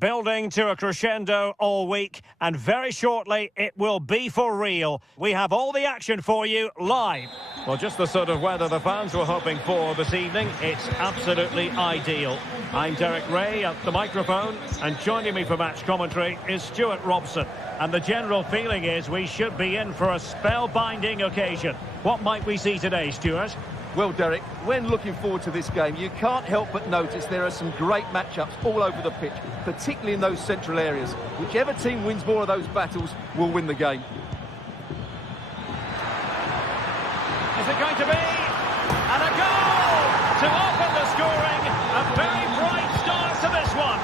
building to a crescendo all week, and very shortly it will be for real. We have all the action for you live. Well, just the sort of weather the fans were hoping for this evening. It's absolutely ideal. I'm Derek Ray at the microphone, and joining me for match commentary is Stuart Robson. And the general feeling is we should be in for a spellbinding occasion. What might we see today, Stuart? Well, Derek, when looking forward to this game, you can't help but notice there are some great matchups all over the pitch, particularly in those central areas. Whichever team wins more of those battles will win the game. Is it going to be? And a goal to open the scoring. A very bright start to this one.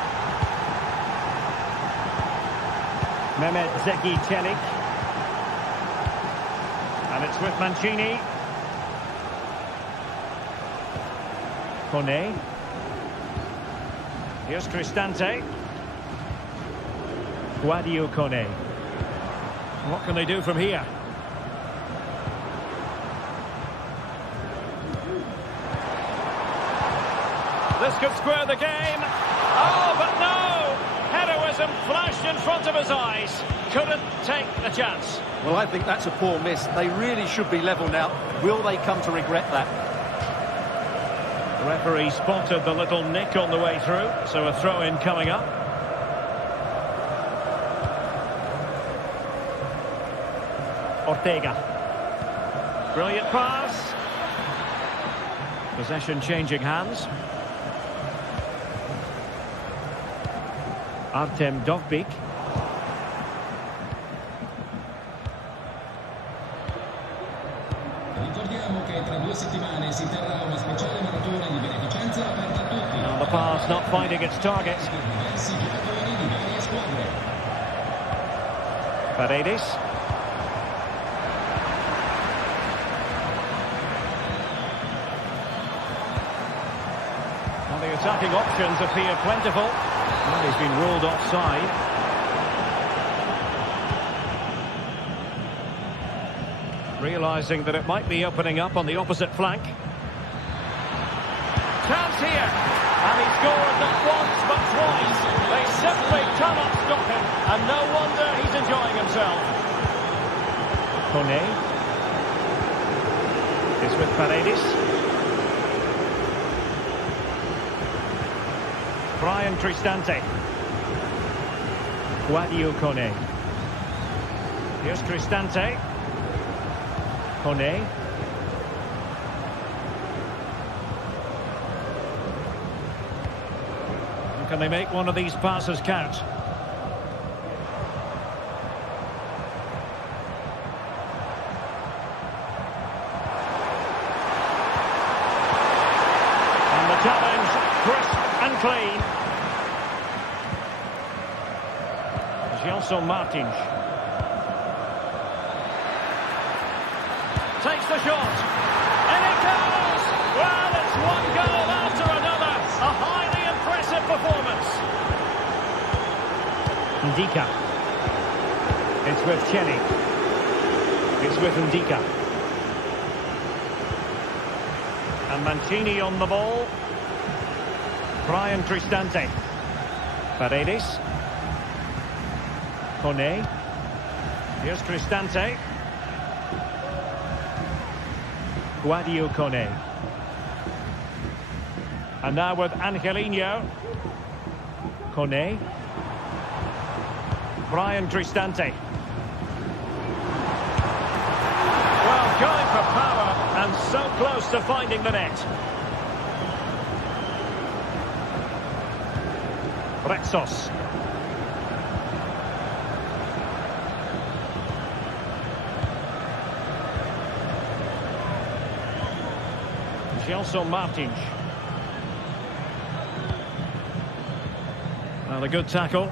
Mehmet Zeki Çelik. And it's with Mancini. Kone. Here's Cristante. Guadio Kone. What can they do from here? This could square the game. Oh, but no! Heroism flashed in front of his eyes. Couldn't take the chance. Well, I think that's a poor miss. They really should be level now. Will they come to regret that? The referee spotted the little nick on the way through, so a throw-in coming up. Ortega. Brilliant pass. Possession changing hands. Artem Dovbyk. Now the pass not finding its target. Paredes. Now the attacking options appear plentiful. Well, he's been ruled offside. Realising that it might be opening up on the opposite flank. Chance here. And he scored not once but twice. They simply cannot stop him. And no wonder he's enjoying himself. Kone. Is with Paredes. Brian Cristante. Guadio Kone. Here's Cristante. Kone. Can they make one of these passes count? And the challenge, crisp and clean. Gelson Martins. Takes the shot. And it goes! Well, it's one goal after another. A highly impressive performance. Ndika. It's with Chenny. It's with Ndika. And Mancini on the ball. Brian Cristante. Paredes. Kone. Here's Cristante. Guadio Kone. And now with Angelino. Kone. Brian Cristante. Well, going for power and so close to finding the net. Rexos. Gelson Martins. Well, a good tackle.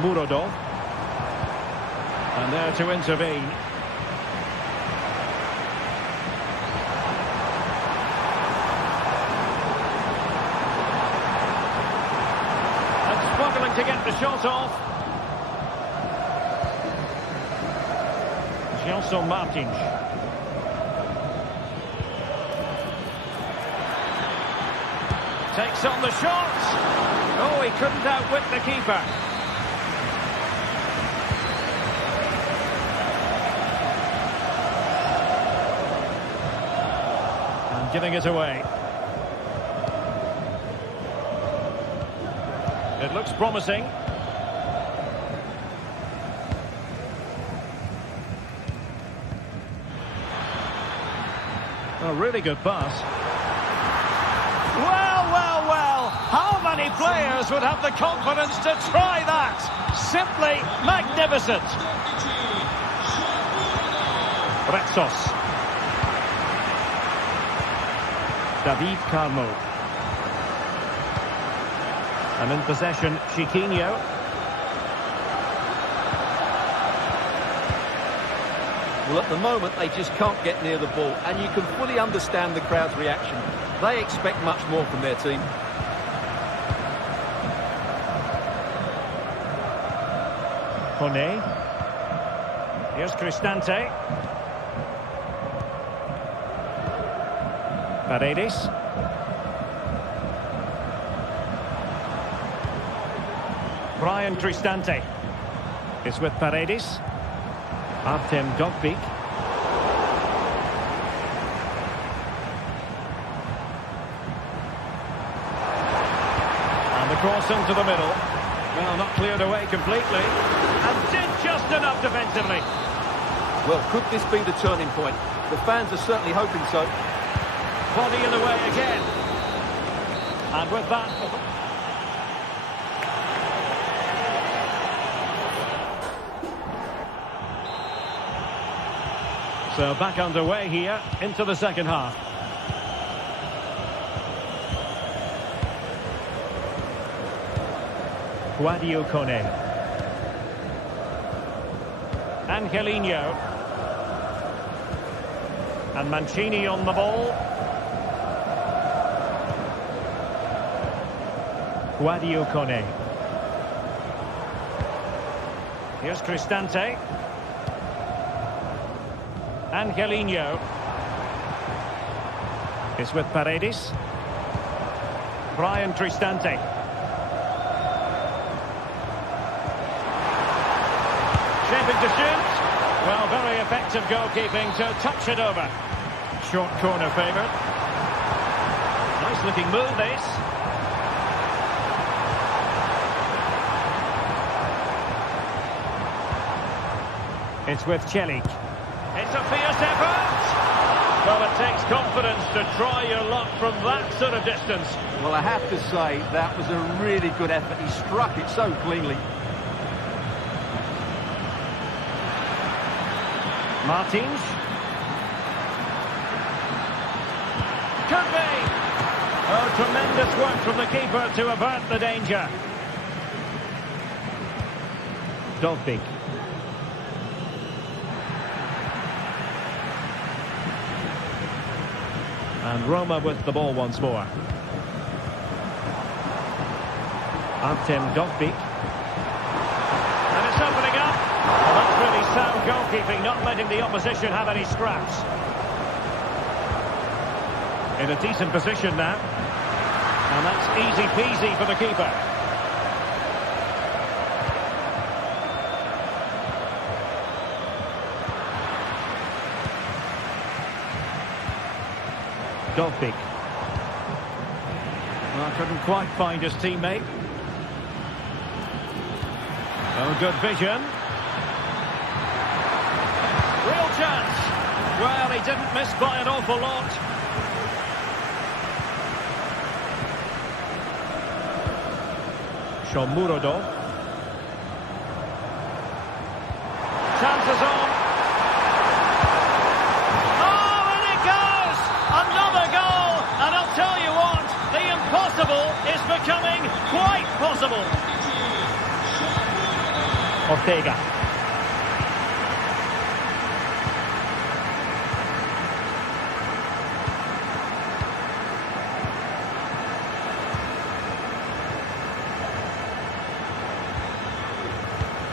Murodov. And there to intervene. And struggling to get the shot off. Gelson Martins. Takes on the shot. Oh, he couldn't outwit the keeper. And giving it away. It looks promising. A really good pass. Well, well, well. How many players would have the confidence to try that? Simply magnificent. Retsos. David Carmo. And in possession, Chiquinho. Well, at the moment, they just can't get near the ball, and you can fully understand the crowd's reaction. They expect much more from their team. Kone. Here's Cristante. Paredes. Brian Cristante is with Paredes. Artem Dovbyk. And the cross into the middle. Well, not cleared away completely. And did just enough defensively. Well, could this be the turning point? The fans are certainly hoping so. Body in the way again. And with that... So back underway here into the second half. Guadio Kone. Angelino. And Mancini on the ball. Guadio Kone. Here's Cristante. Angelino is with Paredes. Brian Cristante. Shaping to shoot. Well, very effective goalkeeping to touch it over. Short corner favoured. Nice looking move, this. It's with Celik. It's a fierce effort. Well, it takes confidence to try your luck from that sort of distance. Well, I have to say, that was a really good effort. He struck it so cleanly. Martins. Could be. Oh, tremendous work from the keeper to avert the danger. Dovbyk. And Roma with the ball once more. Artem Dovbyk. And it's opening up. Well, that's really sound goalkeeping, not letting the opposition have any scraps. In a decent position now. And that's easy peasy for the keeper. Dovbyk. Well, couldn't quite find his teammate. Oh, good vision. Real chance. Well, he didn't miss by an awful lot. Shomurodov. Chances on. Is becoming quite possible. Ortega.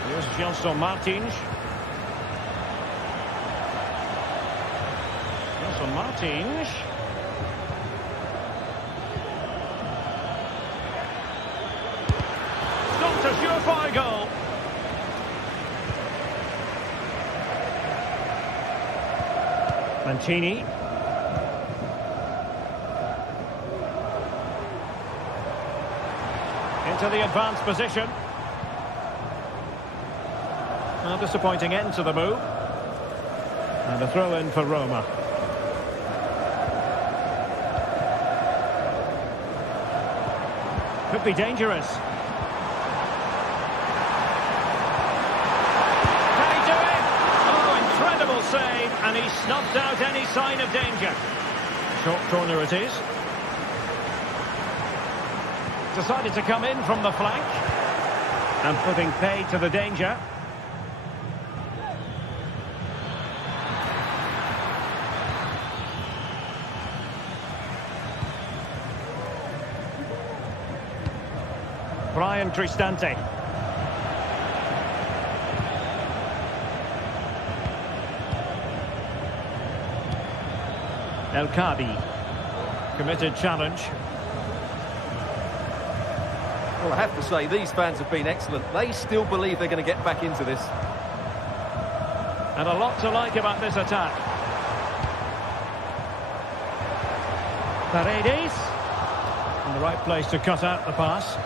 Here's Gelson Martins. on Martins. Not a surefire goal. Mancini. Into the advanced position. A disappointing end to the move. And a throw in for Roma. Could be dangerous. Can he do it? Oh, incredible save. And he snuffed out any sign of danger. Short corner it is. Decided to come in from the flank. And putting paid to the danger. Brian Cristante. El Kadi. Committed challenge. Well, I have to say, these fans have been excellent. They still believe they're going to get back into this. And a lot to like about this attack. Paredes. In the right place to cut out the pass.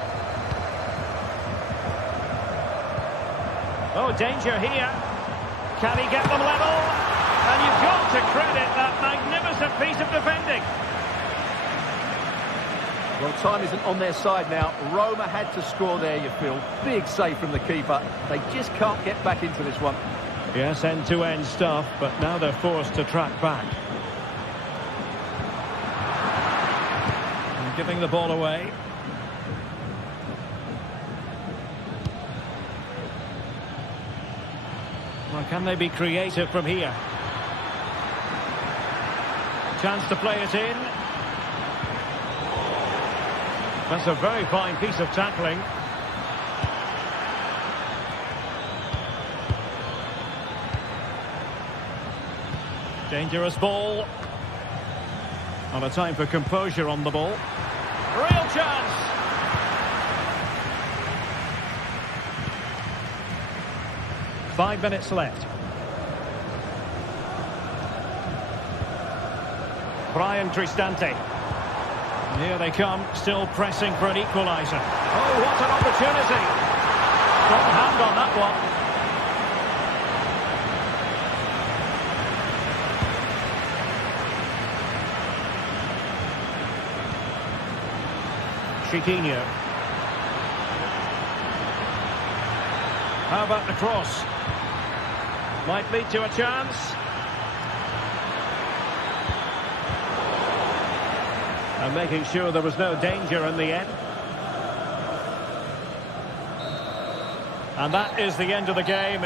Oh, danger here. Can he get them level? And you've got to credit that magnificent piece of defending. Well, time isn't on their side now. Roma had to score there, you feel. Big save from the keeper. They just can't get back into this one. Yes, end-to-end stuff, but now they're forced to track back. And giving the ball away. Well, can they be creative from here? Chance to play it in. That's a very fine piece of tackling. Dangerous ball. Not a time for composure on the ball. Real chance. Five minutes left. Brian Cristante. And here they come, still pressing for an equaliser. Oh, what an opportunity. Got the hand on that one. Chiquinho. How about the cross? Might lead to a chance. And making sure there was no danger in the end. And that is the end of the game.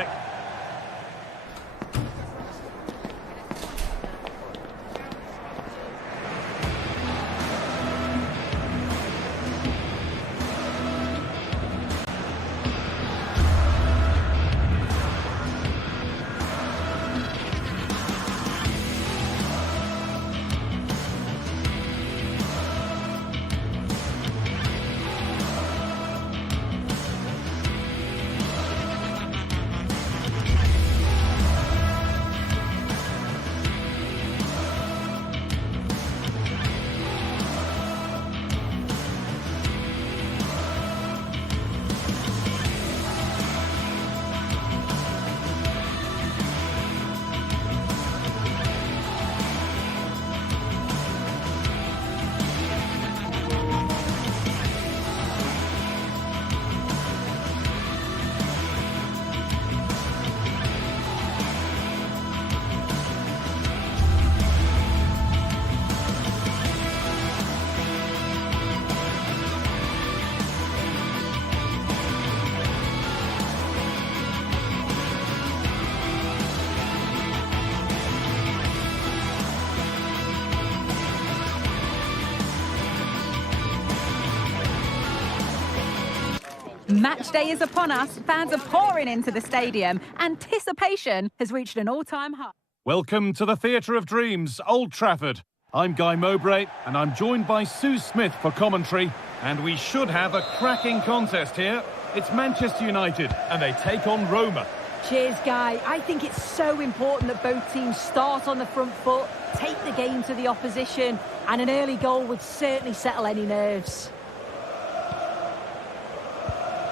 Match day is upon us. Fans are pouring into the stadium. Anticipation has reached an all-time high. Welcome to the Theatre of Dreams, Old Trafford. I'm Guy Mowbray, and I'm joined by Sue Smith for commentary. And we should have a cracking contest here. It's Manchester United, and they take on Roma. Cheers, Guy. I think it's so important that both teams start on the front foot, take the game to the opposition, and an early goal would certainly settle any nerves.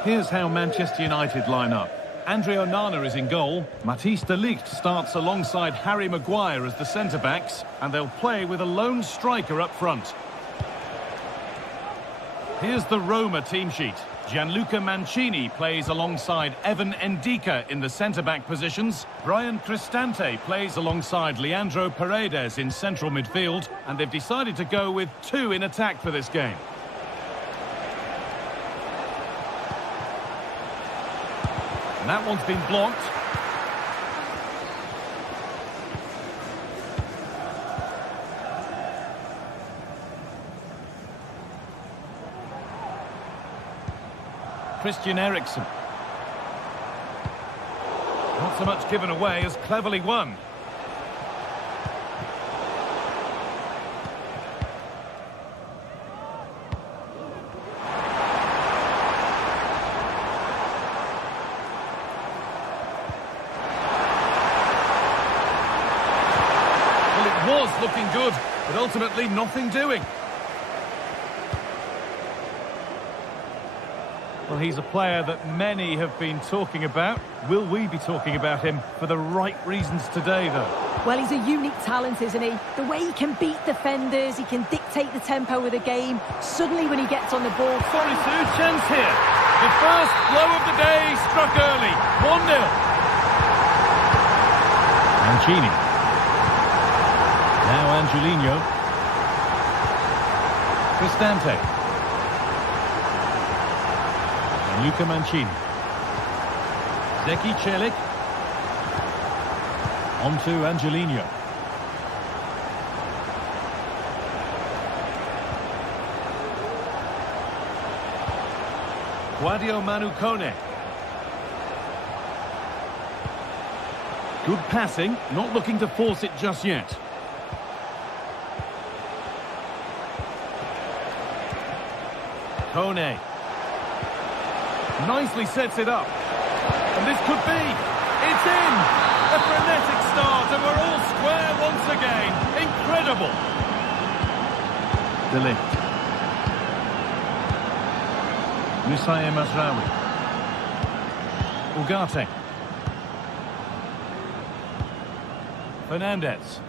Here's how Manchester United line up. Andre Onana is in goal. Matthijs de Ligt starts alongside Harry Maguire as the centre-backs, and they'll play with a lone striker up front. Here's the Roma team sheet. Gianluca Mancini plays alongside Evan Ndika in the centre-back positions. Brian Cristante plays alongside Leandro Paredes in central midfield, and they've decided to go with two in attack for this game. And that one's been blocked. Christian Eriksen. Not so much given away as cleverly won. Well, it was looking good, but ultimately nothing doing. Well, he's a player that many have been talking about. Will we be talking about him for the right reasons today, though? Well, he's a unique talent, isn't he? The way he can beat defenders, he can dictate the tempo of the game. Suddenly, when he gets on the ball... Sorry, Sue, chance here. The first blow of the day struck early. 1-0. Mancini. Now Angelino. Cristante. Luca Mancini. Zeki Celik. On to Angelino. Guadio Manu Kone. Good passing, not looking to force it just yet. Kone. Nicely sets it up. And this could be. It's in! A frenetic start, and we're all square once again. Incredible! De Ligt. Musaye Mazraoui. Ugarte. Fernandez.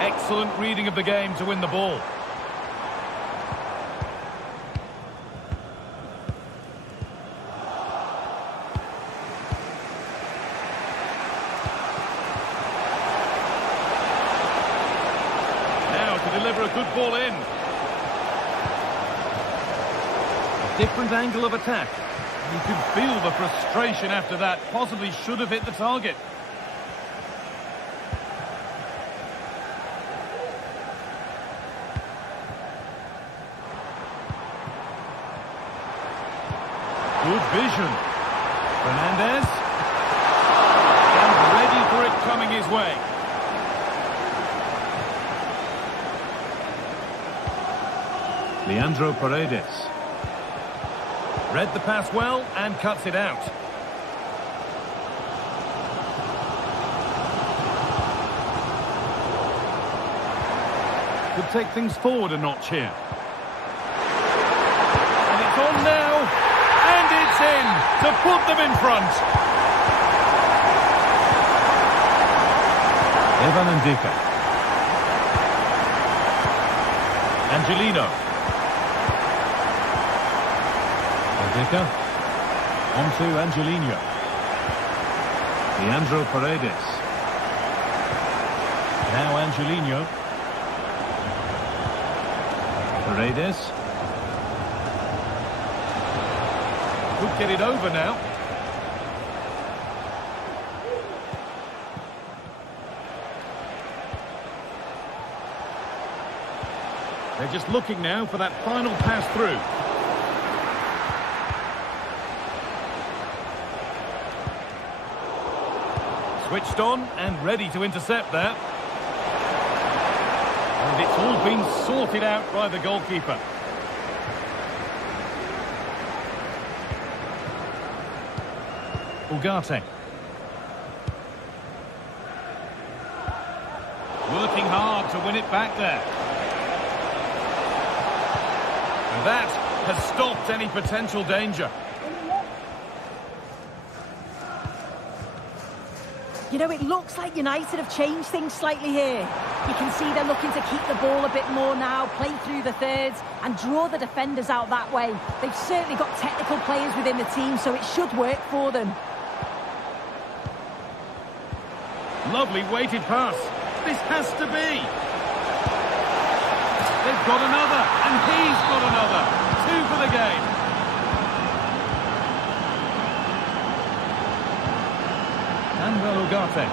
Excellent reading of the game to win the ball. Now to deliver a good ball in. A different angle of attack. You could feel the frustration after that. Possibly should have hit the target. Good vision. Fernandez. And ready for it coming his way. Leandro Paredes. Read the pass well and cuts it out. Could take things forward a notch here. And it's on now. In to put them in front. Evan Ndika. Angelino. Ndika. On to Angelino. Leandro Paredes. Now Angelino. Paredes. Could get it over now. They're just looking now for that final pass through. Switched on and ready to intercept there. And it's all been sorted out by the goalkeeper. Ugarte. Working hard to win it back there. And that has stopped any potential danger. You know, it looks like United have changed things slightly here. You can see they're looking to keep the ball a bit more now, play through the thirds and draw the defenders out that way. They've certainly got technical players within the team, so it should work for them. Lovely weighted pass. This has to be. They've got another, and he's got another. 2 for the game. Manuel Ugarte.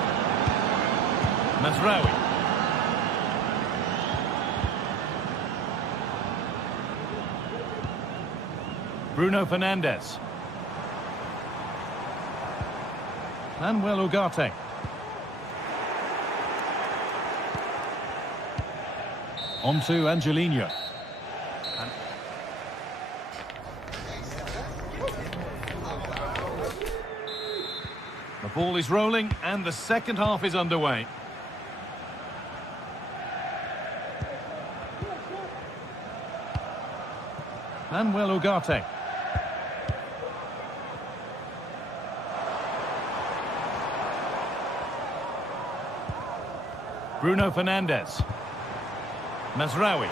Mazraoui. Bruno Fernandes. Manuel Ugarte. On to Angelino. The ball is rolling and the second half is underway. Manuel Ugarte. Bruno Fernandes. Mazraoui.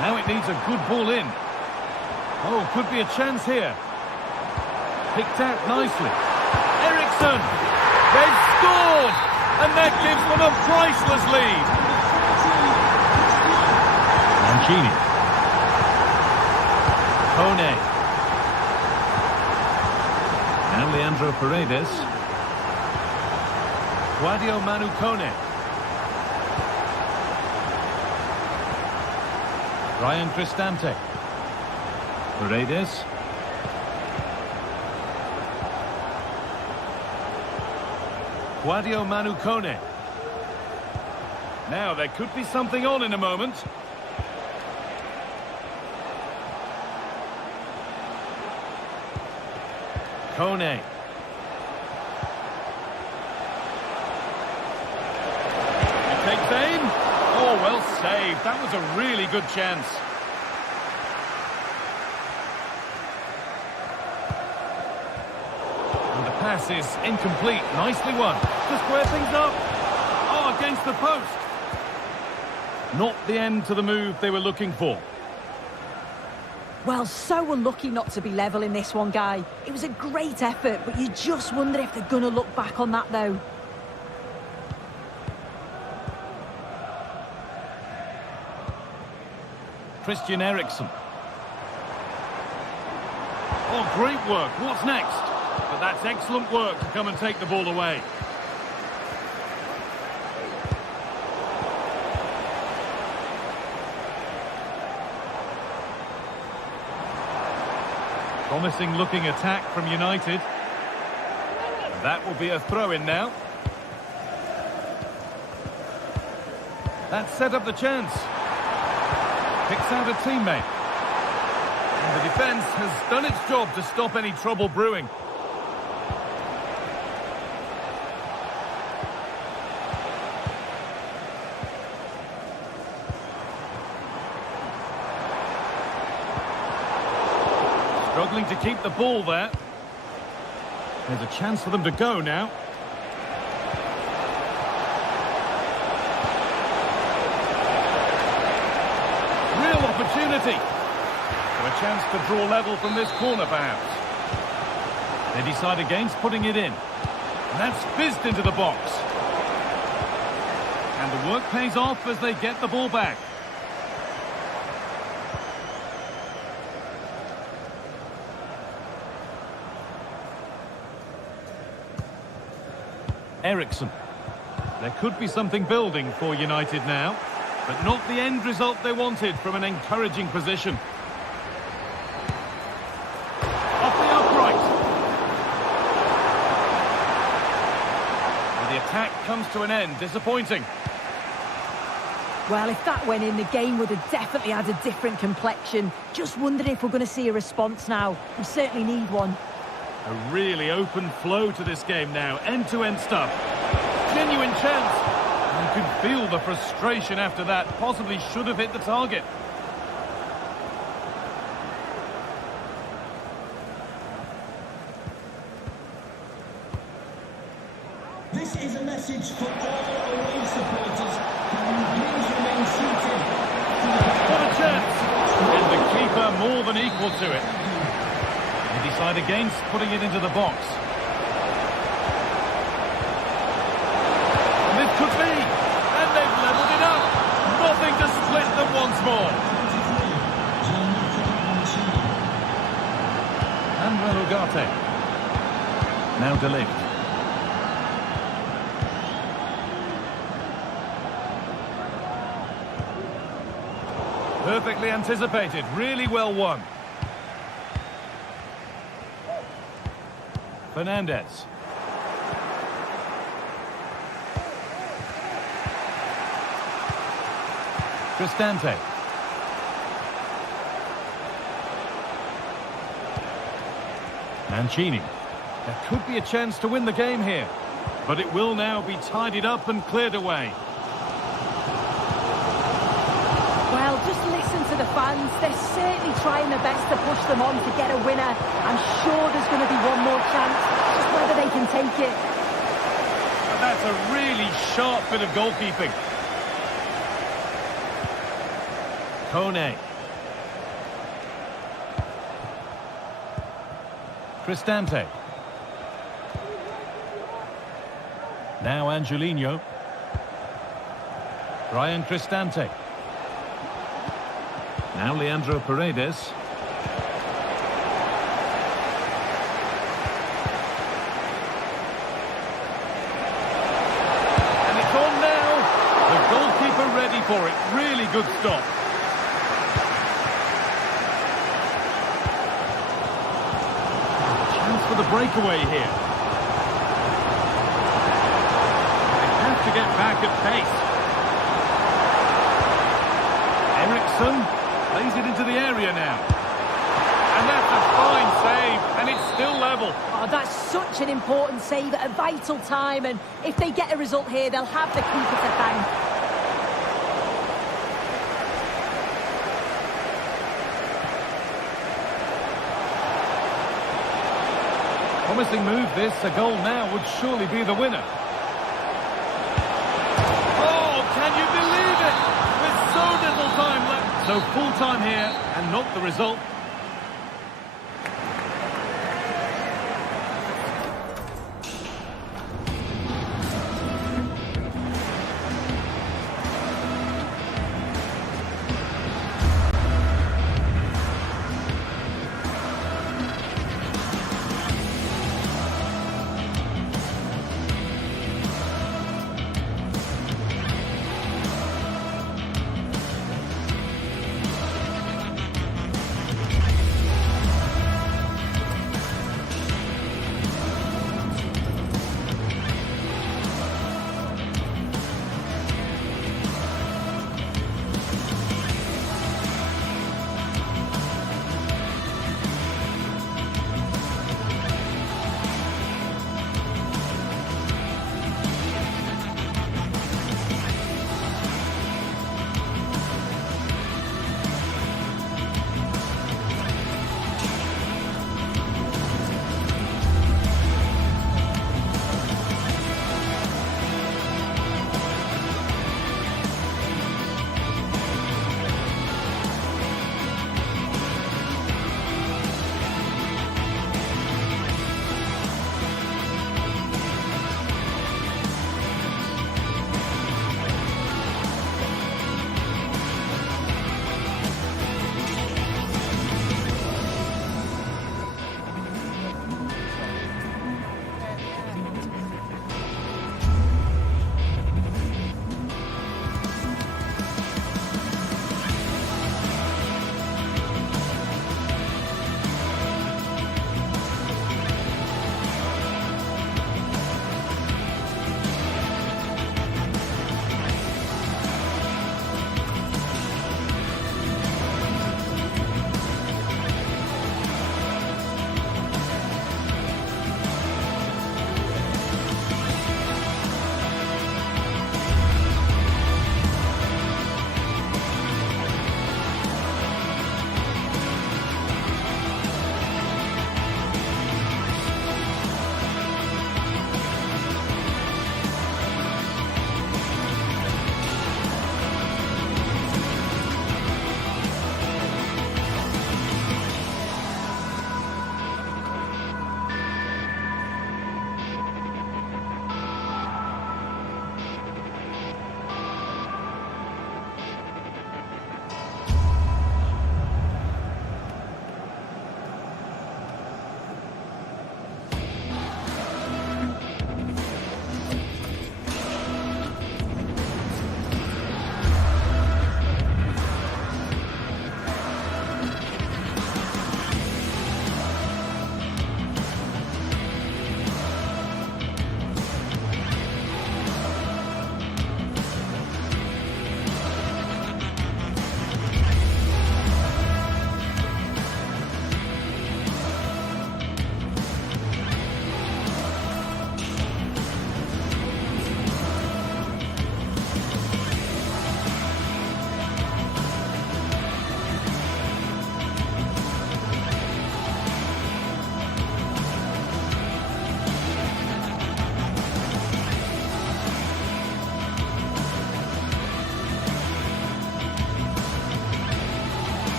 Now it needs a good ball in. Oh, could be a chance here. Picked out nicely. Eriksson! They've scored! And that gives them a priceless lead. Mancini. Kone. Now Leandro Paredes. Guadio Manu Kone. Bryan Cristante. Paredes. Guadio Manu Kone. Now there could be something on in a moment. Kone. He takes aim. Oh, well saved. That was a really good chance. And the pass is incomplete. Nicely won. To square things up. Oh, against the post. Not the end to the move they were looking for. Well, so unlucky not to be level in this one, Guy. It was a great effort, but you just wonder if they're going to look back on that, though. Christian Eriksen. Oh, great work. What's next? But that's excellent work to come and take the ball away. Promising looking attack from United. And that will be a throw-in now. That set up the chance. Picks out a teammate. And the defence has done its job to stop any trouble brewing. Struggling to keep the ball there. There's a chance for them to go now. Real opportunity. So a chance to draw level from this corner, perhaps. They decide against putting it in. And that's fizzed into the box. And the work pays off as they get the ball back. Eriksen. There could be something building for United now. but not the end result they wanted from an encouraging position. Off the upright. And the attack comes to an end. Disappointing. Well, if that went in, the game would have definitely had a different complexion. Just wondering if we're going to see a response now. We certainly need one. A really open flow to this game now. End-to-end stuff. Genuine chance. You can feel the frustration after that. Possibly should have hit the target. This is a message for all away supporters. Can you please remain seated? What a chance! And the keeper more than equal to it. They decide against putting it into the box. And this could be! And they've levelled it up! Nothing to split them once more. And Ugarte. Now De Ligt. Perfectly anticipated, really well won. Fernandez. Cristante. Mancini. There could be a chance to win the game here, but it will now be tidied up and cleared away. Well, just listen to the fans. They're certainly trying their best to push them on to get a winner. I'm sure there's going to be one more chance, just whether they can take it. But that's a really sharp bit of goalkeeping. Kone. Cristante. Now Angelino. Brian Cristante. Now Leandro Paredes. And it's on now. The goalkeeper ready for it. Really good stop. Chance for the breakaway here. They have to get back at pace. Eriksson. Plays it into the area now. And that's a fine save, and it's still level. Oh, that's such an important save at a vital time, and if they get a result here, they'll have the keeper to thank. Promising move this. A goal now would surely be the winner. Oh, can you believe it? With so little time left. So full time here, and not the result.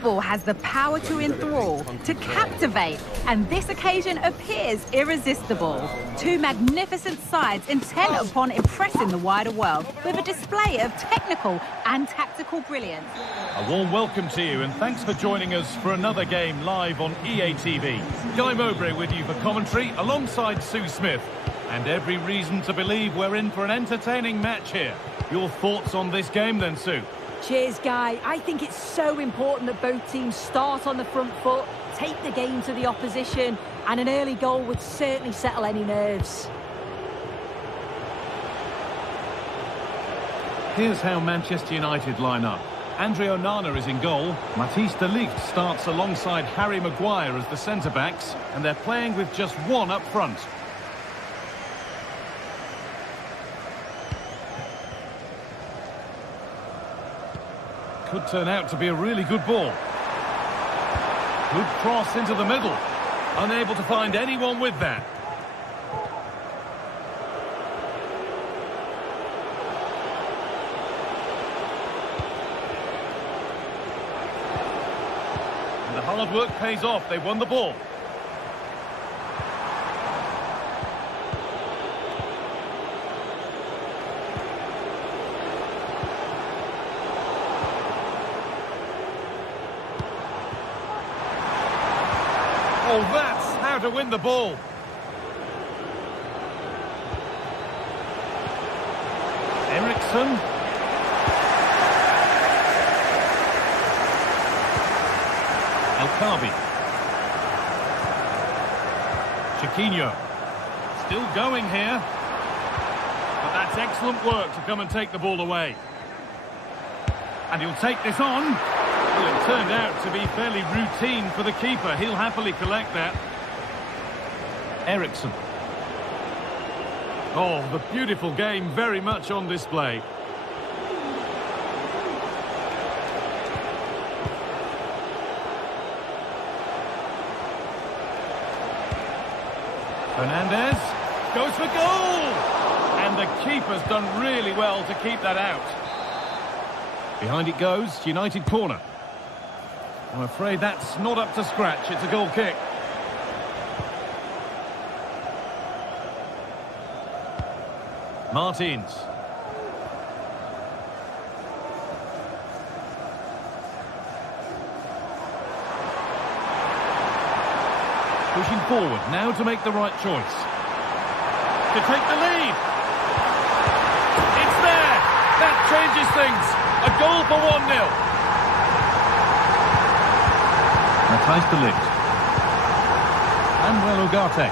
Football has the power to enthrall, to captivate, and this occasion appears irresistible. Two magnificent sides intent upon impressing the wider world with a display of technical and tactical brilliance. A warm welcome to you and thanks for joining us for another game live on EA TV. Guy Mowbray with you for commentary alongside Sue Smith. And every reason to believe we're in for an entertaining match here. Your thoughts on this game then, Sue? Cheers, Guy. I think it's so important that both teams start on the front foot, take the game to the opposition, and an early goal would certainly settle any nerves. Here's how Manchester United line up. Andre Onana is in goal. Matthijs de Ligt starts alongside Harry Maguire as the centre-backs, and they're playing with just one up front. Could turn out to be a really good ball. Good cross into the middle. Unable to find anyone with that. And the hard work pays off. They won the ball. Oh, that's how to win the ball. Eriksson. El Khabi. Chiquinho. Still going here. But that's excellent work to come and take the ball away. And he'll take this on. Well, it turned out to be fairly routine for the keeper. He'll happily collect that. Eriksson. Oh, the beautiful game very much on display. Fernandez goes for goal! And the keeper's done really well to keep that out. Behind it goes, United corner. I'm afraid that's not up to scratch. It's a goal kick. Martins. Pushing forward now to make the right choice. To take the lead. It's there. That changes things. A goal for 1-0. Matthijs de Ligt. Manuel Ugarte.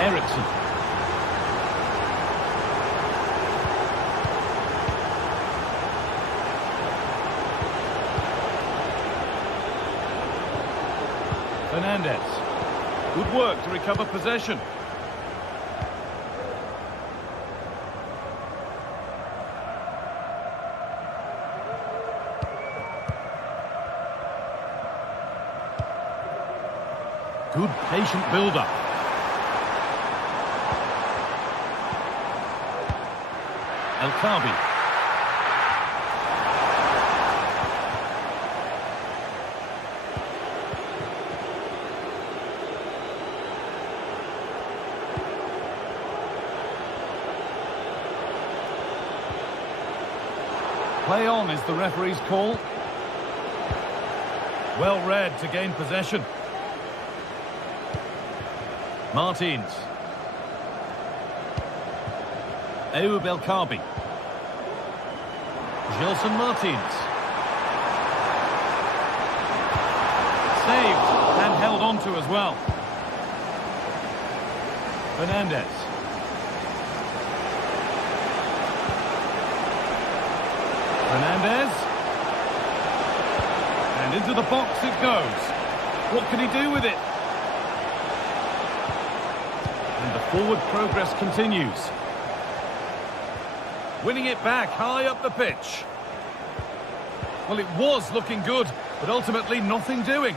Eriksson. Fernandez. Good work to recover possession. Good patient build-up. El Khabi. Play on is the referee's call. Well read to gain possession. Martins. Ayoub El Khabi. Gelson Martins. Saved and held on to as well. Fernandez. Fernandez. And into the box it goes. What can he do with it? And the forward progress continues. Winning it back high up the pitch. Well, it was looking good, but ultimately nothing doing.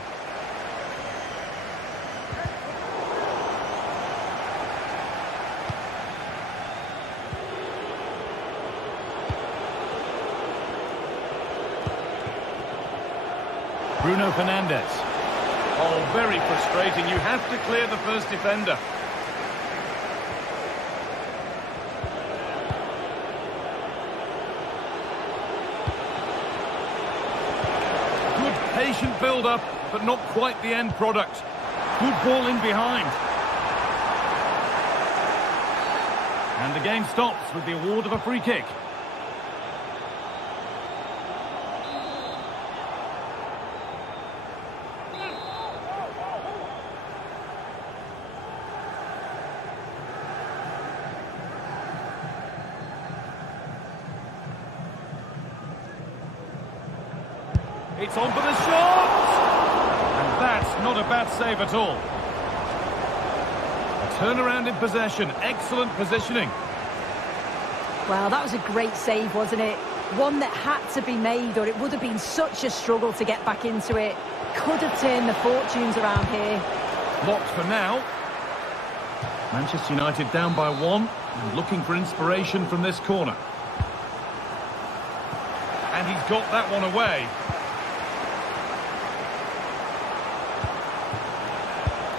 Bruno Fernandes. Oh, very frustrating. You have to clear the first defender. Good patient build-up, but not quite the end product. Good ball in behind. And the game stops with the award of a free kick. It's on for the shot! And that's not a bad save at all. A turnaround in possession, excellent positioning. Well, that was a great save, wasn't it? One that had to be made, or it would have been such a struggle to get back into it. Could have turned the fortunes around here. Locked for now. Manchester United down by 1 and looking for inspiration from this corner. And he's got that one away.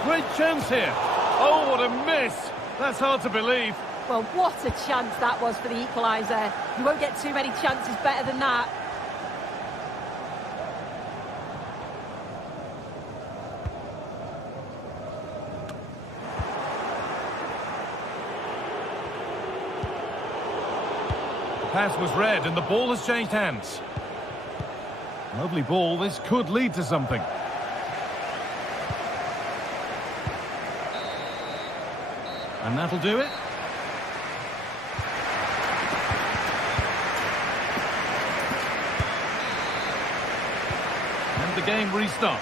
Great chance here. Oh, what a miss. That's hard to believe. Well, what a chance that was for the equaliser. You won't get too many chances better than that. The pass was read and the ball has changed hands. Lovely ball. This could lead to something. And that'll do it. And the game restarts.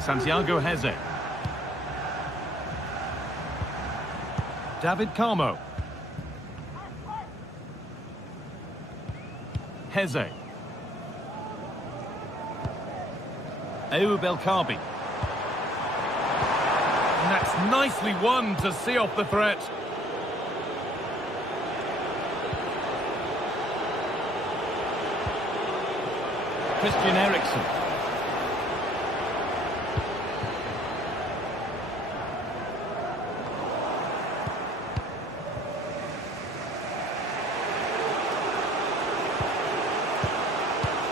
Santiago Heze. David Carmo. Heze. Ayoub El Kaabi. And that's nicely won to see off the threat. Christian Eriksen.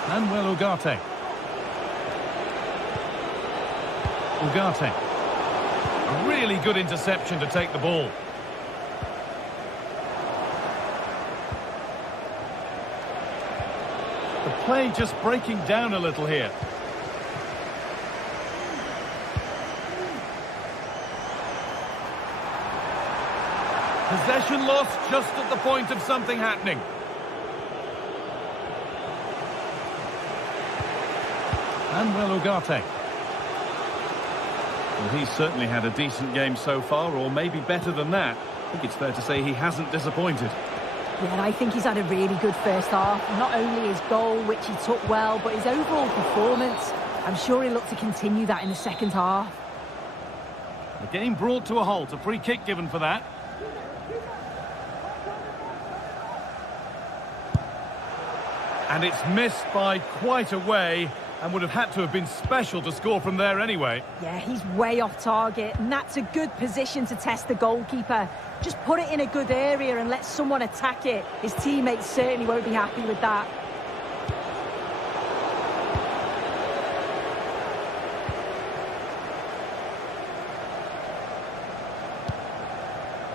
Manuel Ugarte. Ugarte. A really good interception to take the ball. The play just breaking down a little here. Possession lost just at the point of something happening. Manuel Ugarte. Well, he's certainly had a decent game so far, or maybe better than that. I think it's fair to say he hasn't disappointed. Yeah, and I think he's had a really good first half. Not only his goal, which he took well, but his overall performance. I'm sure he'll look to continue that in the second half. The game brought to a halt. A free kick given for that. And it's missed by quite a way, and would have had to have been special to score from there anyway. Yeah, he's way off target, and that's a good position to test the goalkeeper. Just put it in a good area and let someone attack it. His teammates certainly won't be happy with that.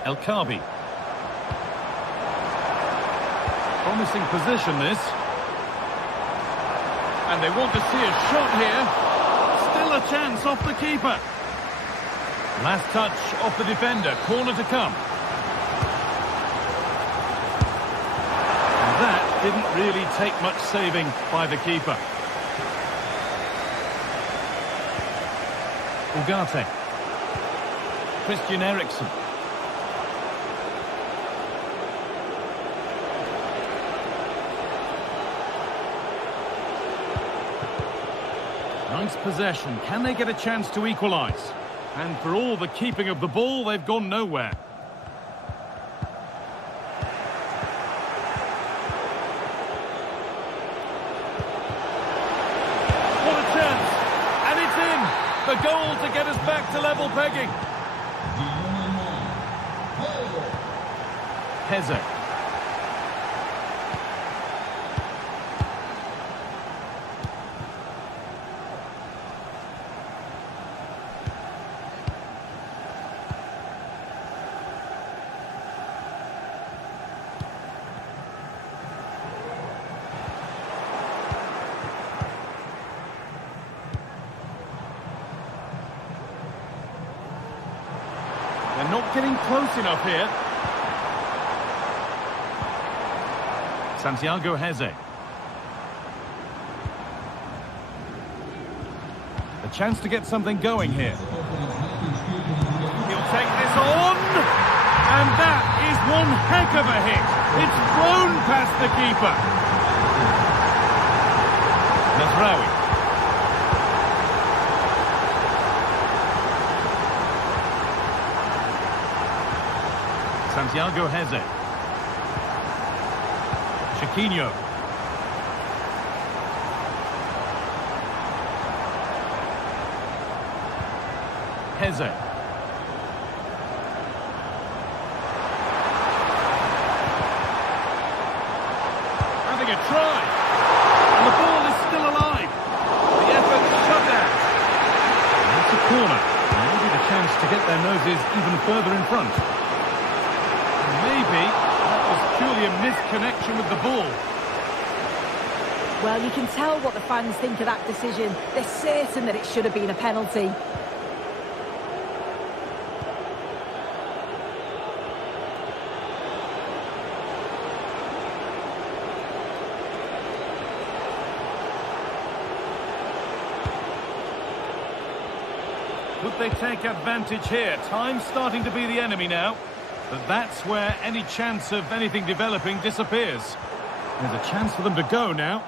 El Kaabi. Promising position, this. And they want to see a shot here. Still a chance off the keeper. Last touch off the defender. Corner to come. And that didn't really take much saving by the keeper. Ugarte. Christian Eriksen. Nice possession. Can they get a chance to equalise? And for all the keeping of the ball, they've gone nowhere. What a chance! And it's in! The goal to get us back to level pegging. Heze. They're not getting close enough here. Santiago Heze. A chance to get something going here. He'll take this on. And that is one heck of a hit. It's flown past the keeper. Nasraoui. Santiago Heze. Chiquinho. Heze. Having a try. And the ball is still alive. The effort shut out. And it's a corner. Maybe the chance to get their noses even further in front. Maybe that was purely a misconnection with the ball. Well, you can tell what the fans think of that decision. They're certain that it should have been a penalty. Could they take advantage here? Time's starting to be the enemy now. But that's where any chance of anything developing disappears. There's a chance for them to go now.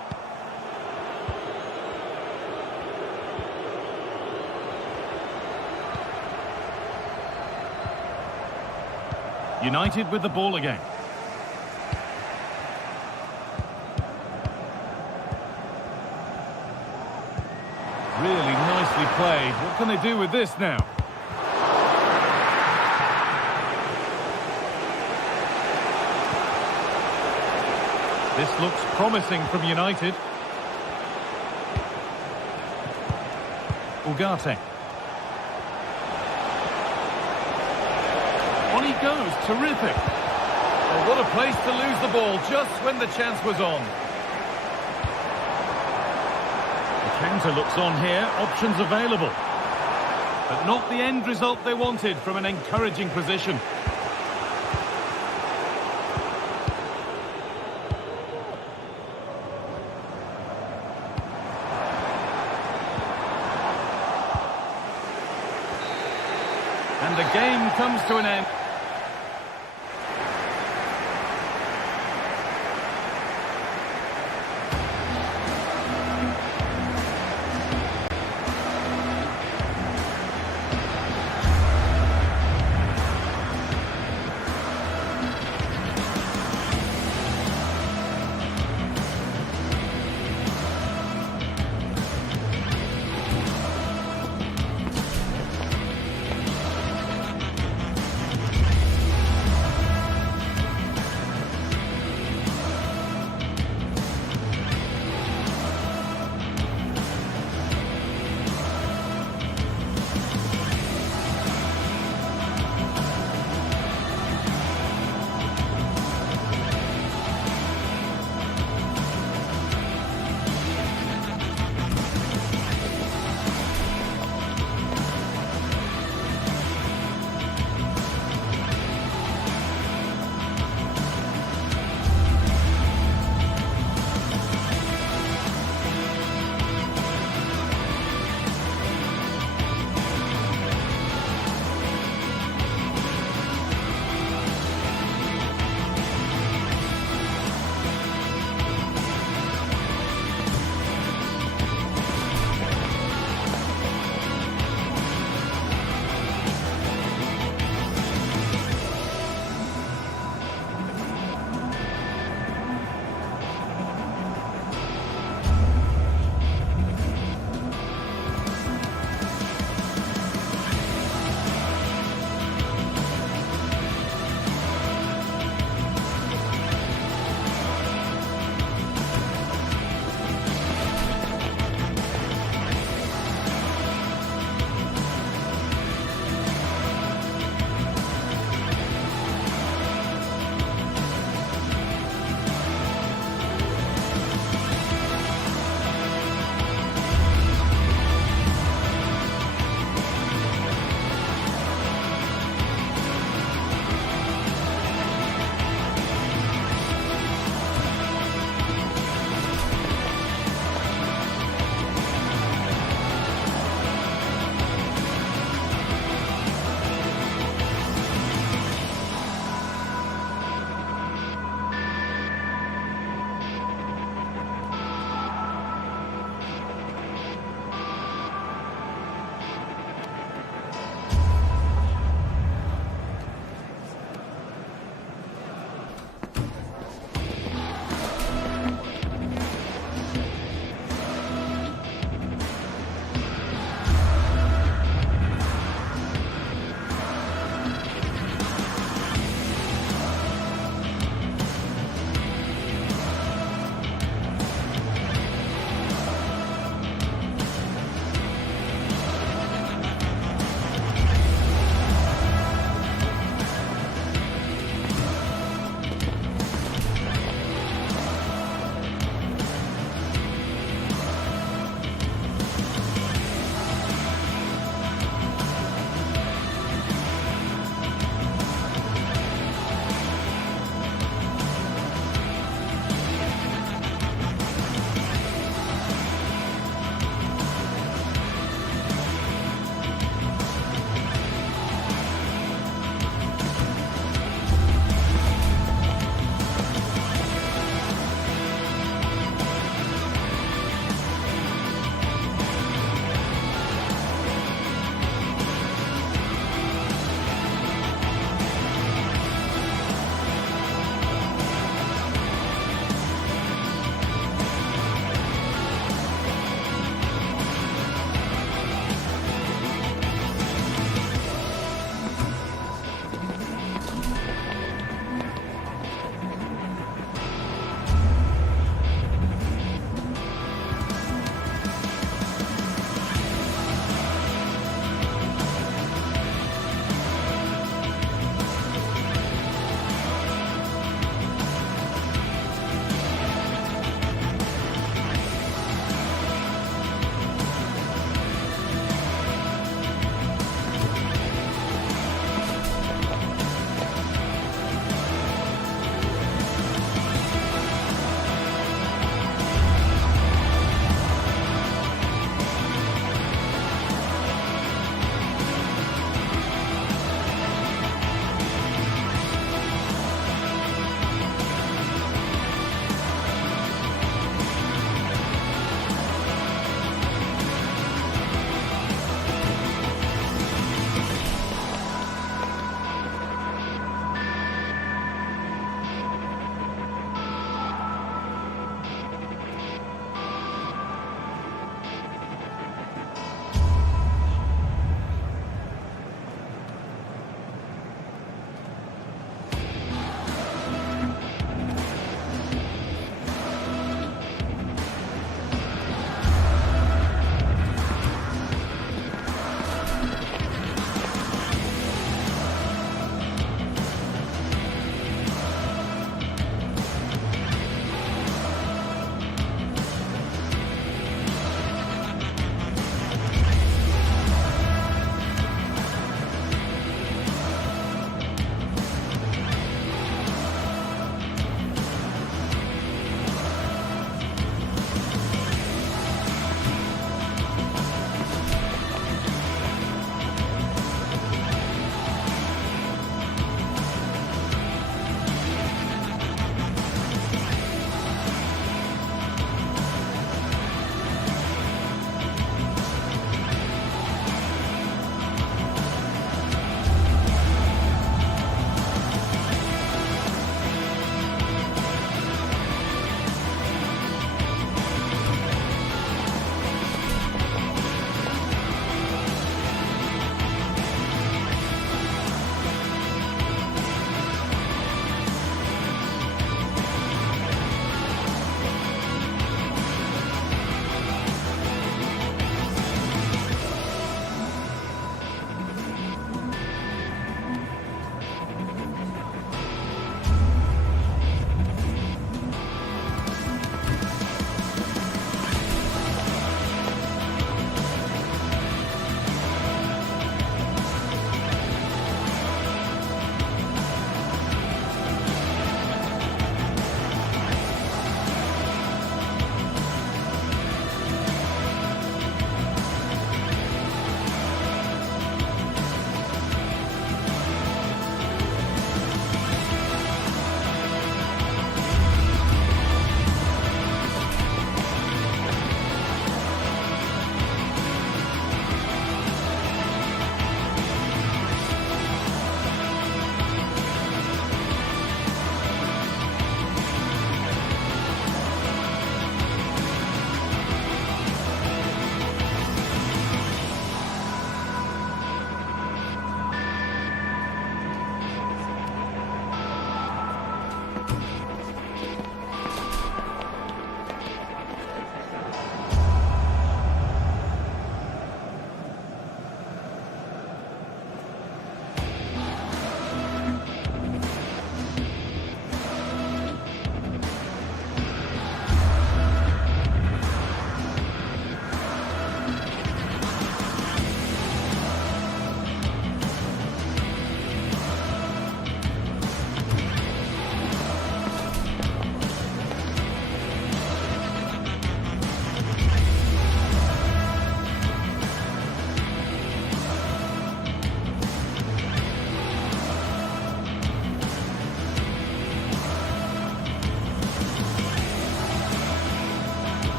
United with the ball again. Really nicely played. What can they do with this now? This looks promising from United. Ugarte. On he goes, terrific. Oh, what a place to lose the ball just when the chance was on. The counter looks on here, options available. But not the end result they wanted from an encouraging position. And the game comes to an end.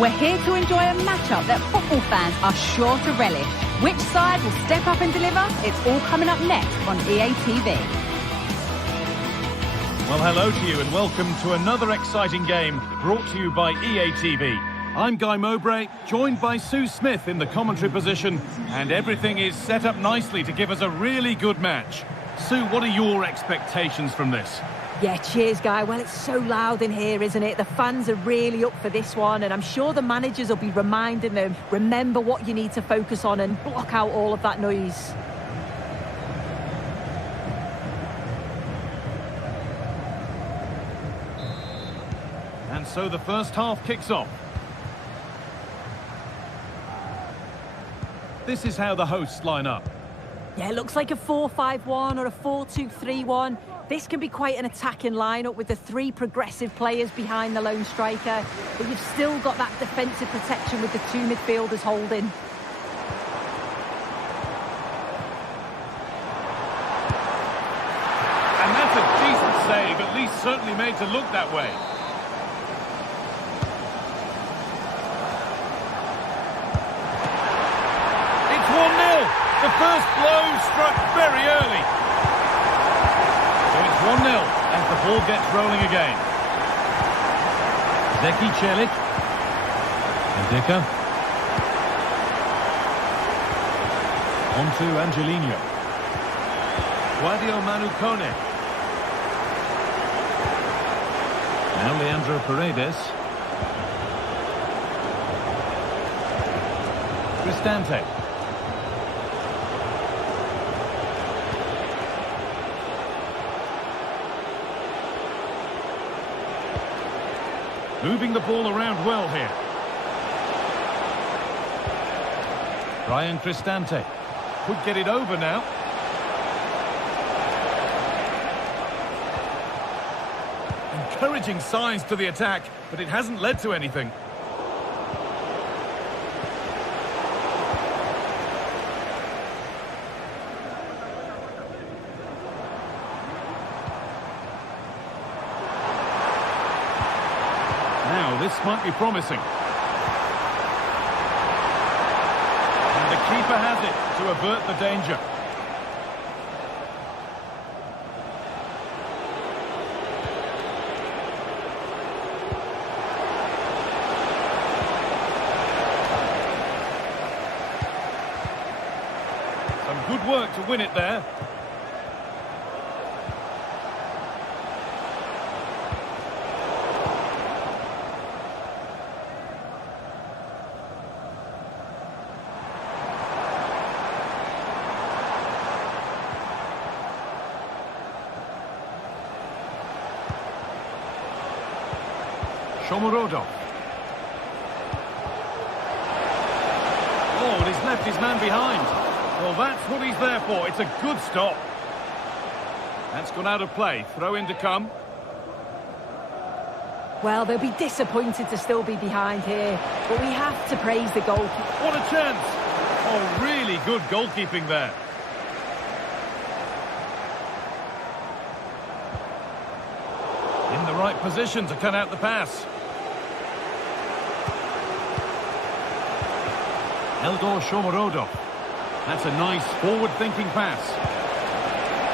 We're here to enjoy a matchup that football fans are sure to relish. Which side will step up and deliver? It's all coming up next on EA TV. Well, hello to you and welcome to another exciting game brought to you by EA TV. I'm Guy Mowbray, joined by Sue Smith in the commentary position, and everything is set up nicely to give us a really good match. Sue, what are your expectations from this? Yeah, cheers, Guy. Well, it's so loud in here, isn't it? The fans are really up for this one, and I'm sure the managers will be reminding them, remember what you need to focus on and block out all of that noise. And so the first half kicks off. This is how the hosts line up. Yeah, it looks like a 4-5-1 or a 4-2-3-1. This can be quite an attacking lineup with the three progressive players behind the lone striker, but you've still got that defensive protection with the two midfielders holding. And that's a decent save, at least certainly made to look that way. It's 1-0. The first blow struck very early. So it's 1-0 as the ball gets rolling again. Zeki Celik. Ndika. On to Angelino. Guadio Manu Kone. Now Leandro Paredes. Cristante. Moving the ball around well here. Brian Cristante could get it over now. Encouraging signs to the attack, but it hasn't led to anything. Now, this might be promising. And the keeper has it to avert the danger. Some good work to win it there. Shomurodov. Oh, and he's left his man behind. Well, that's what he's there for. It's a good stop. That's gone out of play. Throw in to come. Well, they'll be disappointed to still be behind here, but we have to praise the goalkeeper. What a chance. Oh, really good goalkeeping there. In the right position to cut out the pass. Eldor Shomurodov. That's a nice forward-thinking pass.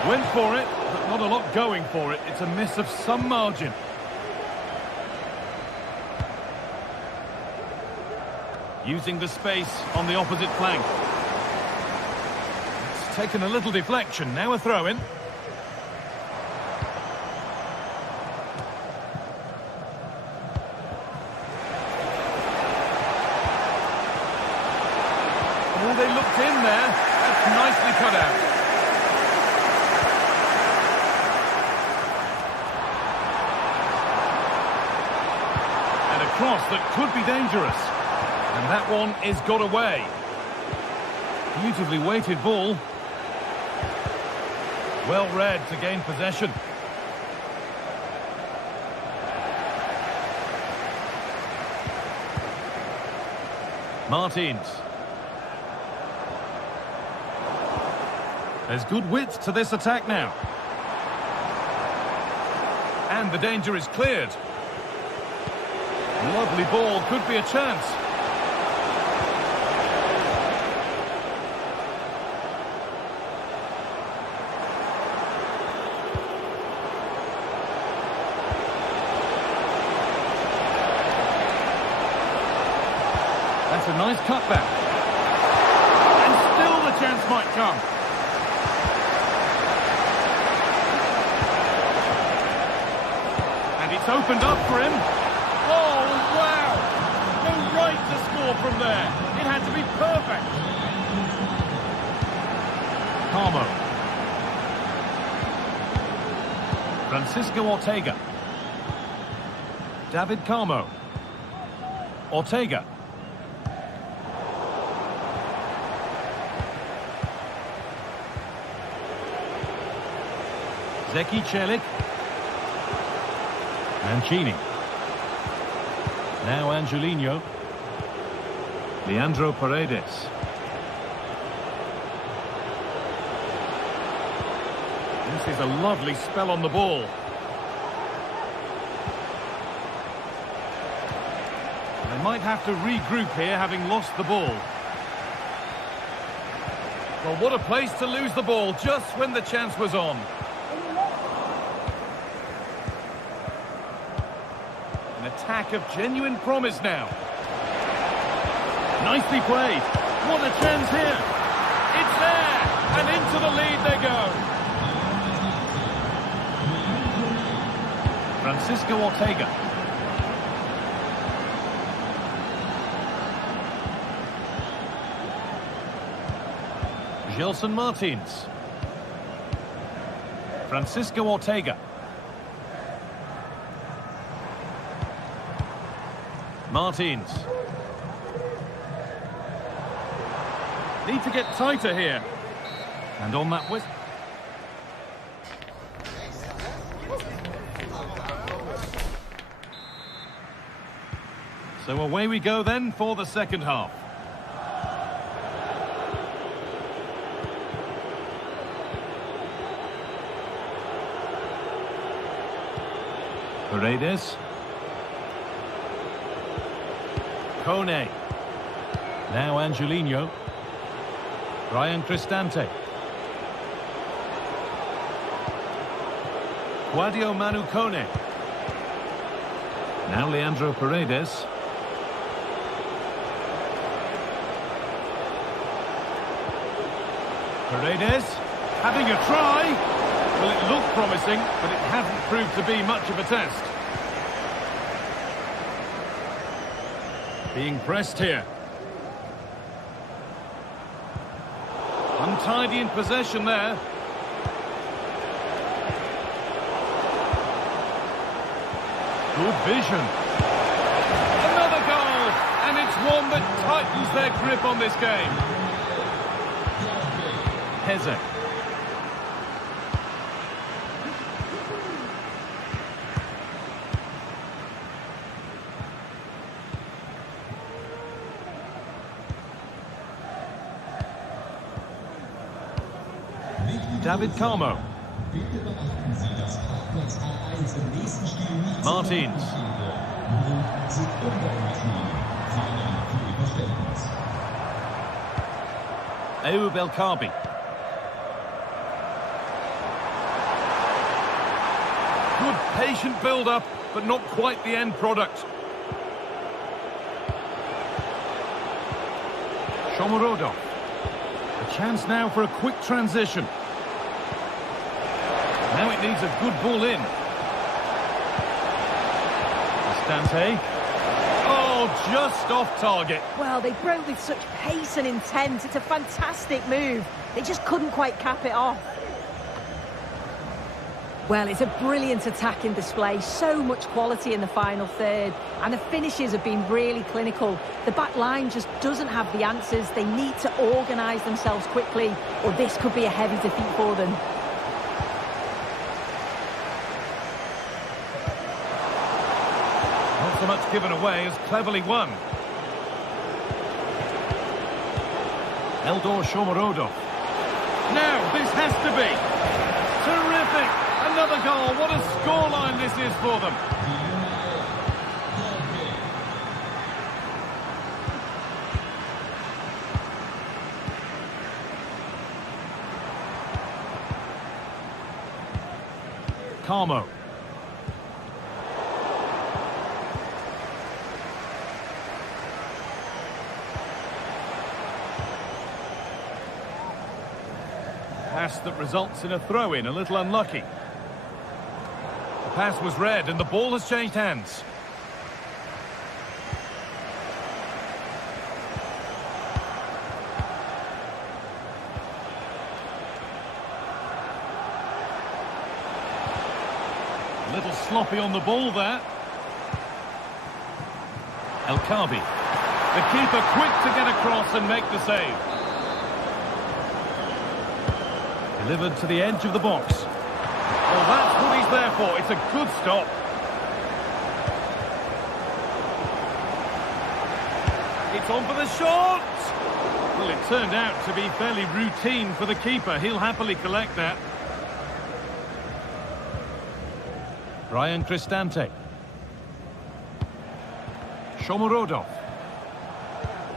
Went for it, but not a lot going for it. It's a miss of some margin. Using the space on the opposite flank. It's taken a little deflection. Now a throw-in. Oh, they looked in there. That's nicely cut out. And a cross that could be dangerous. And that one is got away. Beautifully weighted ball. Well read to gain possession. Martins. There's good width to this attack now. And the danger is cleared. Lovely ball, could be a chance. That's a nice cutback. And still the chance might come. And it's opened up for him. Oh, wow! No right to score from there. It had to be perfect. Carmo. Francisco Ortega. David Carmo. Ortega. Zeki Celik. Mancini. Now Angelino. Leandro Paredes. This is a lovely spell on the ball. They might have to regroup here, having lost the ball. Well, what a place to lose the ball just when the chance was on. An attack of genuine promise now. Nicely played. What a chance here. It's there. And into the lead they go. Francisco Ortega. Gelson Martins. Francisco Ortega. Martins. Need to get tighter here. And on that whistle. So away we go then for the second half. Paredes. Kone. Now Angelino. Brian Cristante. Guadio Manu Kone. Now Leandro Paredes. Paredes having a try. Well, it looked promising, but it hasn't proved to be much of a test. Being pressed here. Untidy in possession there. Good vision. Another goal, and it's one that tightens their grip on this game. Heze. David Carmo. Martins. Ayoub El Kaabi. Good patient build-up, but not quite the end product. Shomurodov. A chance now for a quick transition. Now it needs a good ball in. Cristante. Oh, just off target. Well, they broke with such pace and intent. It's a fantastic move. They just couldn't quite cap it off. Well, it's a brilliant attacking display. So much quality in the final third. And the finishes have been really clinical. The back line just doesn't have the answers. They need to organise themselves quickly, or this could be a heavy defeat for them. Not so much given away as cleverly won. Eldor Shomurodov. Now, this has to be. Terrific. Another goal. What a scoreline this is for them. Carmo. Pass that results in a throw-in, a little unlucky. The pass was read and the ball has changed hands. A little sloppy on the ball there. El Khabi. The keeper quick to get across and make the save. Delivered to the edge of the box. Well, that's what he's there for. It's a good stop. It's on for the shot! Well, it turned out to be fairly routine for the keeper. He'll happily collect that. Brian Cristante. Shomorodov.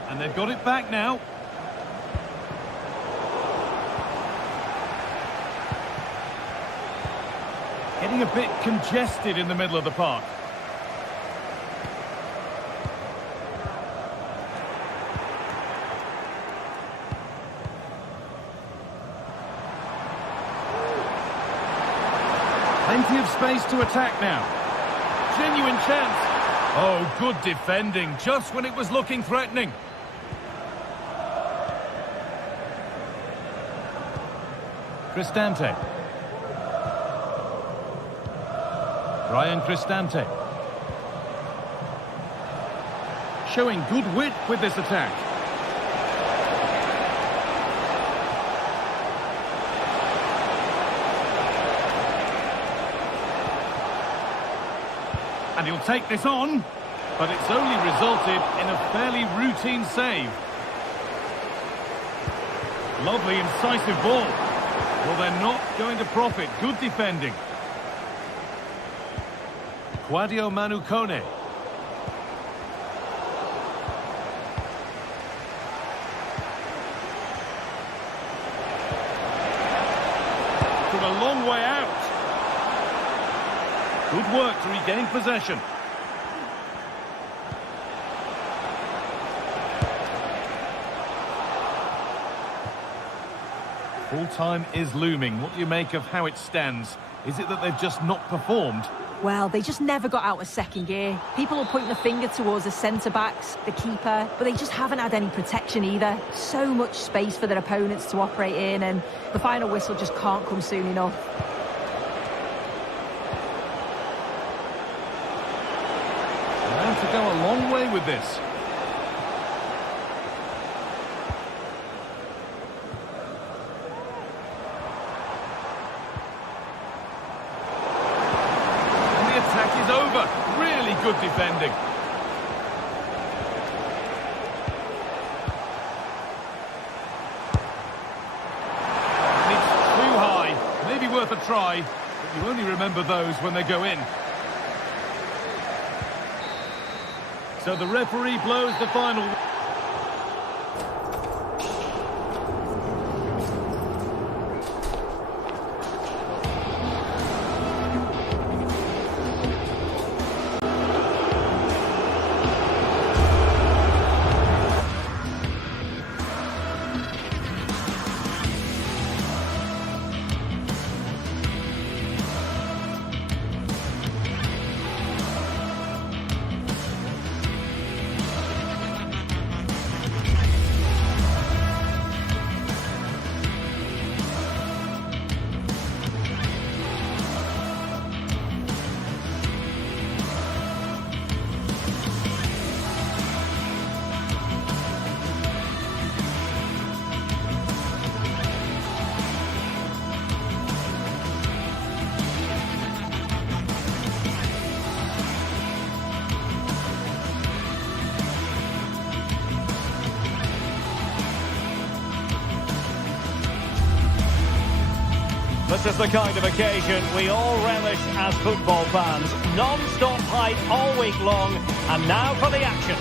And they've got it back now. Getting a bit congested in the middle of the park. Plenty of space to attack now. Genuine chance. Oh, good defending, just when it was looking threatening. Cristante. Brian Cristante. Showing good wit with this attack. And he'll take this on, but it's only resulted in a fairly routine save. Lovely, incisive ball. Well, they're not going to profit. Good defending. Quadio Manukone. From a long way out. Good work to regain possession. Full time is looming. What do you make of how it stands? Is it that they've just not performed? Well, they just never got out of second gear. People are pointing the finger towards the centre-backs, the keeper, but they just haven't had any protection either. So much space for their opponents to operate in, and the final whistle just can't come soon enough. To go a long way with this. And the attack is over. Really good defending. And it's too high. Maybe worth a try, but you only remember those when they go in. So the referee blows the final. This is the kind of occasion we all relish as football fans. Non-stop hype all week long, and now for the action.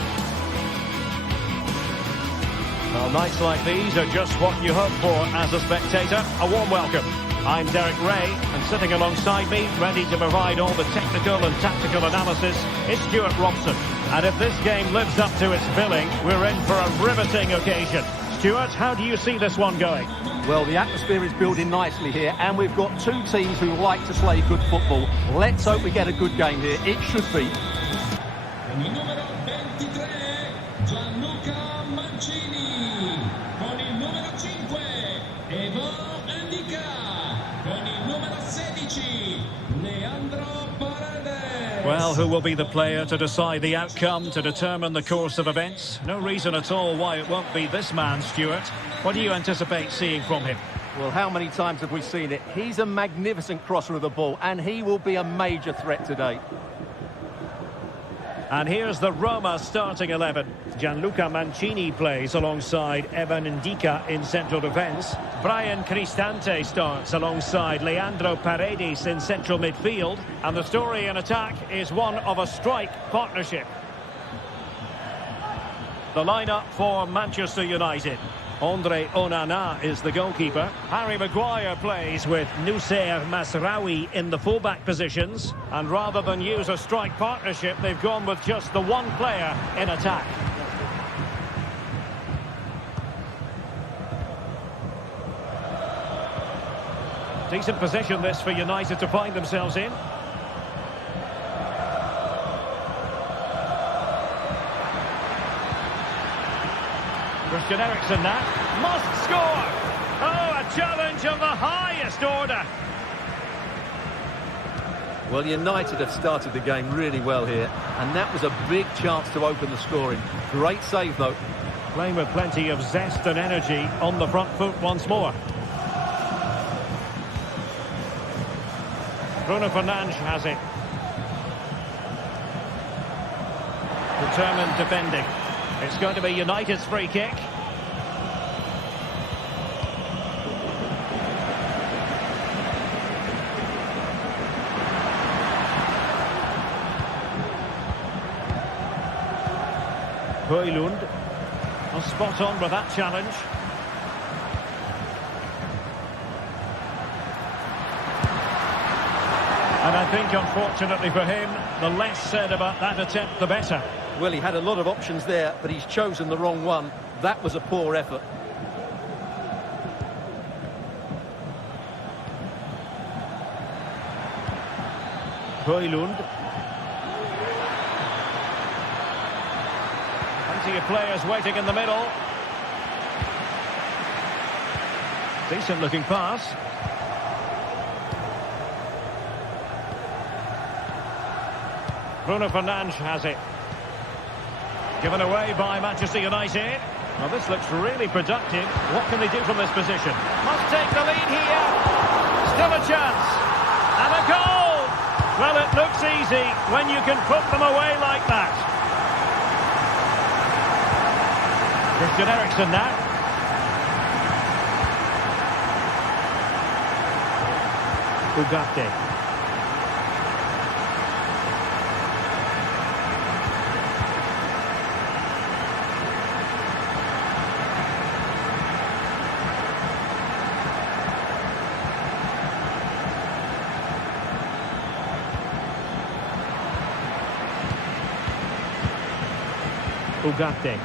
Well, nights like these are just what you hope for as a spectator. A warm welcome. I'm Derek Ray, and sitting alongside me, ready to provide all the technical and tactical analysis, is Stuart Robson. And if this game lives up to its billing, we're in for a riveting occasion. Stuart, how do you see this one going? Well, the atmosphere is building nicely here, and we've got two teams who like to play good football. Let's hope we get a good game here. It should be. Con il numero 23, Gianluca Mancini. Con il numero 5, Evan Endika. Con il numero 16, Leandro Paredes. Well, who will be the player to decide the outcome, to determine the course of events? No reason at all why it won't be this man, Stuart. What do you anticipate seeing from him? Well, how many times have we seen it? He's a magnificent crosser of the ball, and he will be a major threat today. And here's the Roma starting 11. Gianluca Mancini plays alongside Evan Endika in central defence. Brian Cristante starts alongside Leandro Paredes in central midfield. And the story in attack is one of a strike partnership. The lineup for Manchester United. Andre Onana is the goalkeeper. Harry Maguire plays with Noussair Masraoui in the fullback positions. And rather than use a strike partnership, they've gone with just the one player in attack. Decent position this for United to find themselves in. Christian Eriksen that must score. Oh, a challenge of the highest order. Well, United have started the game really well here, and that was a big chance to open the scoring. Great save, though. Playing with plenty of zest and energy on the front foot once more. Bruno Fernandes has it. Determined defending. It's going to be United's free kick. Højlund was spot on with that challenge. And I think, unfortunately for him, the less said about that attempt, the better. Well, he had a lot of options there, but he's chosen the wrong one. That was a poor effort. Højlund. Plenty of players waiting in the middle. Decent looking pass. Bruno Fernandes has it. Given away by Manchester United. Well, this looks really productive. What can they do from this position? Must take the lead here. Still a chance. And a goal! Well, it looks easy when you can put them away like that. Christian Eriksen now. Ugarte. Ugarte.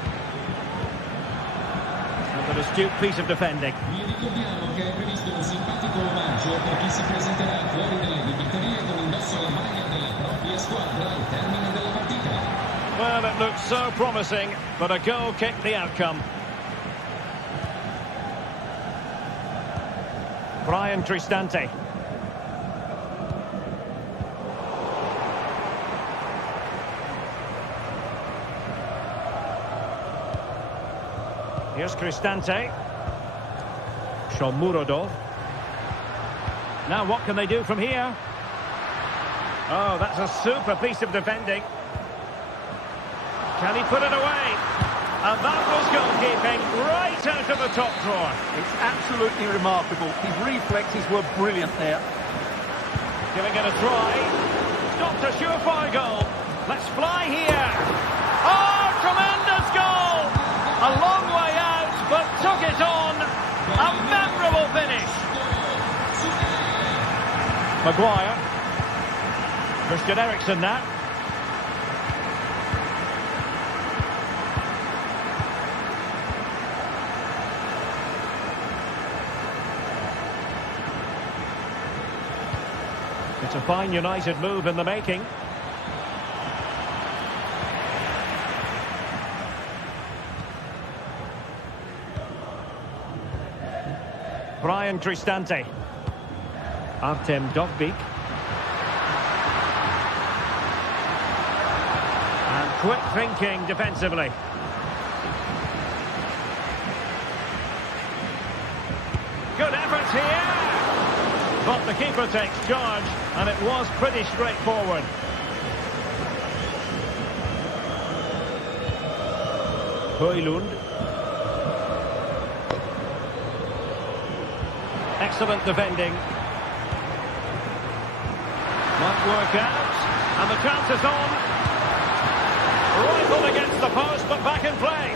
And an astute piece of defending. Vi ricordiamo che è previsto un simpatico omaggio per chi si presenterà fuori dalle biglietterie con indosso la maglia della propria squadra al termine della partita. Well, it looked so promising, but a goal kicked the outcome. Brian Cristante. Here's Cristante. Shomurodov. Now what can they do from here? Oh, that's a super piece of defending. Can he put it away? And that was goalkeeping right out of the top drawer. It's absolutely remarkable. His reflexes were brilliant there. Giving it a try. Stopped a surefire goal. Let's fly here. Oh, tremendous goal! A long way out, but took it on. A memorable finish. Maguire. Christian Eriksen now. It's a fine United move in the making. Brian Cristante. Artem Dovbyk. And quick thinking defensively. Good effort here! But the keeper takes charge, and it was pretty straightforward. Højlund. Excellent defending. Might work out, and the chance is on. Rifled against the post, but back in play.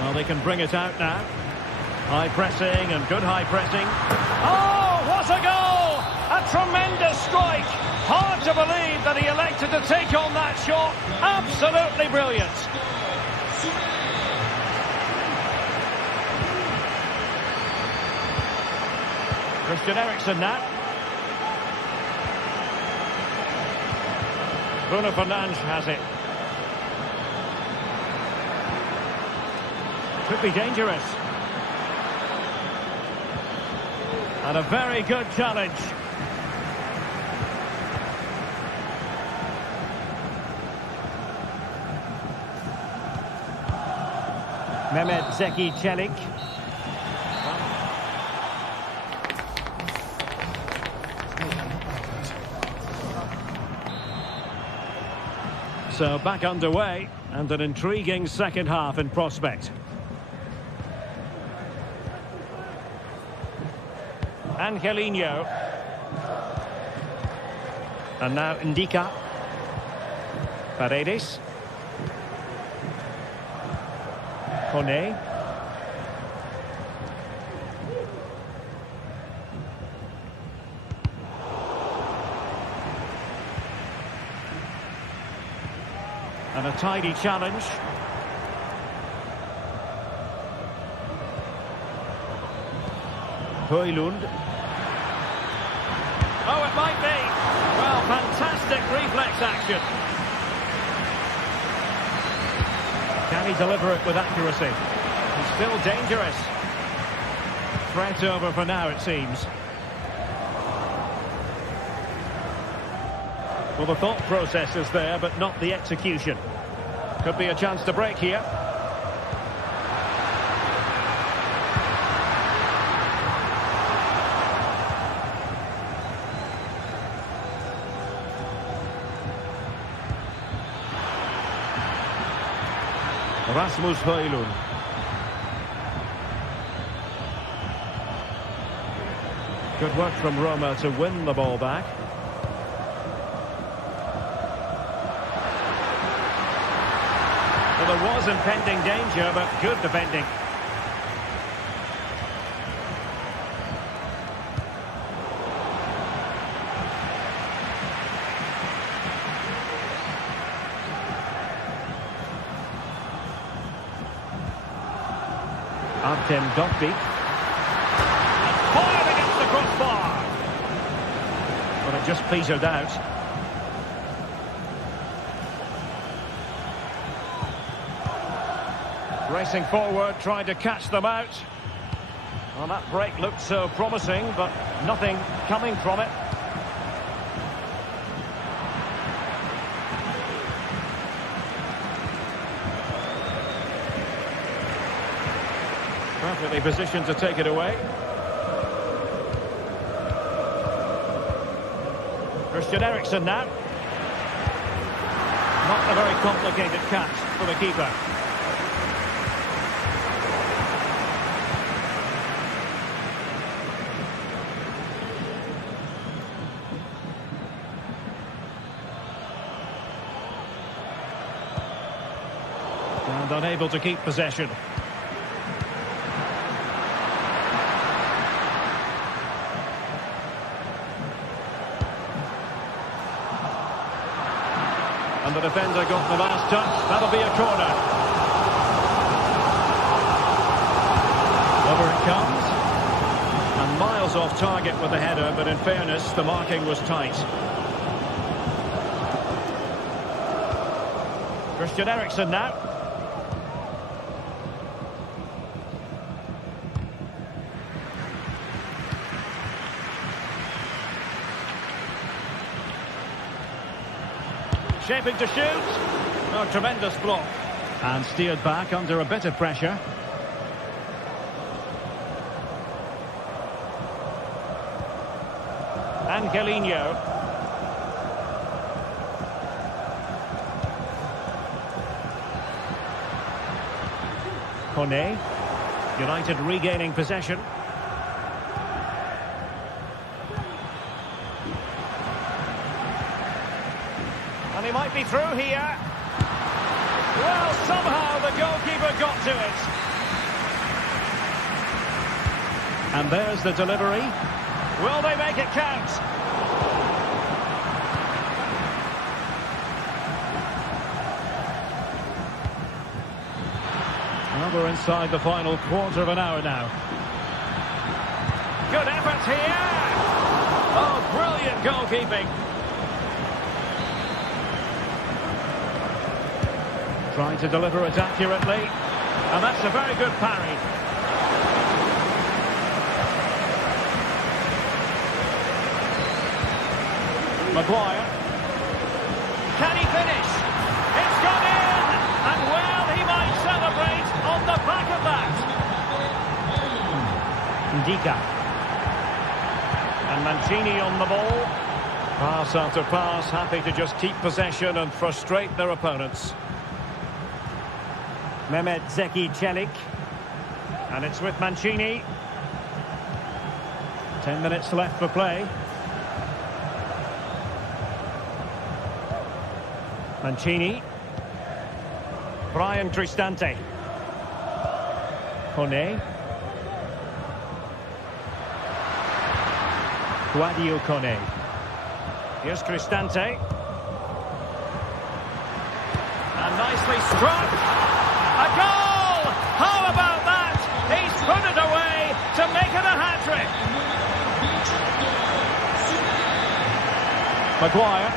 Well, they can bring it out now. High pressing and good high pressing. Oh, what a goal! A tremendous strike. Hard to believe that he elected to take on that shot. Absolutely brilliant. Christian Eriksen now. Bruno Fernandes has it. Could be dangerous. And a very good challenge. Mehmet Zeki Çelik. So back underway, and an intriguing second half in prospect. Angelino. And now Ndika. Paredes. Kone. And a tidy challenge. Højlund. Oh, it might be. Well, fantastic reflex action. Can he deliver it with accuracy? He's still dangerous. Threat over for now, it seems. Well, the thought process is there, but not the execution. Could be a chance to break here. Rasmus Højlund. Good work from Roma to win the ball back. Well, there was impending danger, but good defending. Artem Dovbyk. Fired against the crossbar. But it just petered out. Racing forward, trying to catch them out. Well, that break looked so promising, but nothing coming from it. Perfectly positioned to take it away. Christian Eriksen now. Not a very complicated catch for the keeper. And unable to keep possession. the defender got the last touch. That'll be a corner. Over it comes. And miles off target with the header, but in fairness, the marking was tight. Christian Eriksen now. Shaping to shoot. Oh, tremendous block. And steered back under a bit of pressure. Angelino. Kone. United regaining possession. And he might be through here. Well, somehow the goalkeeper got to it. And there's the delivery. Will they make it count? Well, we're inside the final quarter of an hour now. Good effort here. Oh, brilliant goalkeeping. Trying to deliver it accurately. And that's a very good parry. Maguire. Can he finish? It's gone in! And well, he might celebrate on the back of that. Ndika. And Mancini on the ball. Pass after pass, happy to just keep possession and frustrate their opponents. Mehmet Zeki Çelik. And it's with Mancini. 10 minutes left for play. Mancini. Bryan Cristante. Kone. Guadio Kone. Here's Cristante. And nicely struck. A goal! How about that? He's put it away to make it a hat-trick. Maguire.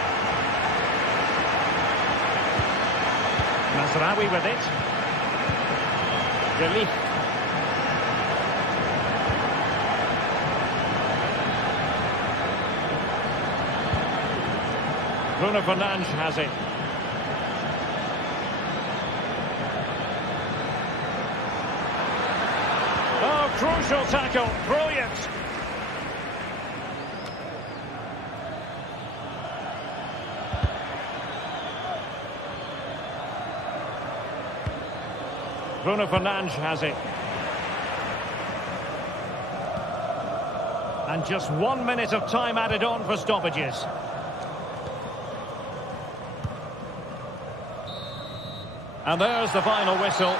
Mazraoui with it. De Ligt. Bruno Fernandes has it. Oh, crucial tackle. Brilliant. Bruno Fernandes has it. And just 1 minute of time added on for stoppages. And there's the final whistle.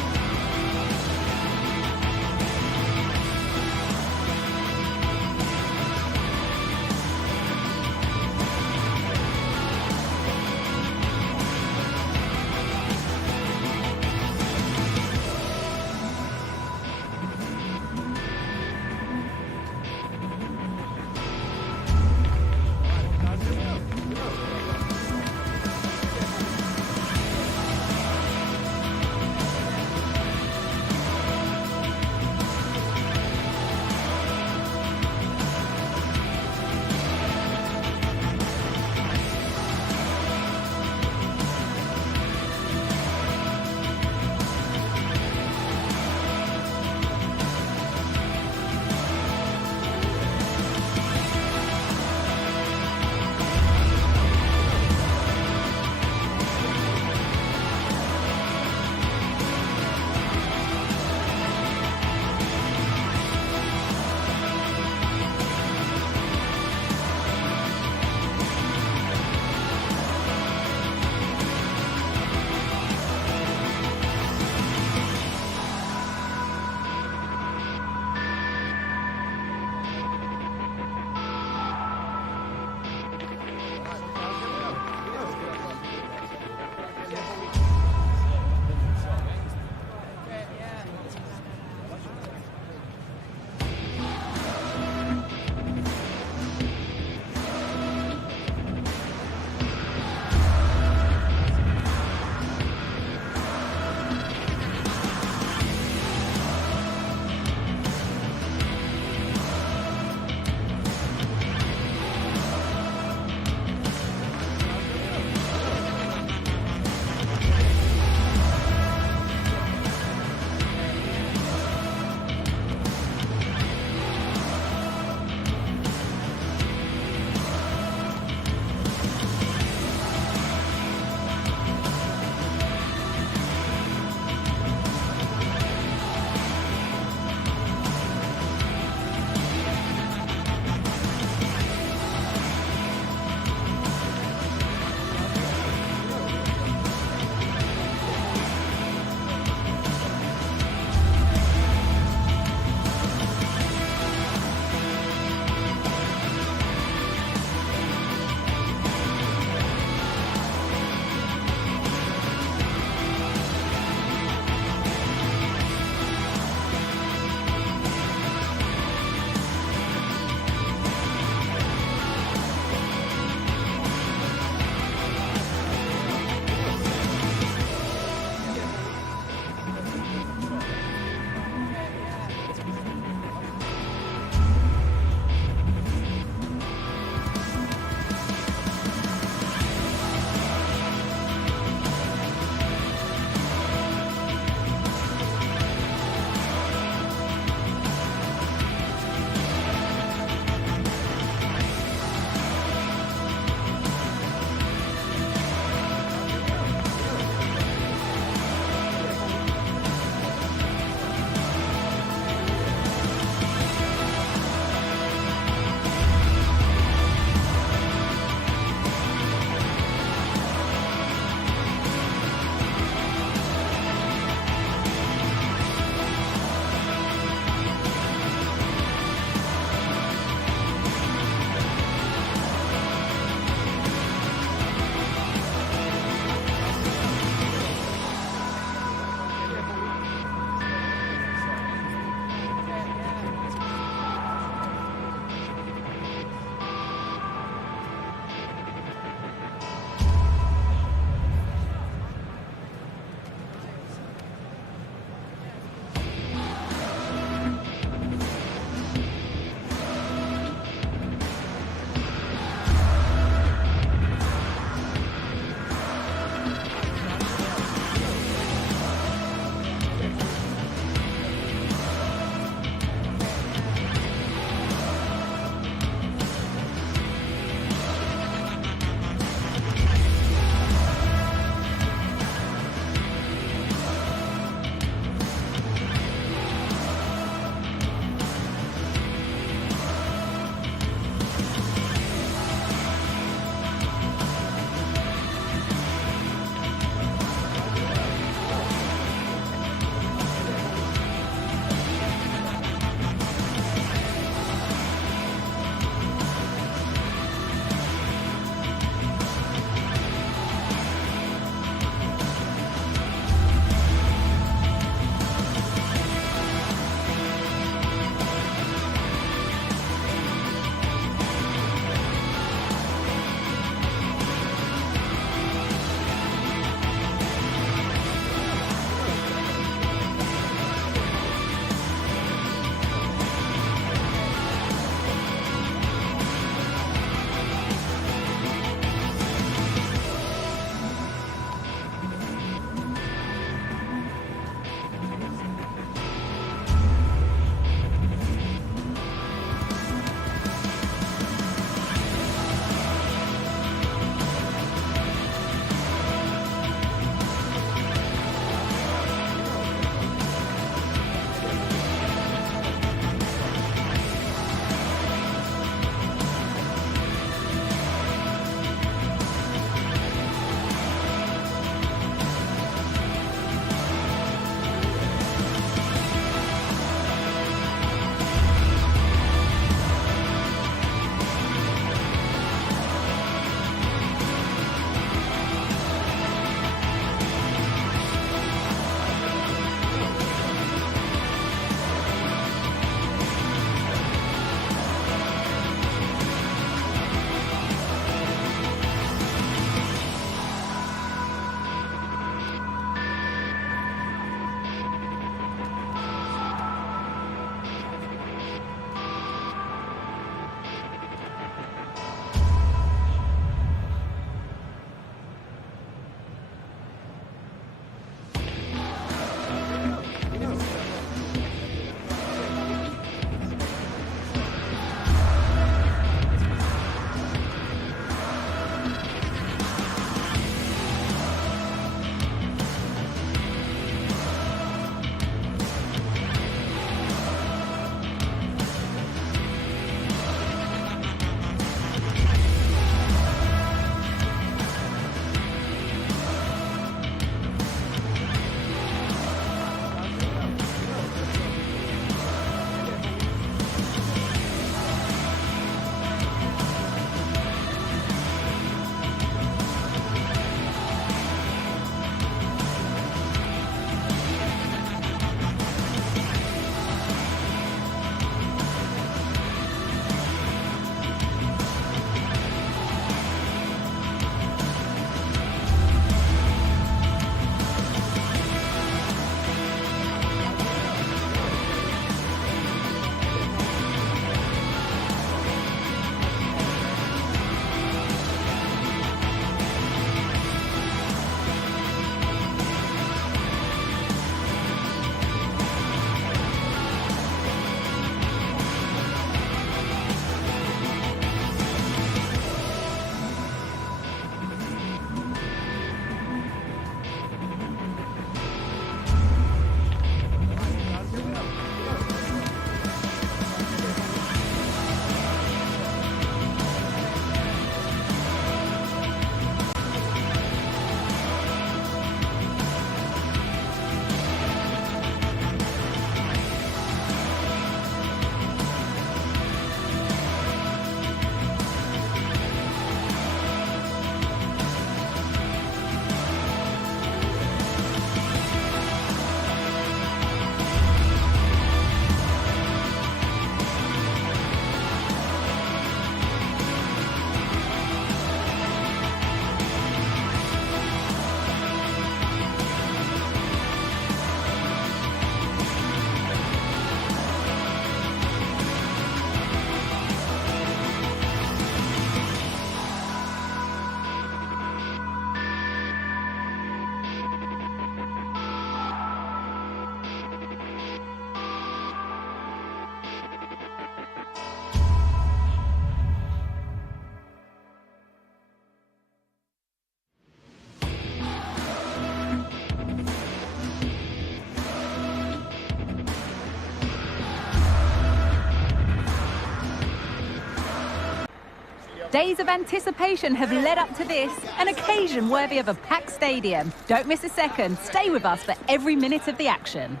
Days of anticipation have led up to this, an occasion worthy of a packed stadium. Don't miss a second. Stay with us for every minute of the action.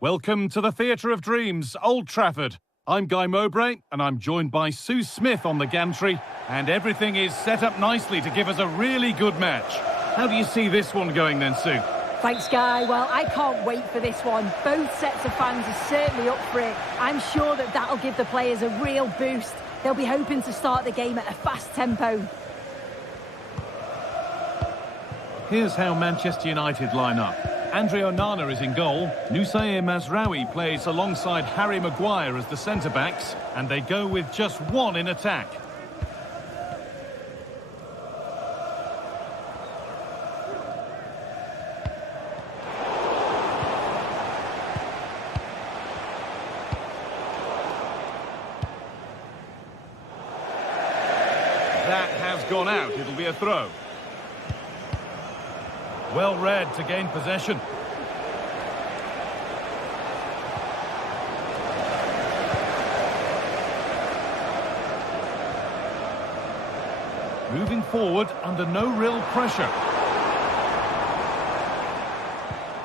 Welcome to the Theatre of Dreams, Old Trafford. I'm Guy Mowbray, and I'm joined by Sue Smith on the gantry, and everything is set up nicely to give us a really good match. How do you see this one going then, Sue? Thanks, Guy. Well, I can't wait for this one. Both sets of fans are certainly up for it. I'm sure that that'll give the players a real boost. They'll be hoping to start the game at a fast tempo. Here's how Manchester United line up. Andre Onana is in goal. Nusayr Mazraoui plays alongside Harry Maguire as the centre-backs, and they go with just one in attack. That has gone out. It'll be a throw. Well read to gain possession. Moving forward under no real pressure.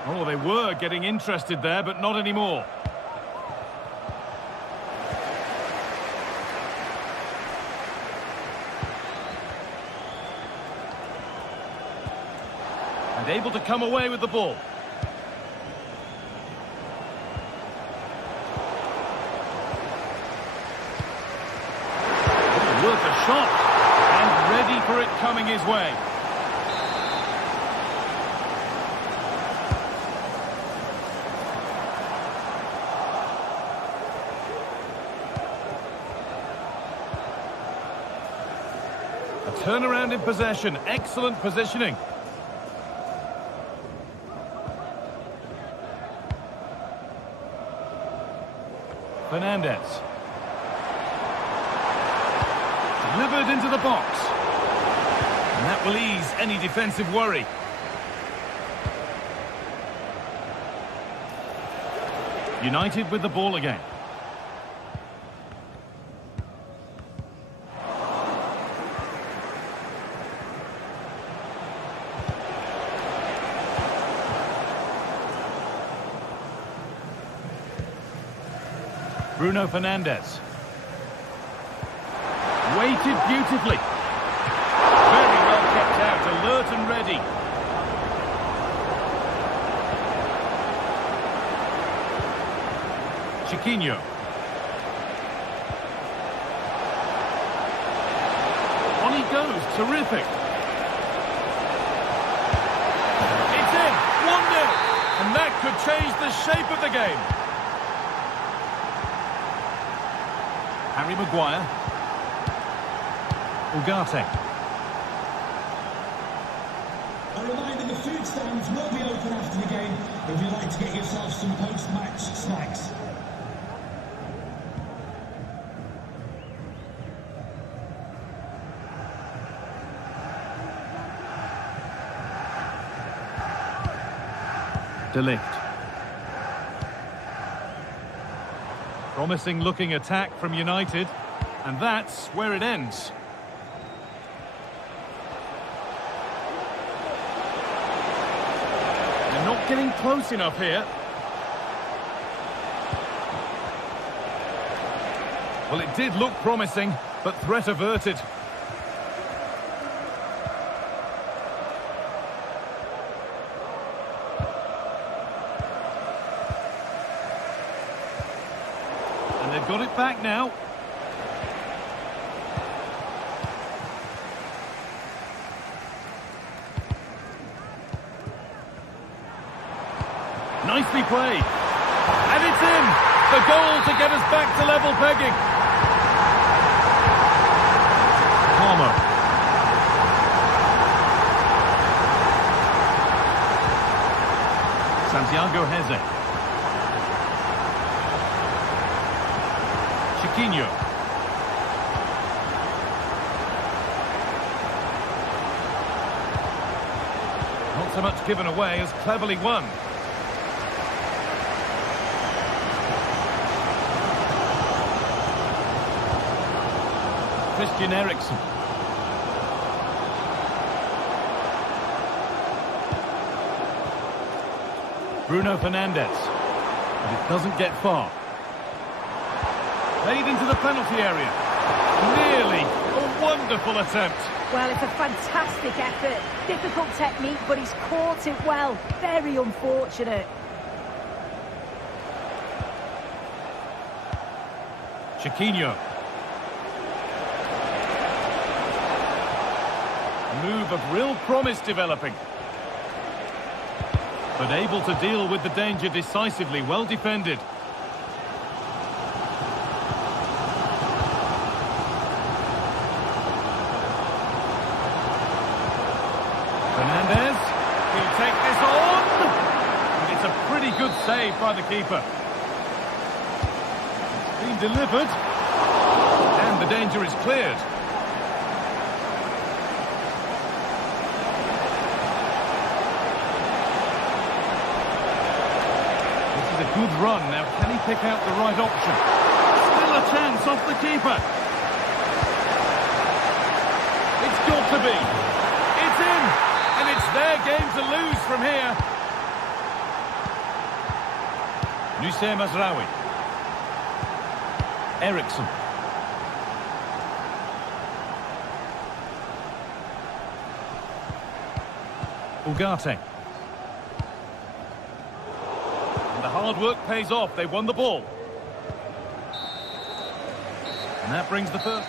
Oh, they were getting interested there, but not anymore. And able to come away with the ball. Oh, worth a shot. And ready for it coming his way. A turnaround in possession. Excellent positioning. Fernandez. Delivered into the box. And that will ease any defensive worry. United with the ball again. Bruno Fernandez. Weighted beautifully. Very well kept out, alert and ready. Chiquinho. On he goes, terrific. It's in, 1-0. And that could change the shape of the game. Harry Maguire. Ugarte. A reminder, the food stands will be open after the game if you'd like to get yourself some post-match snacks. De Ligt. Promising looking attack from United, and that's where it ends. They're not getting close enough here. Well, it did look promising, but threat averted. They've got it back now. Nicely played. And it's in! The goal to get us back to level pegging. Palmer. Santiago Heze. Chiquinho. Not so much given away as cleverly won. Christian Eriksen. Bruno Fernandes. But it doesn't get far. Played into the penalty area. Nearly. A wonderful attempt. Well, it's a fantastic effort. Difficult technique, but he's caught it well. Very unfortunate. Chiquinho. A move of real promise developing. But able to deal with the danger decisively. Well defended. Fernandes. He'll take this on. And it's a pretty good save by the keeper. It's been delivered. And the danger is cleared. Good run. Now, can he pick out the right option? Still a chance off the keeper. It's got to be. It's in. And it's their game to lose from here. Nusayr Mazraoui. Eriksen. Ugarte. The hard work pays off. They won the ball. And that brings the first.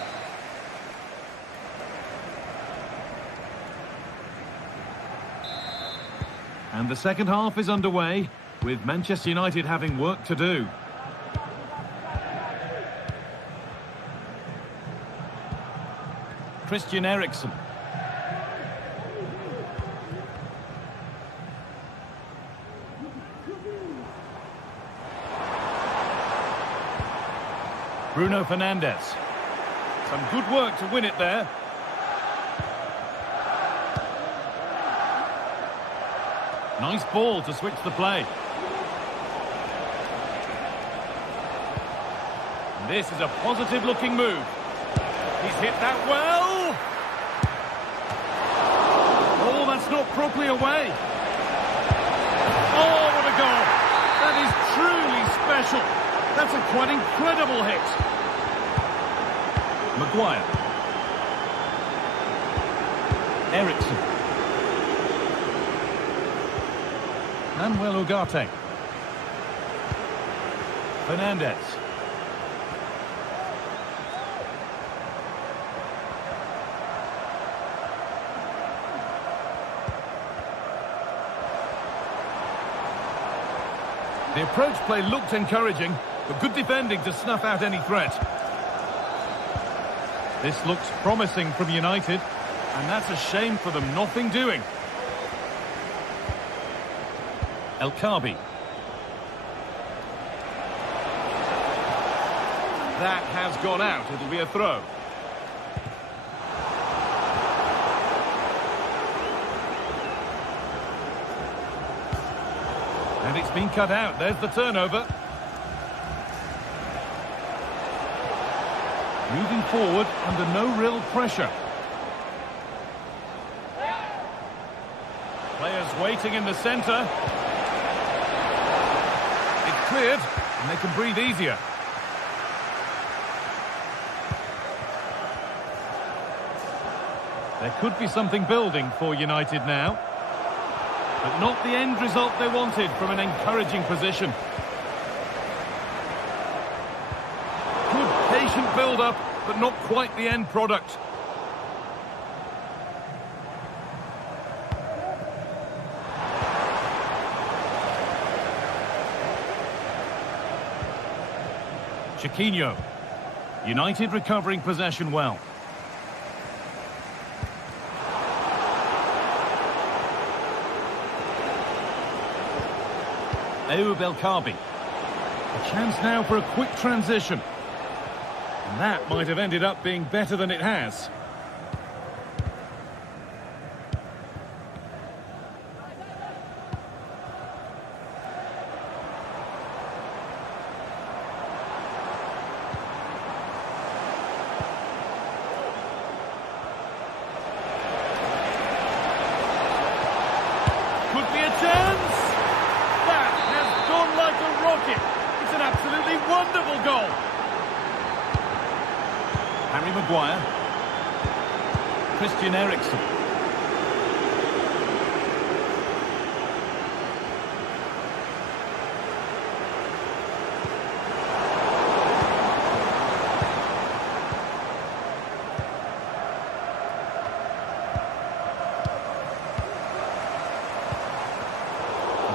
And the second half is underway, with Manchester United having work to do. Christian Eriksen. Bruno Fernandes. Some good work to win it there. Nice ball to switch the play. And this is a positive-looking move. He's hit that well. Oh, that's not properly away. Oh, what a goal. That is truly special. That's a quite incredible hit. Maguire. Eriksen. Manuel Ugarte. Fernandes. The approach play looked encouraging, but good defending to snuff out any threat. This looks promising from United, and that's a shame for them. Nothing doing. El Kaabi. That has gone out. It'll be a throw. And it's been cut out. There's the turnover. Moving forward under no real pressure. Players waiting in the centre. It's cleared, and they can breathe easier. There could be something building for United now. But not the end result they wanted from an encouraging position. Good patient build-up, but not quite the end product. Chiquinho. United recovering possession well. Ayoub El Kaabi. A chance now for a quick transition. And that might have ended up being better than it has. absolutely wonderful goal. Harry Maguire. Christian Eriksen.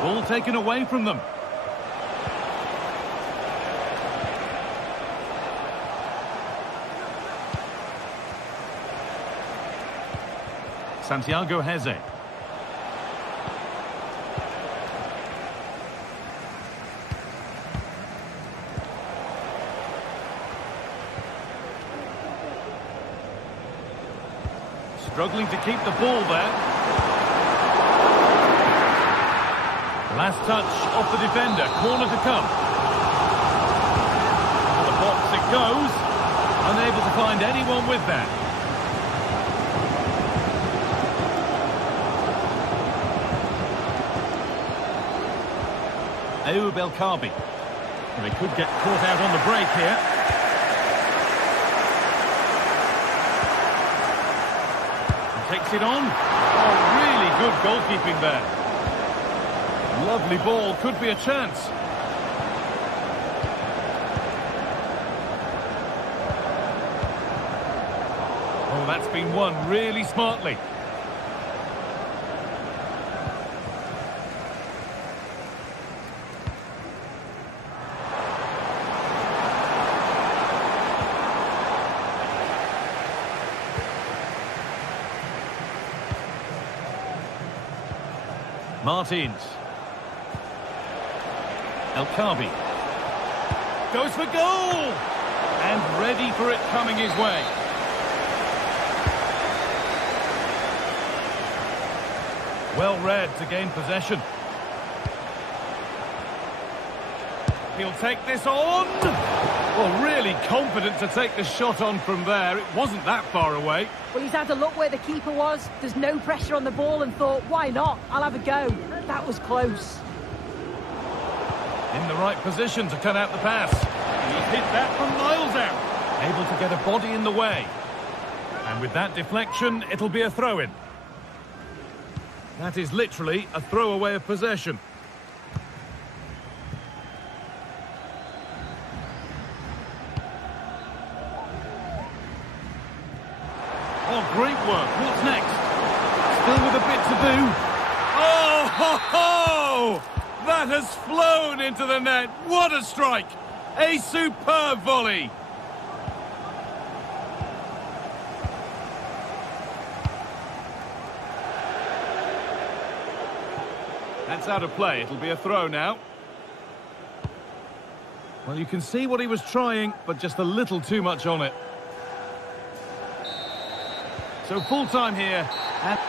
Ball taken away from them. Santiago Heze. Struggling to keep the ball there. Last touch off the defender. Corner to come. To the box it goes. Unable to find anyone with that. Ayoub El Kaabi. Well, they could get caught out on the break here. He takes it on. Oh, really good goalkeeping there. Lovely ball, could be a chance. Oh, that's been won really smartly. Martins. El Kaabi. Goes for goal! And ready for it coming his way. Well read to gain possession. He'll take this on. Well, really confident to take the shot on from there. It wasn't that far away. Well, he's had a look where the keeper was. There's no pressure on the ball and thought, why not? I'll have a go. That was close. In the right position to cut out the pass. He hit that from miles out. Able to get a body in the way. And with that deflection, it'll be a throw-in. That is literally a throwaway of possession. Oh, great work. What's next? Still with a bit to do. Oh, ho, ho! That has flown into the net. What a strike! A superb volley. That's out of play. It'll be a throw now. Well, you can see what he was trying, but just a little too much on it. So full time here. And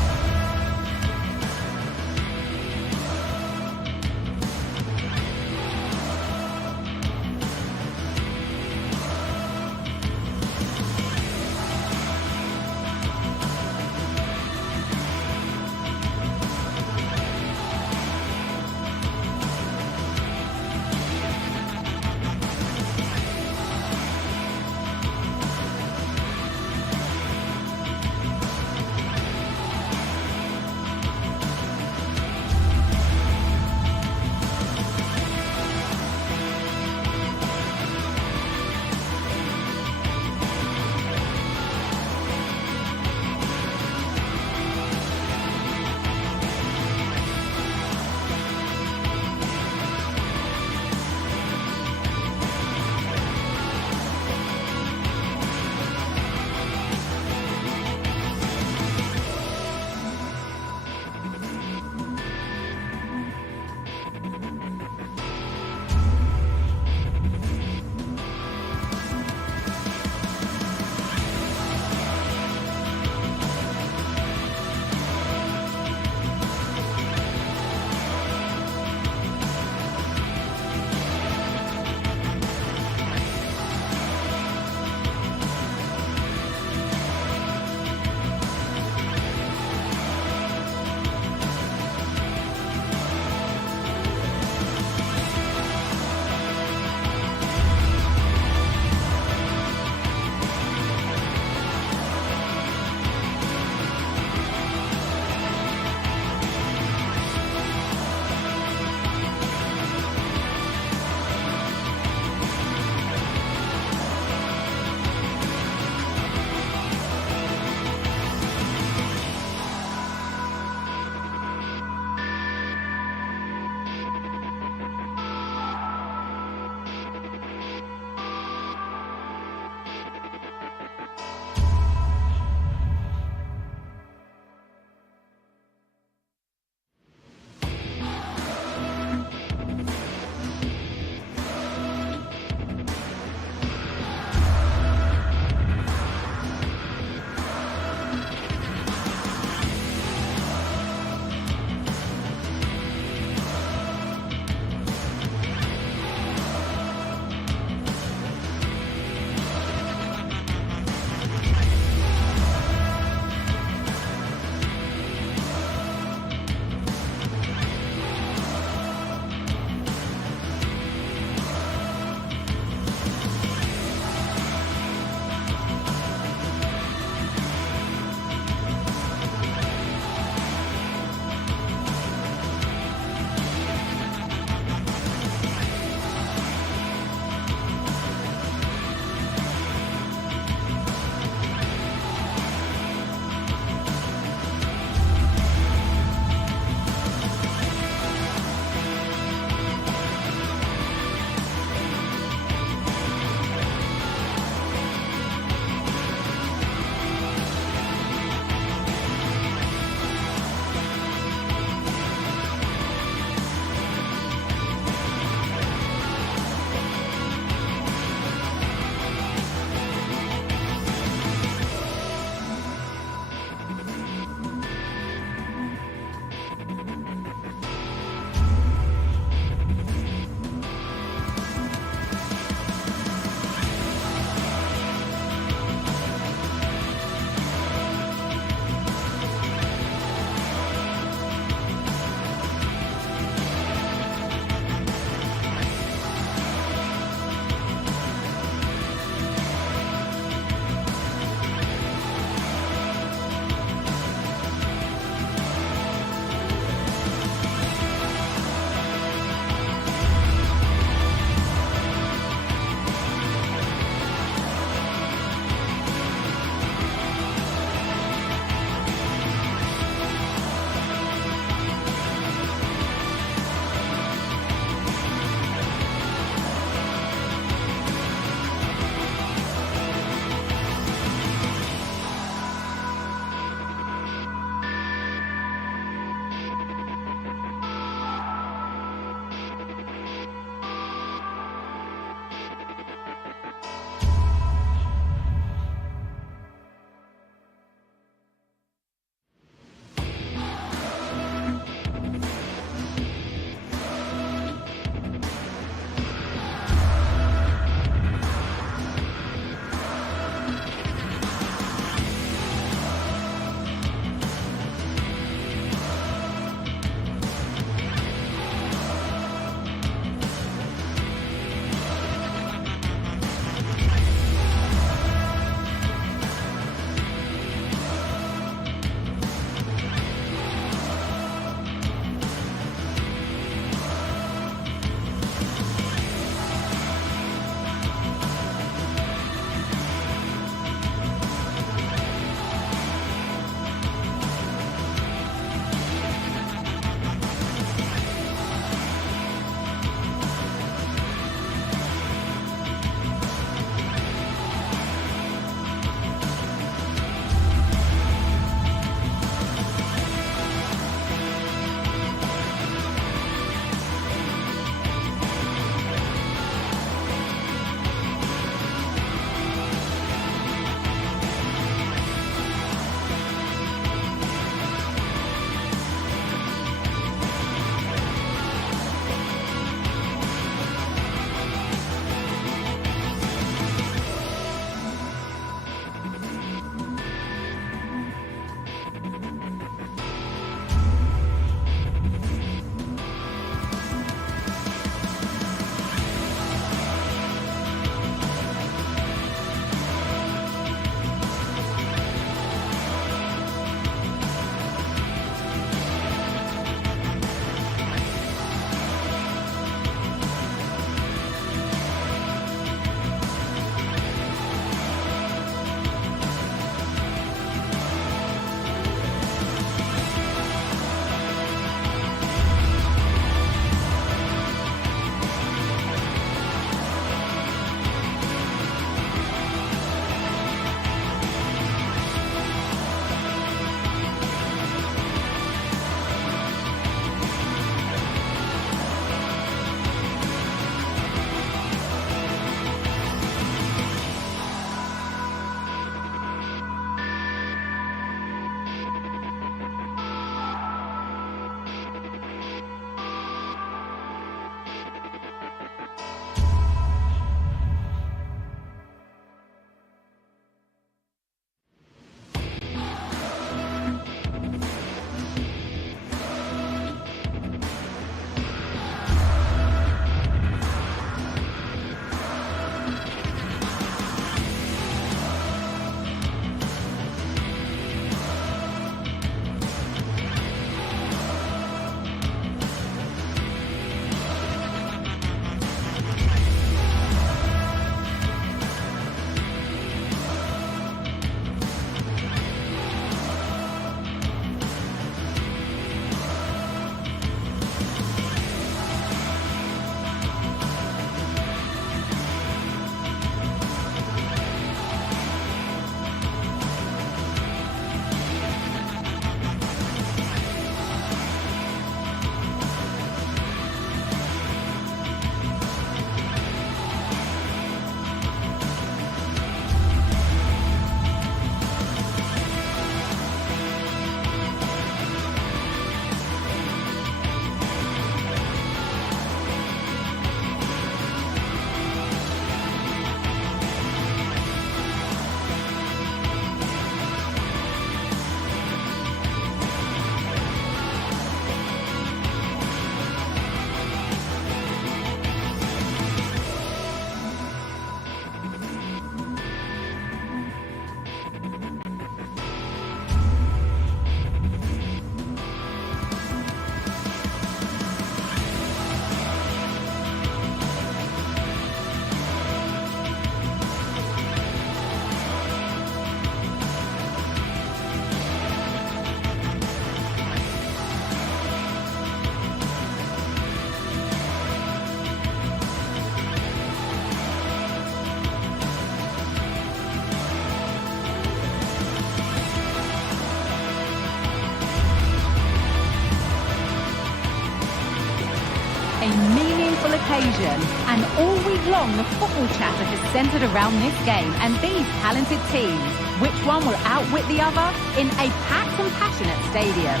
occasion. And all week long, the football chatter has centred around this game and these talented teams. Which one will outwit the other in a packed and passionate stadium?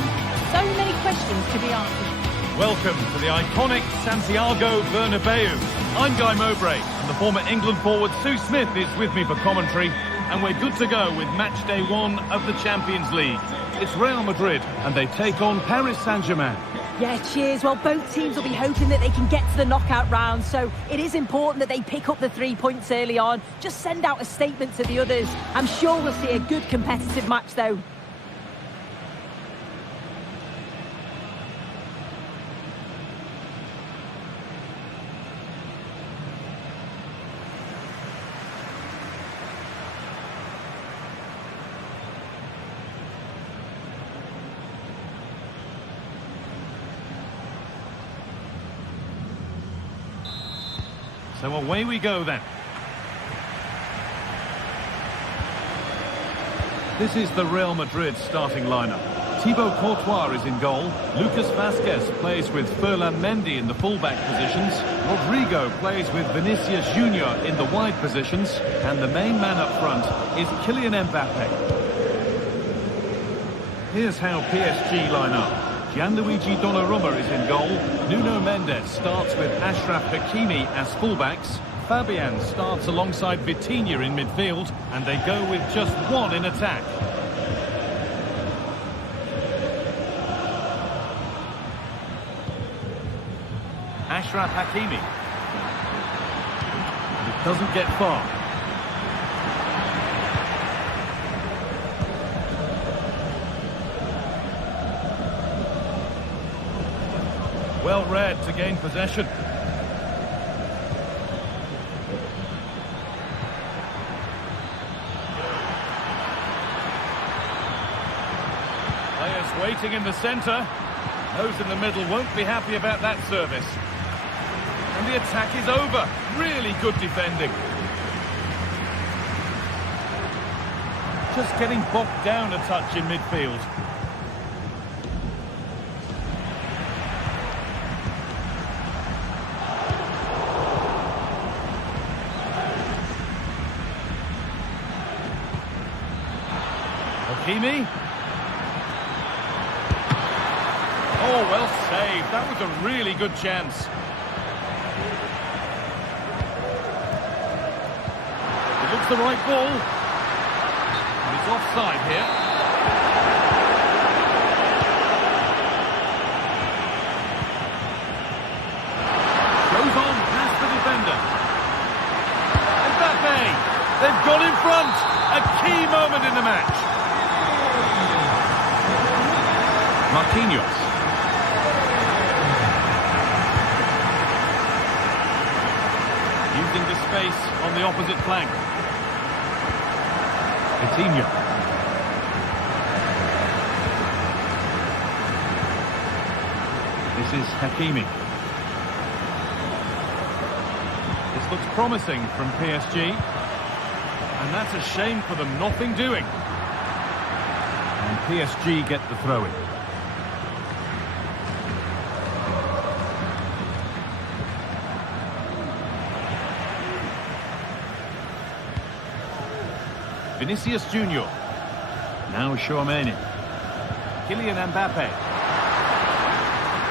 So many questions to be answered. Welcome to the iconic Santiago Bernabeu. I'm Guy Mowbray, and the former England forward Sue Smith is with me for commentary, and we're good to go with match day 1 of the Champions League. It's Real Madrid, and they take on Paris Saint-Germain. Yeah, cheers. Well, both teams will be hoping that they can get to the knockout round, so it is important that they pick up the 3 points early on. Just send out a statement to the others. I'm sure we'll see a good competitive match, though. So away we go then. This is the Real Madrid starting lineup. Thibaut Courtois is in goal. Lucas Vázquez plays with Ferland Mendy in the fullback positions. Rodrigo plays with Vinicius Junior in the wide positions. And the main man up front is Kylian Mbappe. Here's how PSG line up. Gianluigi Donnarumma is in goal. Nuno Mendes starts with Achraf Hakimi as fullbacks. Fabian starts alongside Vitinha in midfield, and they go with just one in attack. Achraf Hakimi. It doesn't get far. Well read to gain possession. Players waiting in the centre. Those in the middle won't be happy about that service. And the attack is over. Really good defending. Just getting bogged down a touch in midfield. Hakimi. Oh, well saved. That was a really good chance. It looks the right ball. And it's offside here. Goes on past the defender. Mbappe. They've gone in front. A key moment in the match. Marquinhos. Using the space on the opposite flank. Vitinha. This is Hakimi. This looks promising from PSG. And that's a shame for them, nothing doing. And PSG get the throw-in. Vinicius Junior. Now Tchouaméni. Kylian Mbappe.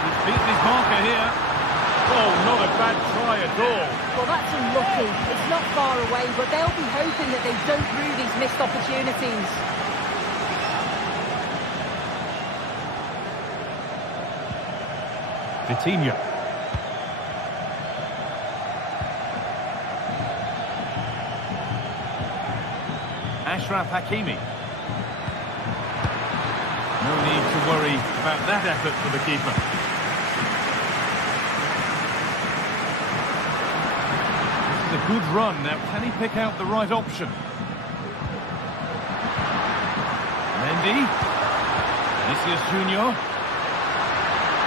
He's beaten his marker here. Oh, not a bad try at all. Well, that's unlucky. It's not far away, but they'll be hoping that they don't rue these missed opportunities. Vitinha. Achraf Hakimi. No need to worry about that effort for the keeper. This is a good run. Now, can he pick out the right option? Mendy. Vinicius Junior.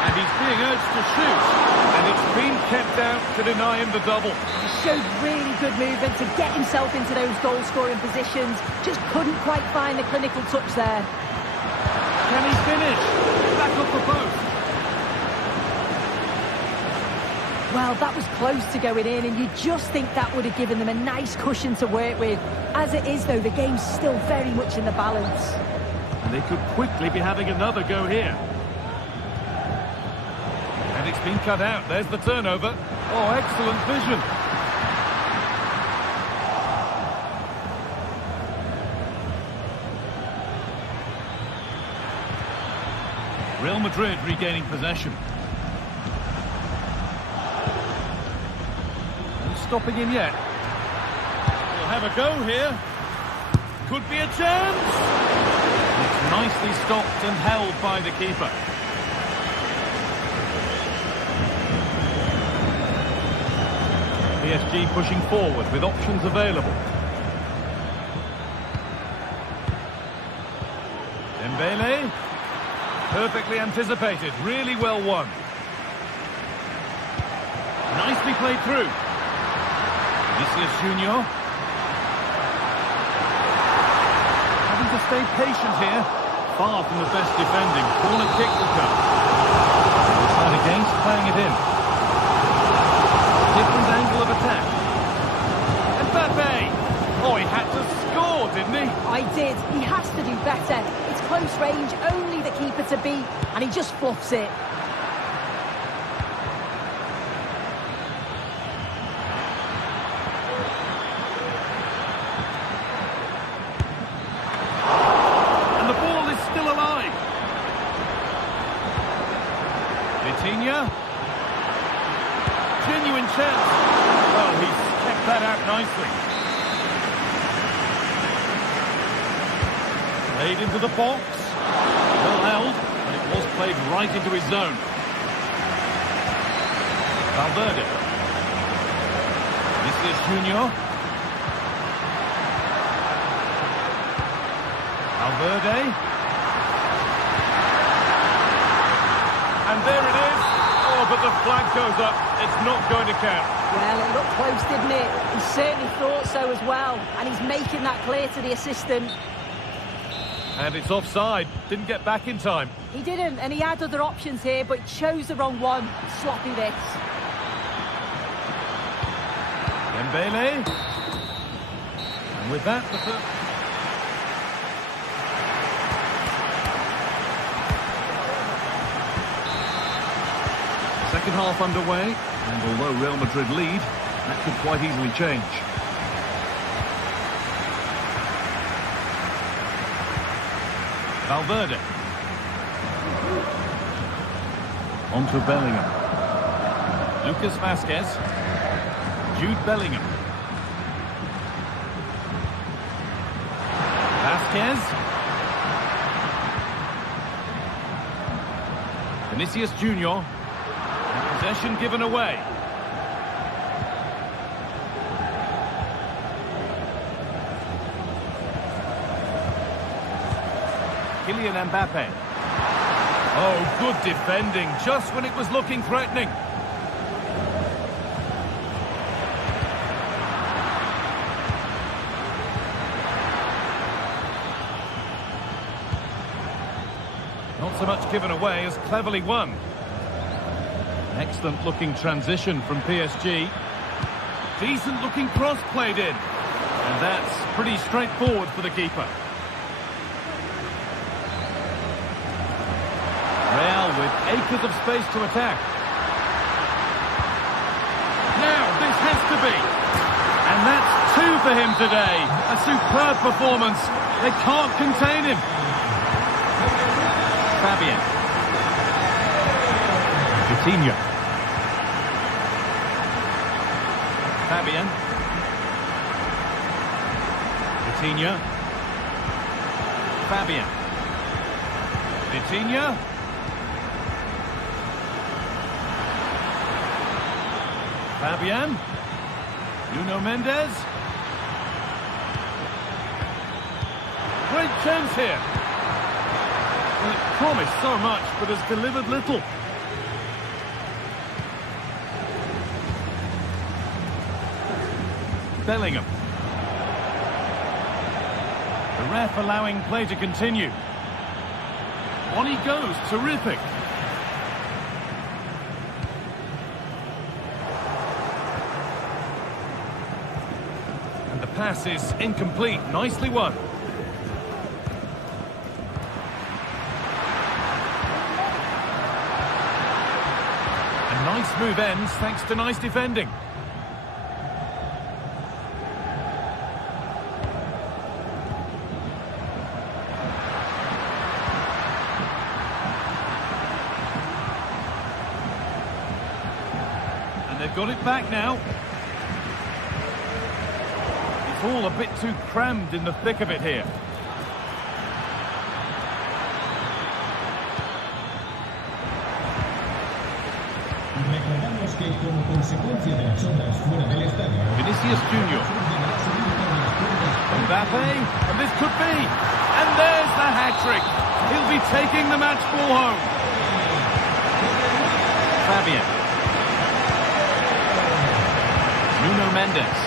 And he's being urged to shoot. And it's been kept out to deny him the double. He showed really good movement to get himself into those goal-scoring positions. Just couldn't quite find the clinical touch there. Can he finish? Back off the post. Well, that was close to going in, and you just think that would have given them a nice cushion to work with. As it is, though, the game's still very much in the balance. And they could quickly be having another go here. And it's been cut out. There's the turnover. Oh, excellent vision. Real Madrid regaining possession. Stopping him yet. We'll have a go here. Could be a chance. It's nicely stopped and held by the keeper. PSG pushing forward with options available. Dembele. Perfectly anticipated. Really well won. Nicely played through. Vinicius Junior. Having to stay patient here. Far from the best defending. Corner kick will come. Decide against playing it in. Different angle of attack. Mbappe! Oh, he had to score, didn't he? I did. He has to do better. It's close range, only the keeper to beat, and he just fluffs it. Genuine chance. Oh, he's kept that out nicely. Played into the box. Well held, and it was played right into his zone. Valverde. Vinicius Junior. Valverde. And there it is. Oh, but the flag goes up. It's not going to count. Well, it looked close, didn't it? He certainly thought so as well. And he's making that clear to the assistant. And it's offside. Didn't get back in time. He didn't, and he had other options here, but chose the wrong one. Sloppy this. Dembele. And with that, the first... Second half underway, and although Real Madrid lead, that could quite easily change. Valverde. On to Bellingham. Lucas Vazquez. Jude Bellingham. Vazquez. Vinicius Junior. Possession given away. Kylian Mbappe. Oh, good defending, just when it was looking threatening. Not so much given away as cleverly won. Excellent looking transition from PSG. Decent looking cross played in. And that's pretty straightforward for the keeper. Real with acres of space to attack. Now this has to be. And that's two for him today. A superb performance. They can't contain him. Fabian. Coutinho. Fabian. Coutinho. Fabian. Coutinho. Fabian. Nuno Mendes. Great chance here. Well, it promised so much, but has delivered little. Bellingham. The ref allowing play to continue. On he goes, terrific. pass is incomplete. Nicely won. A nice move ends thanks to nice defending. They've got it back now. It's all a bit too crammed in the thick of it here. Recordamos que como consecuencia de las obras fuera del estadio, Vinicius Junior. Mbappe, and this could be. And there's the hat-trick. He'll be taking the match ball home. Fabian. Nuno Mendes.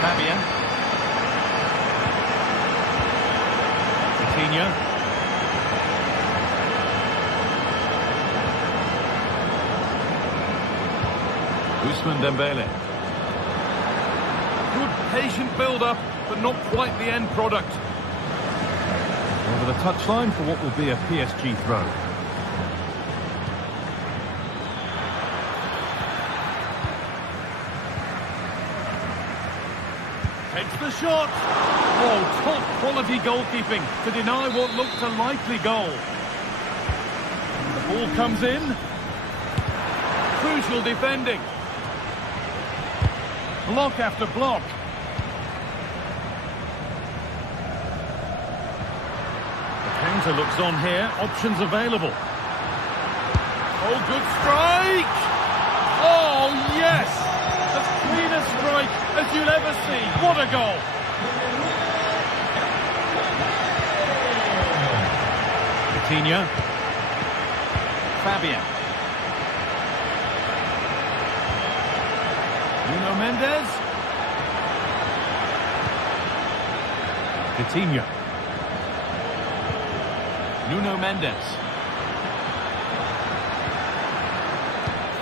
Fabian. Coutinho. Ousmane Dembele. Good patient build-up, but not quite the end product. Over the touchline for what will be a PSG throw. Takes the shot. Oh, top quality goalkeeping to deny what looked a likely goal. The ball comes in. Crucial defending. Block after block. The counter looks on here. Options available. Oh, good strike. Oh, yes. As clean a strike as you'll ever see. What a goal! Coutinho. Fabian. Nuno Mendes. Coutinho. Nuno Mendes.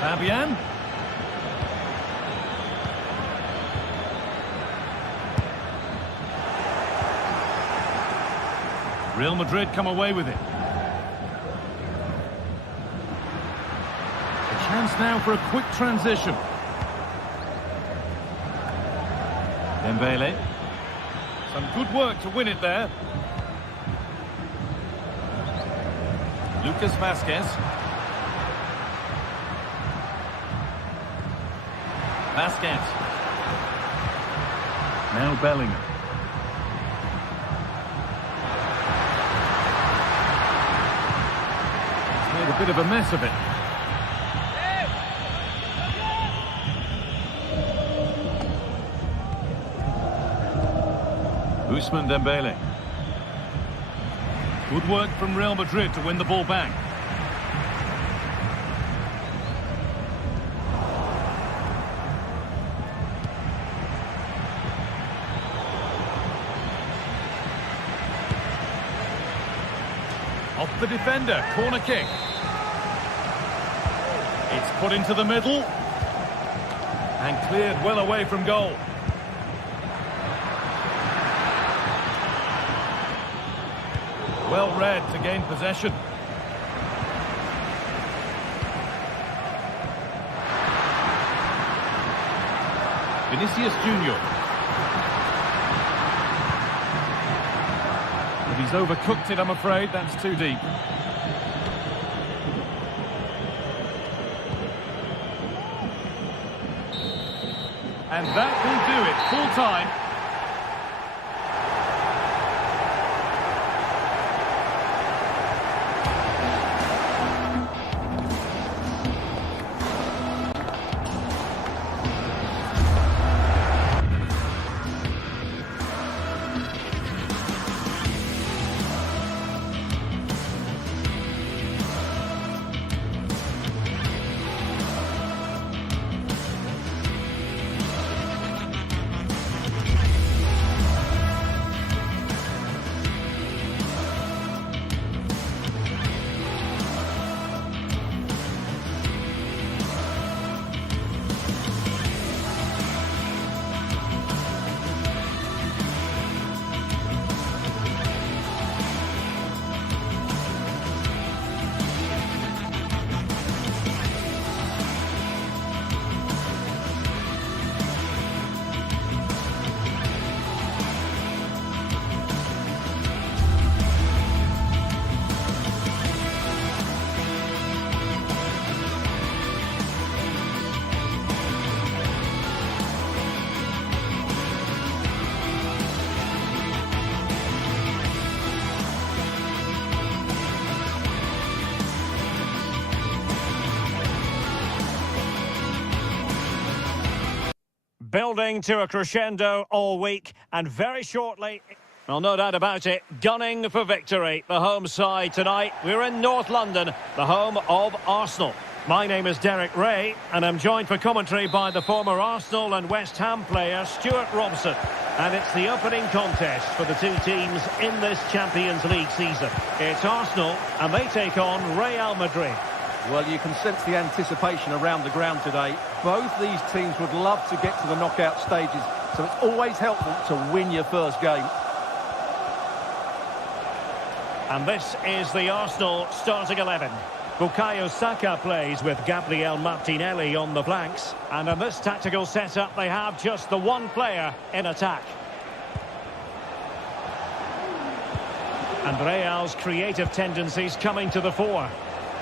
Fabian. Real Madrid come away with it. A chance now for a quick transition. Dembele. Some good work to win it there. Lucas Vazquez. Vazquez. Now Bellingham. Made a bit of a mess of it. Ousmane Dembele. Good work from Real Madrid to win the ball back. Off the defender, corner kick. It's put into the middle and cleared well away from goal. Well read to gain possession. Vinicius Junior. But he's overcooked it, I'm afraid. That's too deep. And that will do it. Full time. building to a crescendo all week, and very shortly, well, no doubt about it, gunning for victory. The home side tonight, we're in North London, the home of Arsenal. My name is Derek Ray, and I'm joined for commentary by the former Arsenal and West Ham player Stuart Robson. And it's the opening contest for the two teams in this Champions League season. It's Arsenal, and they take on Real Madrid. Well, you can sense the anticipation around the ground today. Both these teams would love to get to the knockout stages, so it's always helpful to win your first game. And this is the Arsenal starting 11. Bukayo Saka plays with Gabriel Martinelli on the flanks. And in this tactical setup, they have just the one player in attack. And Real's creative tendencies coming to the fore.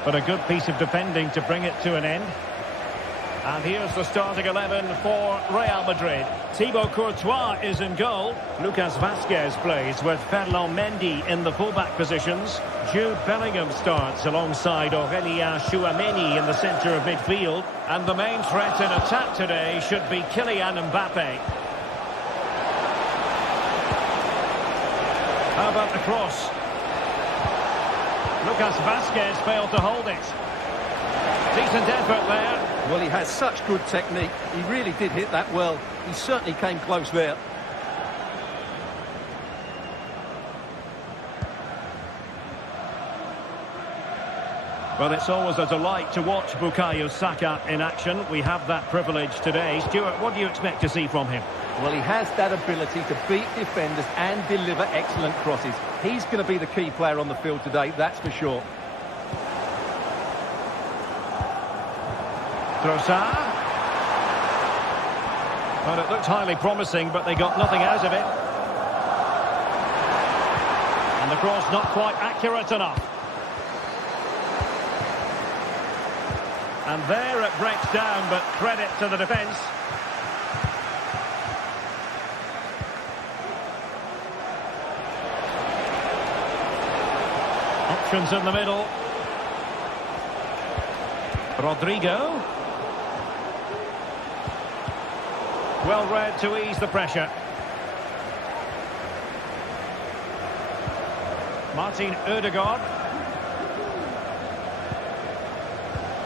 But a good piece of defending to bring it to an end. And here's the starting 11 for Real Madrid. Thibaut Courtois is in goal. Lucas Vazquez plays with Ferland Mendy in the fullback positions. Jude Bellingham starts alongside Aurélien Tchouaméni in the centre of midfield. And the main threat in attack today should be Kylian Mbappe. How about the cross? Lucas Vazquez failed to hold it. Decent effort there. Well, he has such good technique. He really did hit that well. He certainly came close there. Well, it's always a delight to watch Bukayo Saka in action. We have that privilege today. Stuart, what do you expect to see from him? Well, he has that ability to beat defenders and deliver excellent crosses. He's going to be the key player on the field today, that's for sure. Trossard. Well, it looked highly promising, but they got nothing out of it. And the cross not quite accurate enough. And there it breaks down, but credit to the defence. Options in the middle. Rodrigo. Well read to ease the pressure. Martin Ødegaard.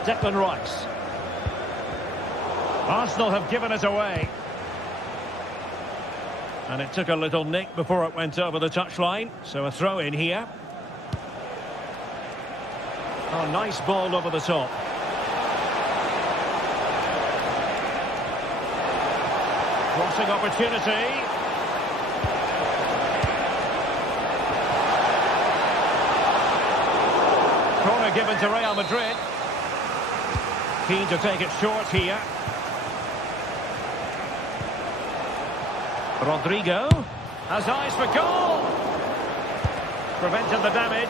Declan Rice. Arsenal have given it away. And it took a little nick before it went over the touchline. So a throw in here. Oh, nice ball over the top. Crossing opportunity. Corner given to Real Madrid. Keen to take it short here. Rodrigo has eyes for goal. Prevented the damage.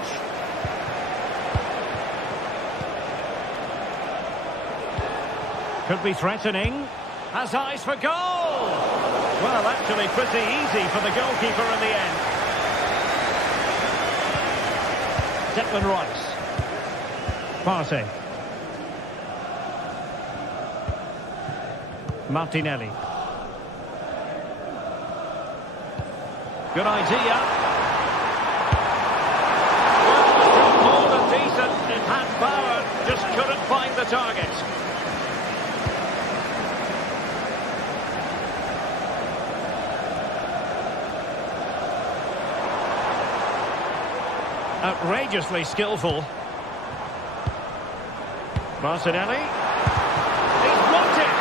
Could be threatening. Has eyes for goal. Well, actually pretty easy for the goalkeeper in the end. Declan Rice. Partey. Martinelli. Good idea. Well, more than decent. It had power, just couldn't find the target. Outrageously skillful. Martinelli. He's blocked it.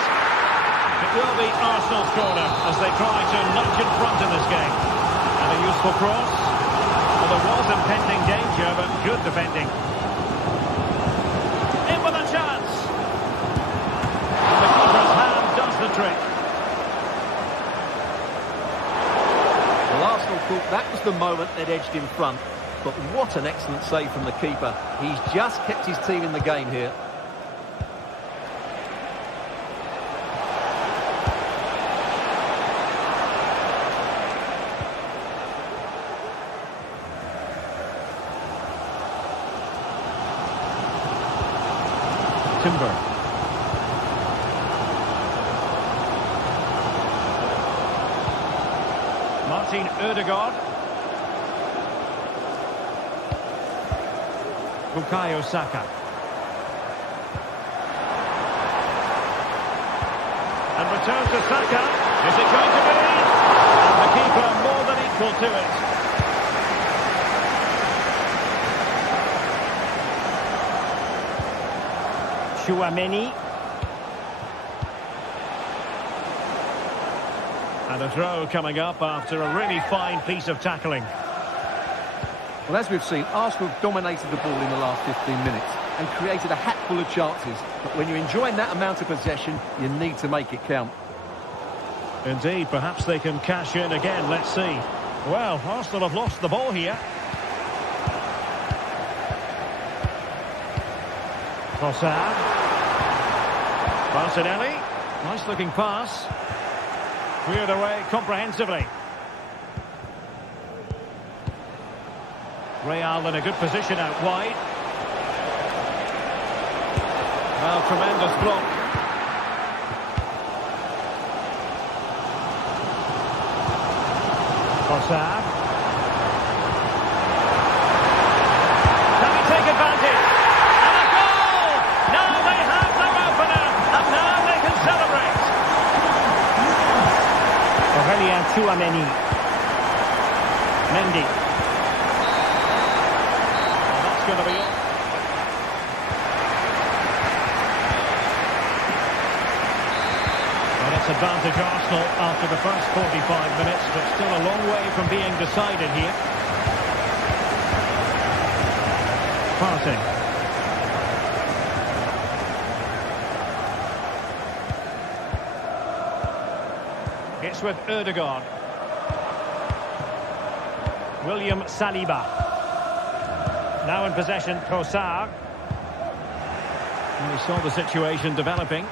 It will be Arsenal's corner as they try to nudge in front in this game. And a useful cross. Well, there was impending danger, but good defending. In with a chance. And the keeper's hand does the trick. Well, Arsenal thought that was the moment they'd edged in front. But what an excellent save from the keeper. He's just kept his team in the game here. Timber. Martin Ødegaard. Bukayo Saka. And return to Saka. Is it going to be? And the keeper more than equal to it. Tchouaméni. And a throw coming up after a really fine piece of tackling. Well, as we've seen, Arsenal have dominated the ball in the last 15 minutes and created a hatful of chances. But when you're enjoying that amount of possession, you need to make it count. Indeed, perhaps they can cash in again. Let's see. Well, Arsenal have lost the ball here. Trossard. Martinelli. Nice looking pass. Cleared away comprehensively. Real in a good position out wide. Well, tremendous block. Trossard. Can he take advantage? And a goal! Now they have their opener, and now they can celebrate. Aurelien Tchouaméni. Mendy. Well, that's going to be it. Well, it's advantage Arsenal after the first 45 minutes, but still a long way from being decided here. Passing. It's with Ødegaard. William Saliba. Now in possession, Trossard. And we saw the situation developing.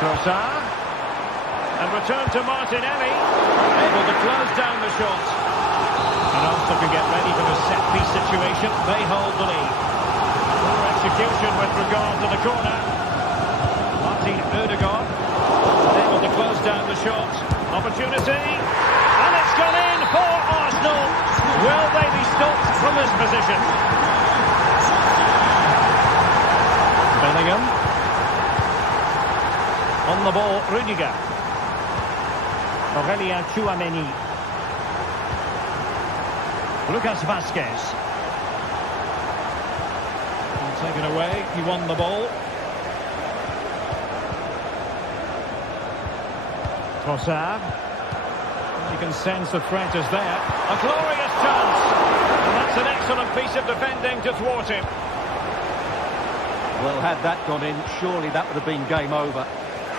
Trossard. And return to Martinelli. Able to close down the shot. And Arsenal can get ready for the set-piece situation. They hold the lead. Poor execution with regard to the corner. Martin Ødegaard. Able to close down the shot. Opportunity. And it's gone in for Arsenal. Will they be stopped from this position? Bellingham. On the ball, Rudiger. Aurelien Tchouaméni. Lucas Vazquez. And taken away, he won the ball. Trossard. You can sense the threat is there. A glorious chance. And that's an excellent piece of defending to thwart him. Well, had that gone in, surely that would have been game over.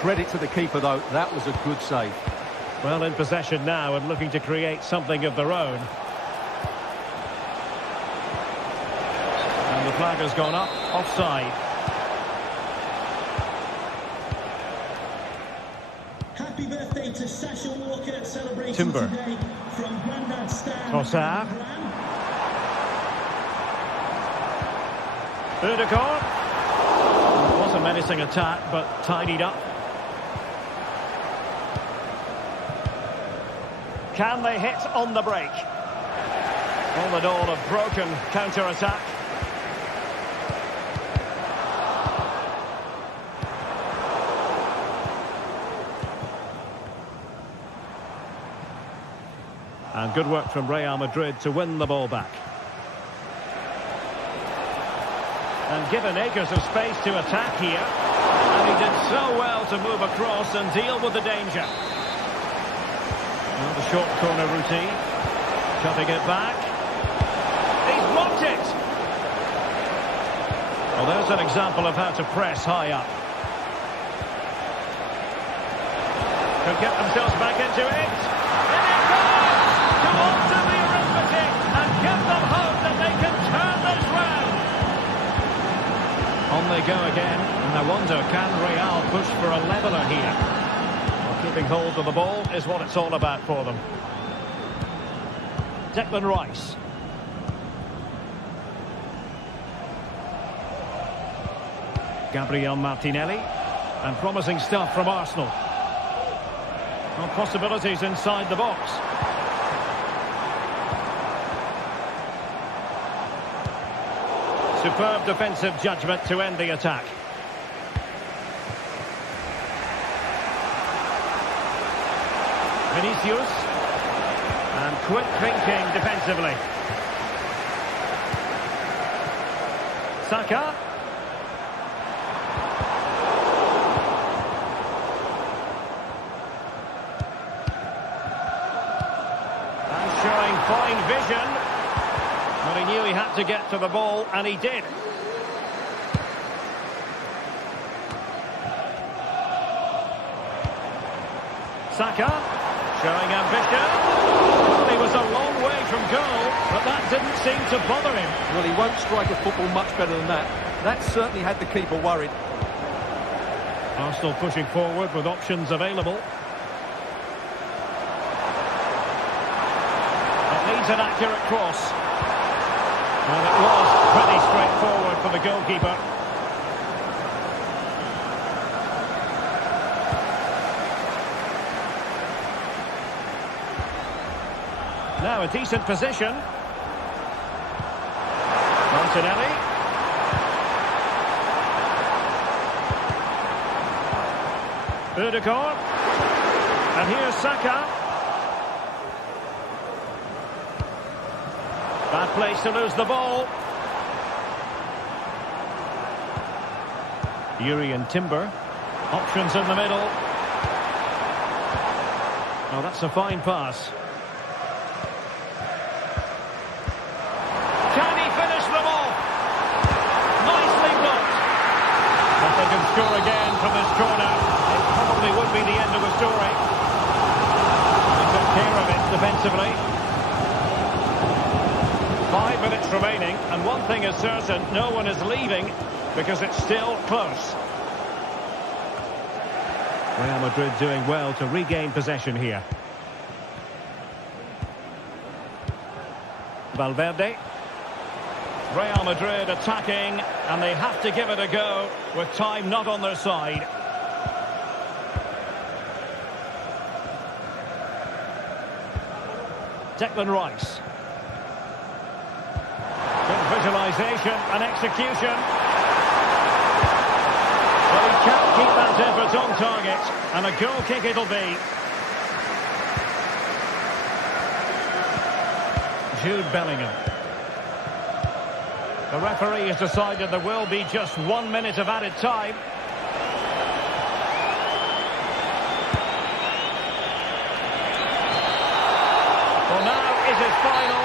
Credit to the keeper, though. That was a good save. Well, in possession now and looking to create something of their own. And the flag has gone up, offside. Happy birthday to Sasha Walker, celebrating Timber. today from Grandad Stan. Trossard. Ødegaard. It was a menacing attack, but tidied up. Can they hit on the break? All in all, a broken counter-attack. And good work from Real Madrid to win the ball back. And given acres of space to attack here. And he did so well to move across and deal with the danger. Well, the short corner routine. Chopping it back. He's blocked it! Well, there's an example of how to press high up. Could get themselves back into it. And it goes! To alter the arithmetic and give them hope that they can turn this round. On they go again. And I wonder, can Real push for a leveller here? Keeping hold of the ball is what it's all about for them. Declan Rice. Gabriel Martinelli. And promising stuff from Arsenal. Well, possibilities inside the box. Superb defensive judgment to end the attack. Vinicius. And quick thinking defensively. Saka. And showing fine vision. But he knew he had to get to the ball, and he did. Saka, showing ambition. Well, he was a long way from goal, but that didn't seem to bother him. Well, he won't strike a football much better than that. That certainly had the keeper worried. Arsenal pushing forward with options available. It needs an accurate cross. Well, it was pretty straightforward for the goalkeeper. Now a decent position. Martinelli. Odegaard. And here's Saka. Bad place to lose the ball. Yuri and Timber. Options in the middle. Oh, that's a fine pass. Can he finish them off? Nicely blocked. If they can score again from this corner, it probably would be the end of the story. They took care of it defensively. 5 minutes remaining, and one thing is certain, no one is leaving because it's still close. Real Madrid doing well to regain possession here. Valverde. Real Madrid attacking, and they have to give it a go with time not on their side. Declan Rice. Good visualisation and execution. Well, he can't keep that effort on target, and a goal kick it'll be. Jude Bellingham. The referee has decided there will be just 1 minute of added time. Well, now is his final.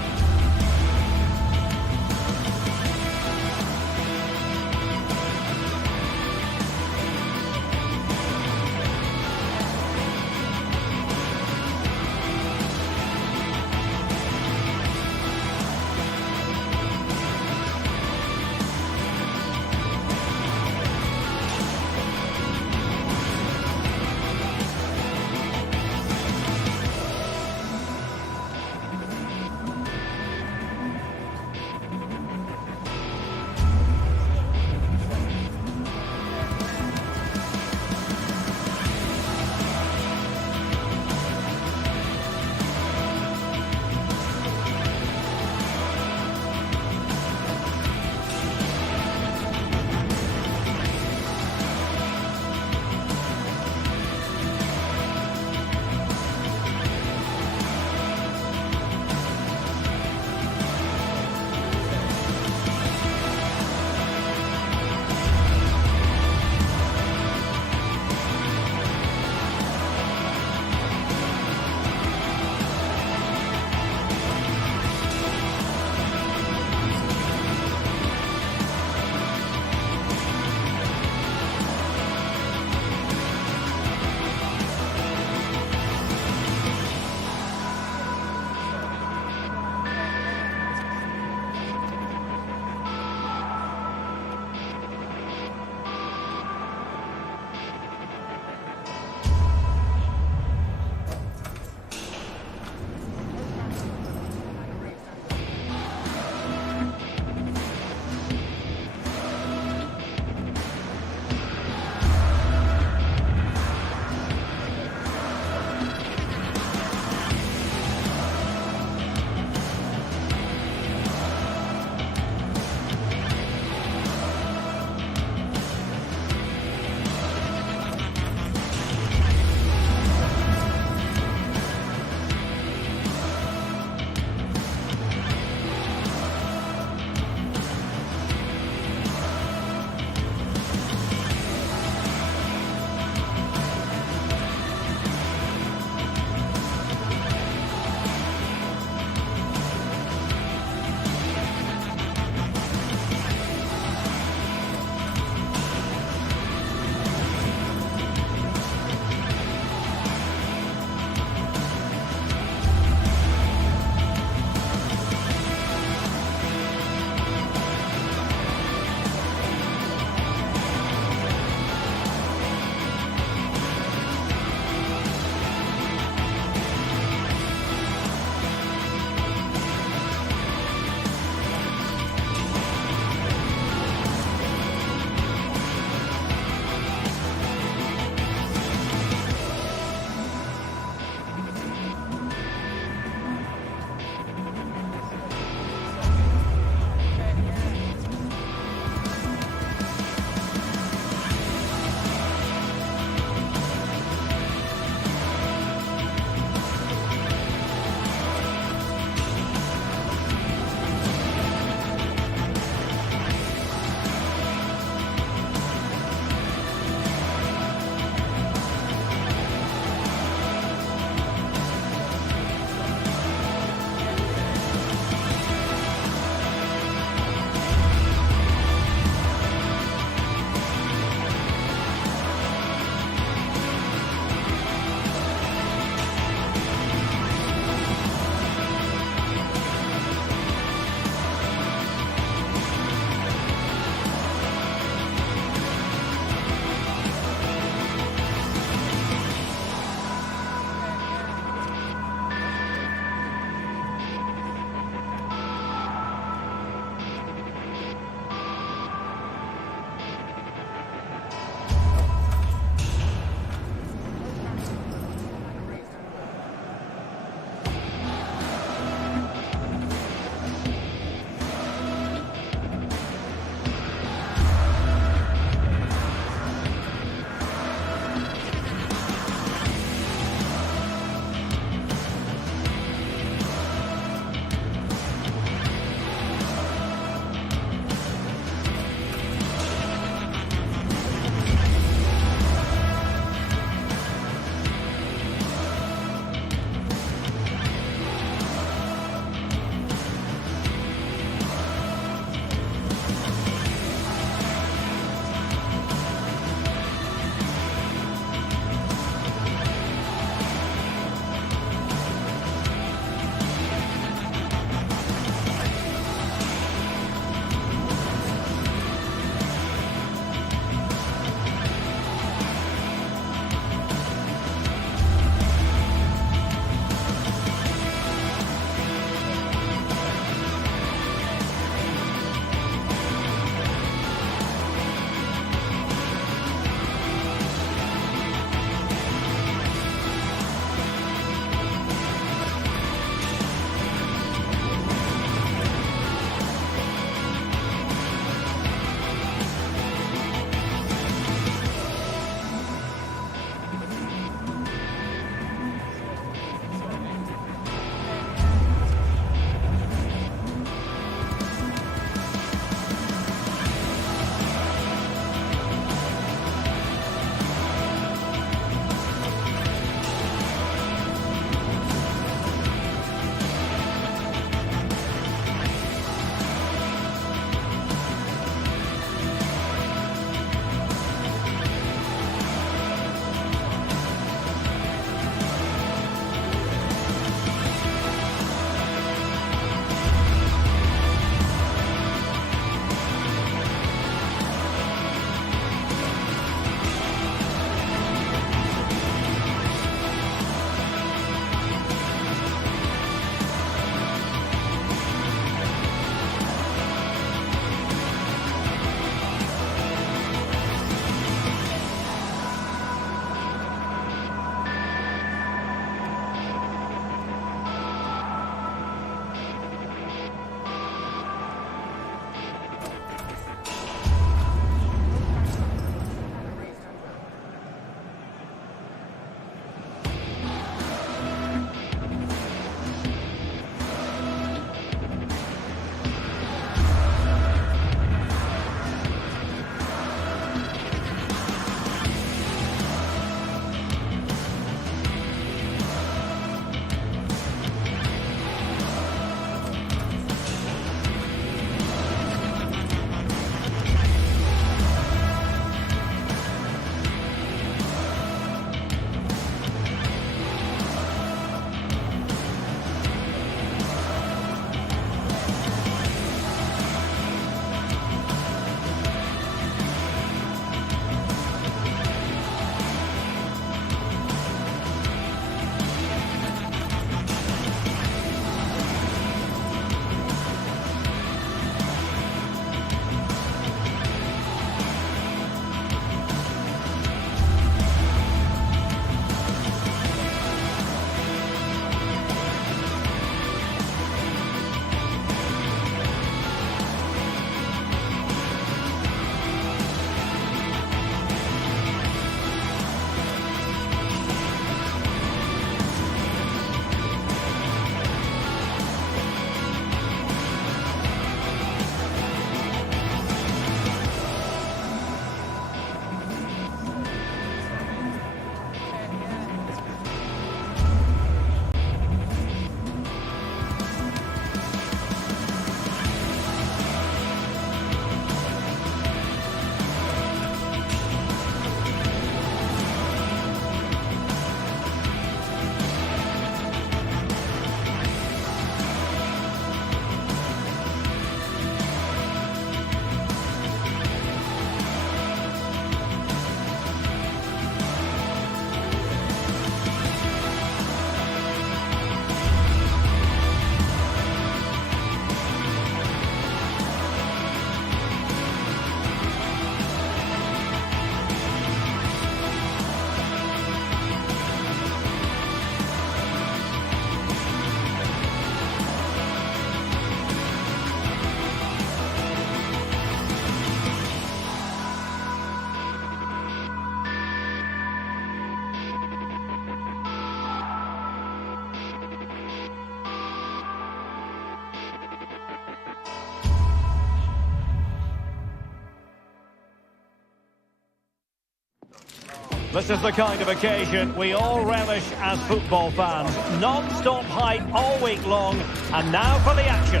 This is the kind of occasion we all relish as football fans. Non-stop hype all week long, and now for the action.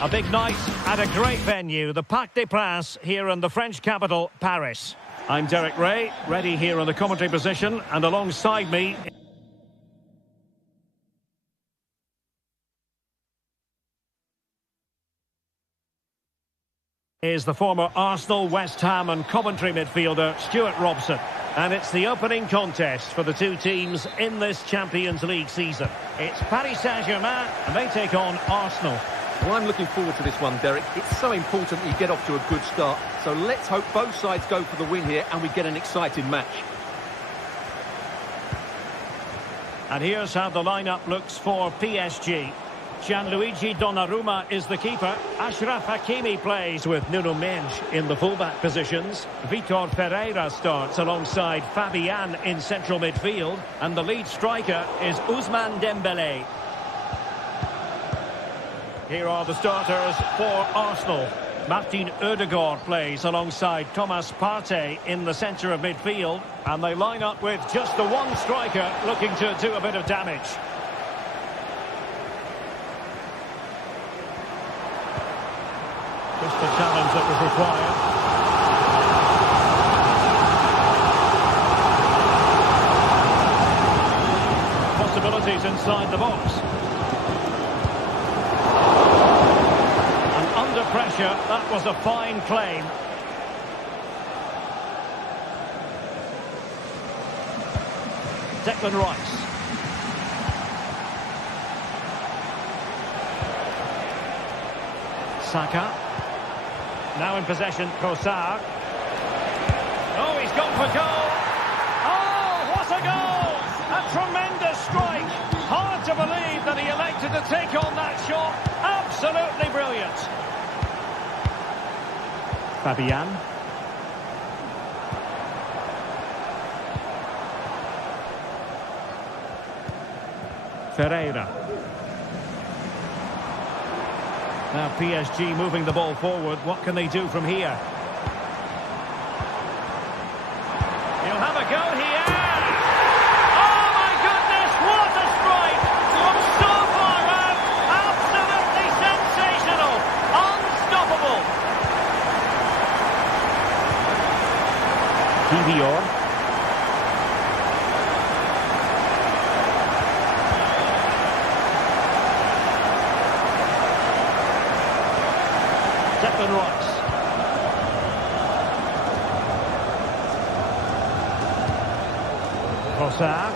A big night at a great venue, the Parc des Princes, here in the French capital, Paris. I'm Derek Ray, ready here in the commentary position, and alongside me is the former Arsenal, West Ham and Coventry midfielder Stuart Robson. And it's the opening contest for the two teams in this Champions League season. It's Paris Saint-Germain and they take on Arsenal. Well, I'm looking forward to this one, Derek. It's so important you get off to a good start. So let's hope both sides go for the win here and we get an exciting match. And here's how the lineup looks for PSG. Gianluigi Donnarumma is the keeper. Achraf Hakimi plays with Nuno Mendes in the fullback positions. Vitor Ferreira starts alongside Fabian in central midfield. And the lead striker is Ousmane Dembélé. Here are the starters for Arsenal. Martin Odegaard plays alongside Thomas Partey in the centre of midfield. And they line up with just the one striker looking to do a bit of damage. Just the challenge that was required. Possibilities inside the box. And under pressure, that was a fine claim. Declan Rice. Saka. Now in possession, Trossard. Oh, he's gone for goal. Oh, what a goal! A tremendous strike. Hard to believe that he elected to take on that shot. Absolutely brilliant. Fabian. Ferreira. Now PSG moving the ball forward. What can they do from here? He'll have a go here. Oh my goodness, what a strike! From so far out, absolutely sensational, unstoppable. Kivior. Declan Rice. Trossard.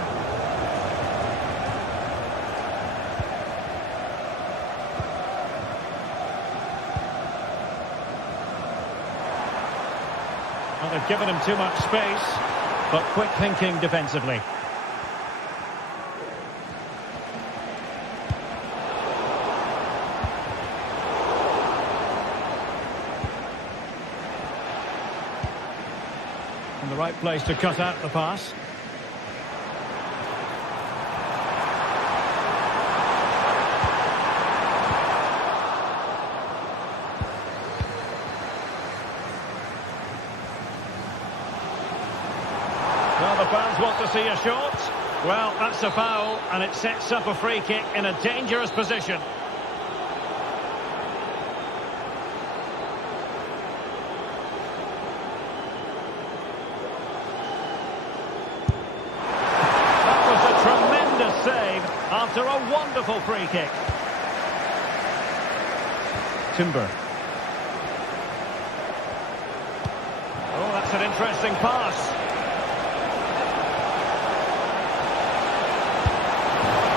Well, they've given him too much space, but quick thinking defensively. In the right place to cut out the pass. Well, the fans want to see a shot. Well, that's a foul, and it sets up a free kick in a dangerous position. Save after a wonderful free kick. Timber. Oh, that's an interesting pass.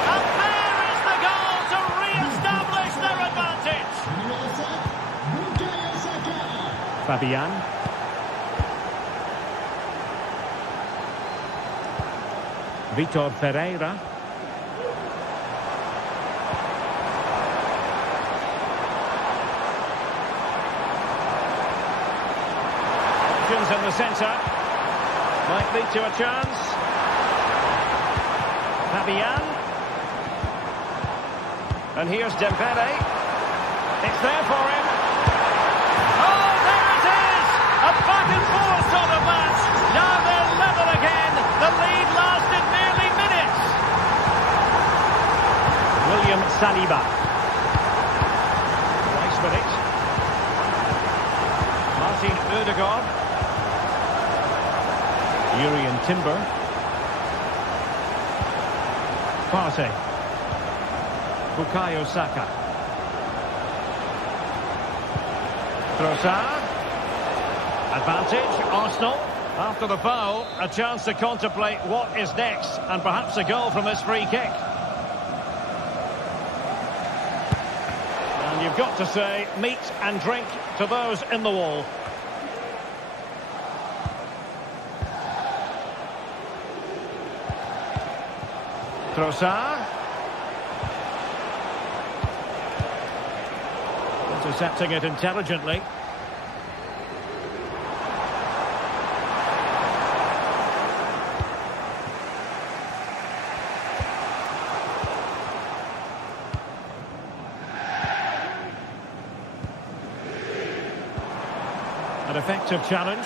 And there is the goal to re-establish their advantage. Fabian. Vitor Ferreira. In the centre, might lead to a chance. Fabian, and here's Dembélé. It's there for him. Oh, there it is! A back and forth Saliba. Nice with it. Martin Ødegaard. Urian Timber. Partey. Bukayo Saka. Trossard. Advantage, Arsenal. After the foul, a chance to contemplate what is next, and perhaps a goal from this free kick. And you've got to say, meat and drink to those in the wall. Trossard. Intercepting it intelligently. An effective challenge.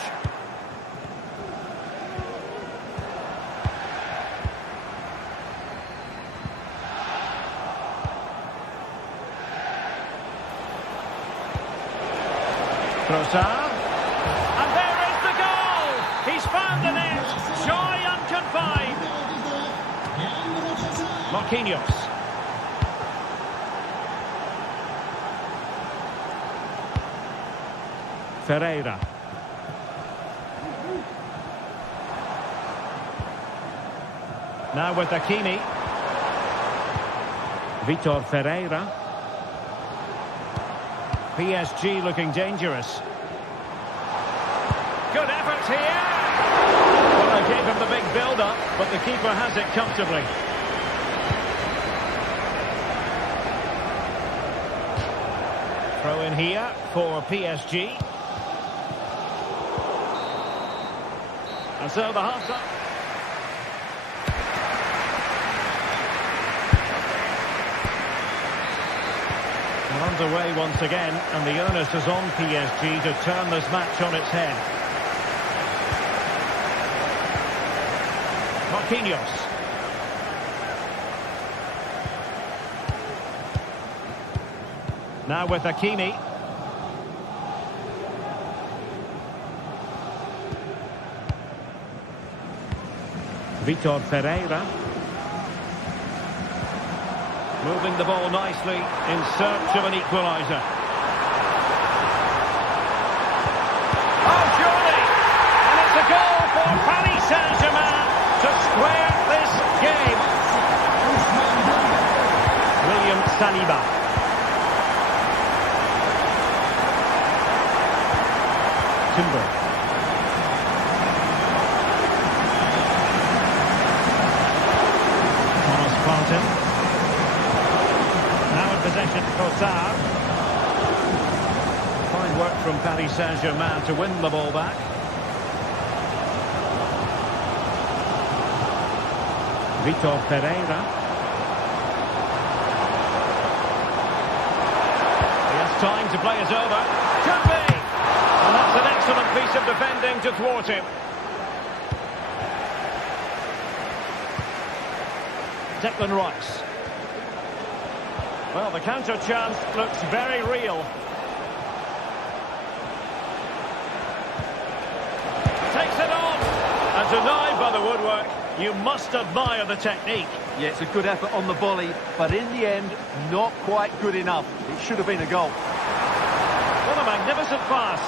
Trossard. And there is the goal! He's found the net! Joy unconfined! Marquinhos. Ferreira. Now with Hakimi. Vitor Ferreira. PSG looking dangerous. Good effort here! Well, they gave him the big build-up, but the keeper has it comfortably. Throw in here for PSG. And so the half-time. Well, underway once again, and the onus is on PSG to turn this match on its head. Marquinhos. Now with Hakimi. Vitor Ferreira. Moving the ball nicely in search of an equaliser. Oh, surely! And it's a goal for Paris Saint-Germain to square this game. William Saliba. Timber. Thomas Partey. Now in possession, Trossard. Fine work from Paris Saint-Germain to win the ball back. Vitor Ferreira. He has time to play it over. Could be! And that's an excellent piece of defending to thwart him. Declan Rice. Well, the counter chance looks very real. Takes it on! And denied by the woodwork. You must admire the technique. Yeah, it's a good effort on the volley, but in the end, not quite good enough. It should have been a goal. What a magnificent pass.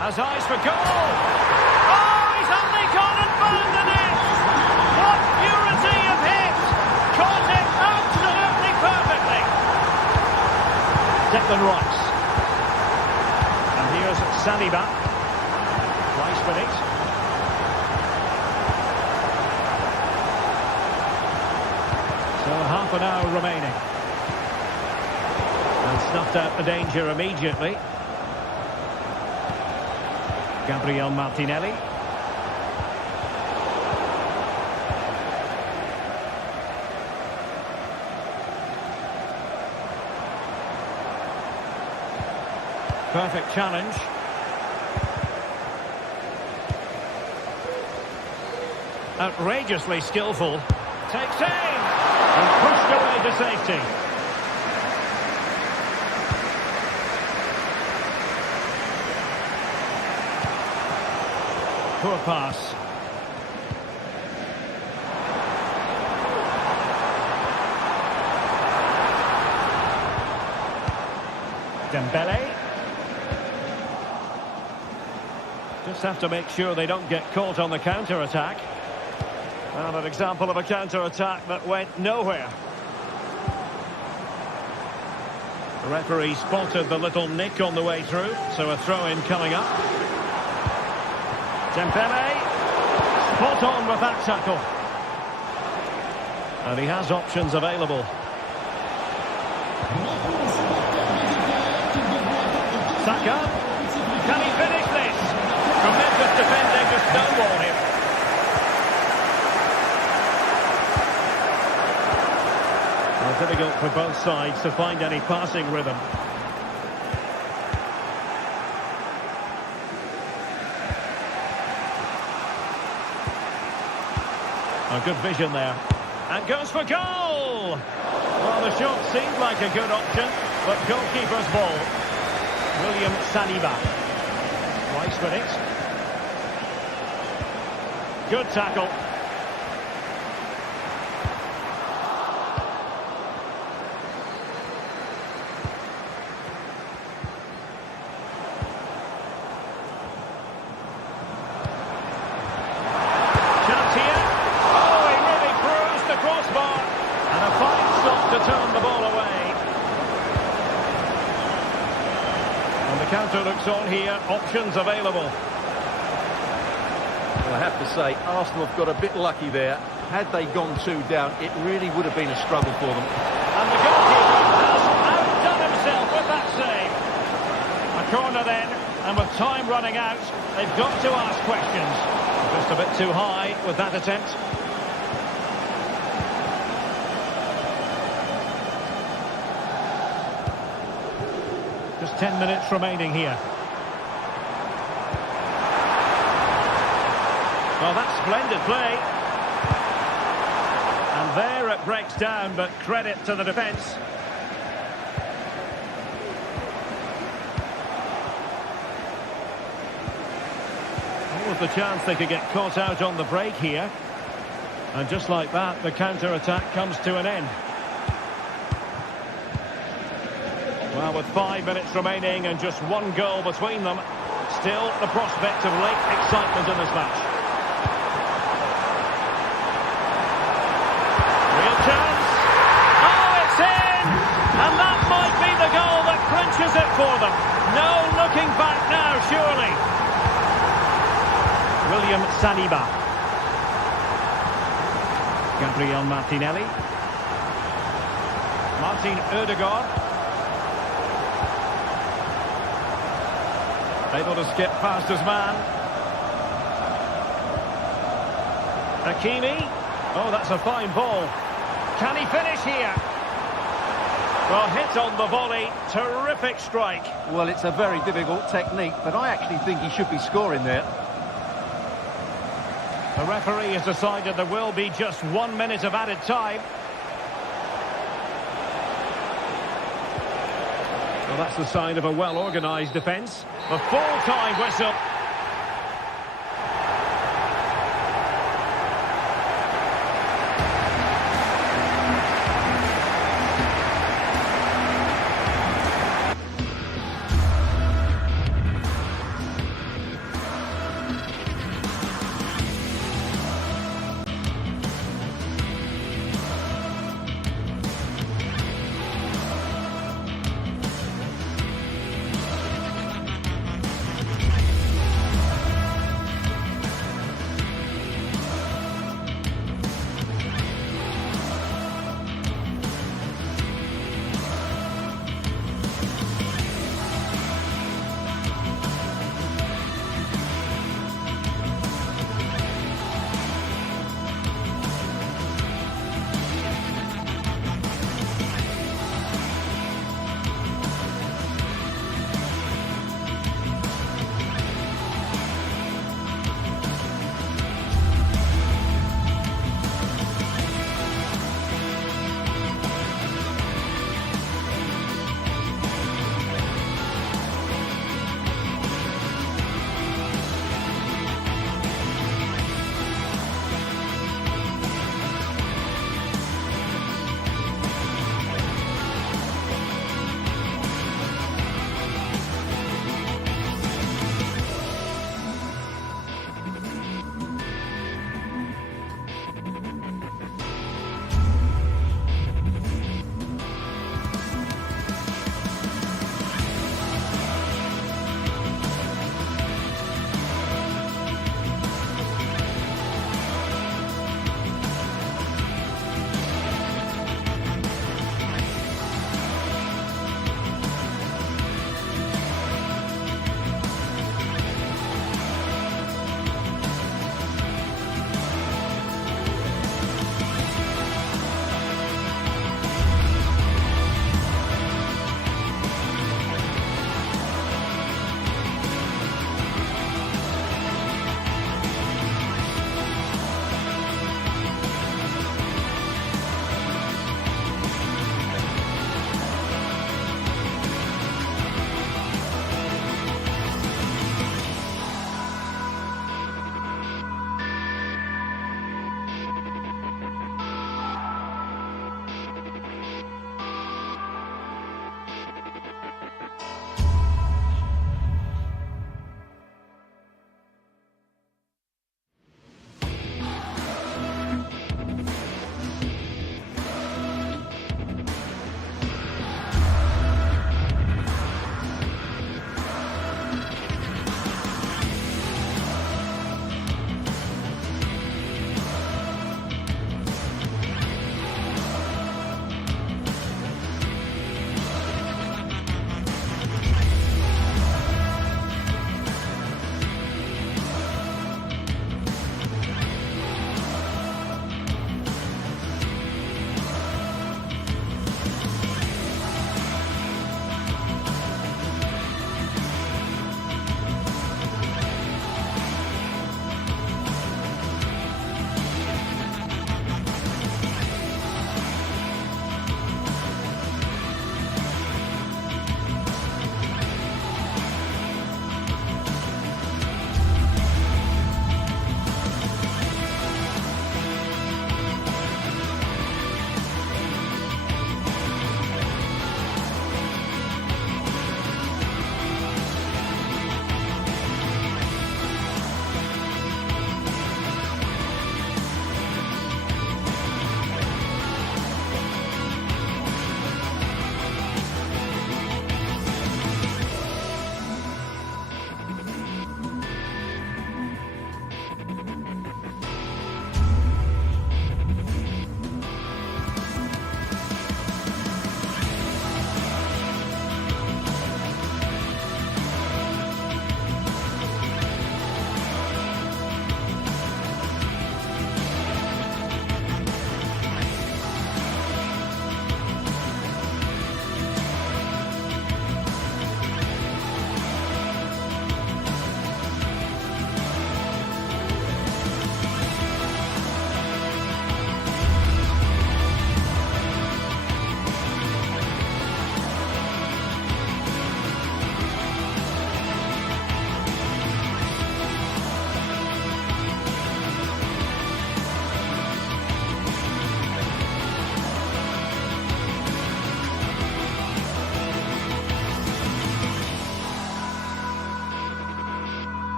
Has eyes for goal. Oh, he's only gone and found the net. What purity of hit. Caught it absolutely perfectly. Declan Rice. And here's Saliba. Rice with it. So half an hour remaining. And snuffed out the danger immediately. Gabriel Martinelli. Perfect challenge. Outrageously skillful. Takes aim. And pushed away to safety. poor pass. Dembele. Just have to make sure they don't get caught on the counter-attack. And an example of a counter-attack that went nowhere. The referee spotted the little nick on the way through, so a throw-in coming up. Dembele, spot on with that tackle. And he has options available. Saka, can he finish this? Tremendous defending to stonewall him. Well, difficult for both sides to find any passing rhythm. A good vision there. And goes for goal! Well, the shot seemed like a good option, but goalkeeper's ball. William Saliba. Rice with it. Good tackle. Chance here. Oh, he really bruised the crossbar. And a fine stop to turn the ball away. And the counter looks on here. Options available. Well, I have to say, Arsenal have got a bit lucky there. Had they gone 2 down, it really would have been a struggle for them. And the goalkeeper has outdone himself with that save. A corner then, and with time running out, they've got to ask questions. Just a bit too high with that attempt. Just 10 minutes remaining here. Well, that's splendid play. And there it breaks down, but credit to the defence. With the chance they could get caught out on the break here. And just like that, the counter-attack comes to an end. Well, with 5 minutes remaining and just 1 goal between them, still the prospect of late excitement in this match. Real chance. Oh, it's in! And that might be the goal that clinches it for them. No looking back now, surely. William Saliba. Gabriel Martinelli. Martin Odegaard. Able to skip past his man. Hakimi. Oh, that's a fine ball. Can he finish here? Well, hit on the volley. Terrific strike. Well, it's a very difficult technique, but I actually think he should be scoring there. The referee has decided there will be just 1 minute of added time. Well, that's the sign of a well-organised defence. A full-time whistle.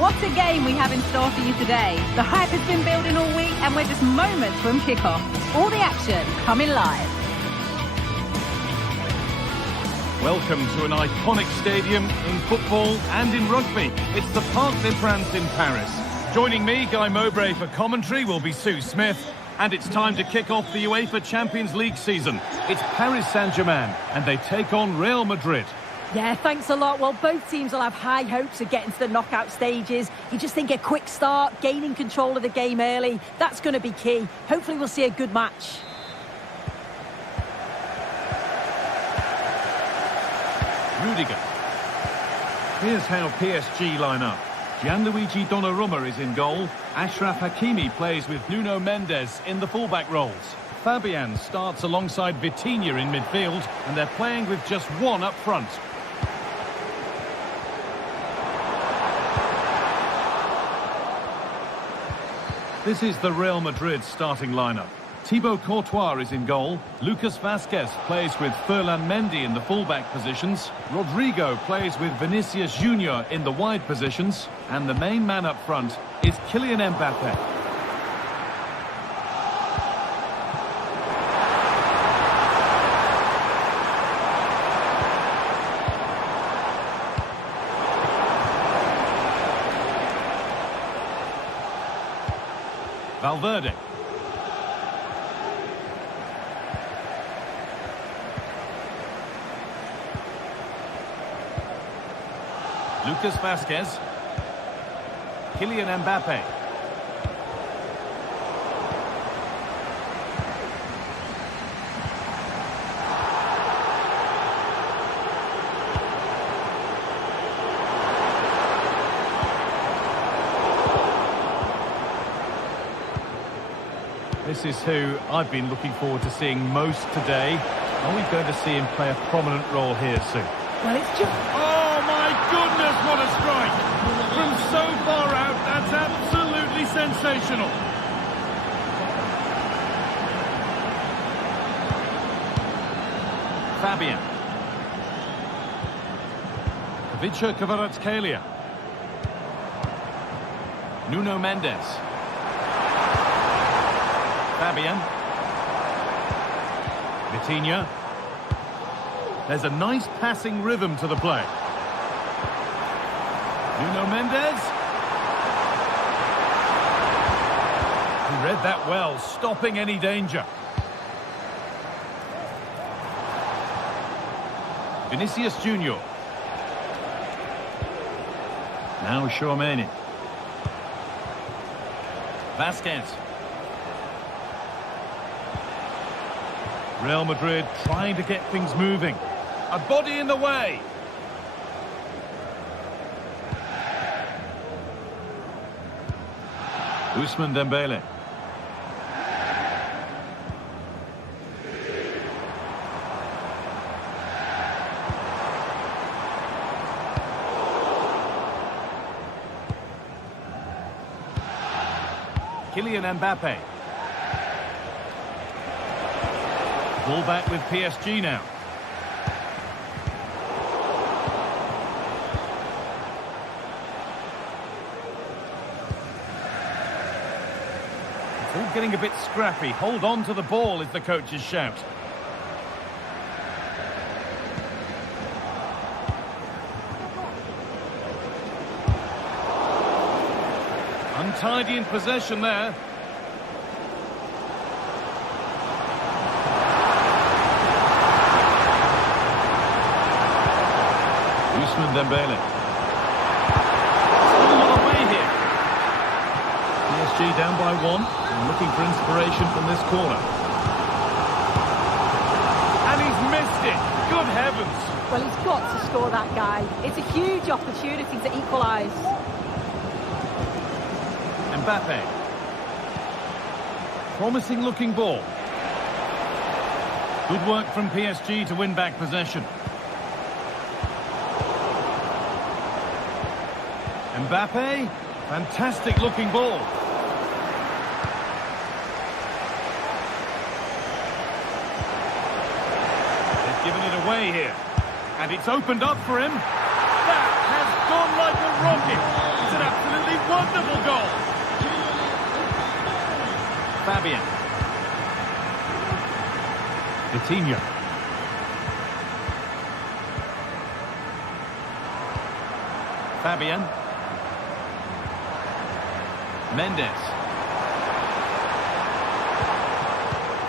What a game we have in store for you today. The hype has been building all week and we're just moments from kickoff. All the action coming live. Welcome to an iconic stadium in football and in rugby. It's the Parc des Princes in Paris. Joining me, Guy Mowbray, for commentary will be Sue Smith. And it's time to kick off the UEFA Champions League season. It's Paris Saint-Germain and they take on Real Madrid. Yeah, thanks a lot. Well, both teams will have high hopes of getting to the knockout stages. You just think a quick start, gaining control of the game early, that's going to be key. Hopefully we'll see a good match. Rudiger. Here's how PSG line up. Gianluigi Donnarumma is in goal. Achraf Hakimi plays with Nuno Mendes in the fullback roles. Fabian starts alongside Vitinha in midfield, and they're playing with just one up front. This is the Real Madrid starting lineup. Thibaut Courtois is in goal. Lucas Vazquez plays with Ferland Mendy in the fullback positions. Rodrigo plays with Vinicius Junior in the wide positions. And the main man up front is Kylian Mbappe. Valverde. Lucas Vazquez. Kylian Mbappe. This is who I've been looking forward to seeing most today. Are we going to see him play a prominent role here soon? Well, it's just... Oh my goodness, what a strike! From so far out, that's absolutely sensational. Fabian. Ivica Kvaratskhelia. Nuno Mendes. Fabian. Vitinha. There's a nice passing rhythm to the play. Nuno Mendes. He read that well, stopping any danger. Vinicius Junior. Now Tchouameni. Vazquez. Real Madrid trying to get things moving. A body in the way. Ousmane Dembele. Kylian Mbappe. Ball back with PSG now. It's all getting a bit scrappy. Hold on to the ball is the coach's shout. Untidy in possession there. Ousmane Dembele. Still a lot away here. PSG down by one and looking for inspiration from this corner. And he's missed it. Good heavens. Well, he's got to score, that guy. It's a huge opportunity to equalise. Mbappe. Promising looking ball. Good work from PSG to win back possession. Mbappe, fantastic looking ball. They've given it away here. And it's opened up for him. That has gone like a rocket. It's a an absolutely wonderful goal. Fabian. Vitinha. Fabian. Mendes.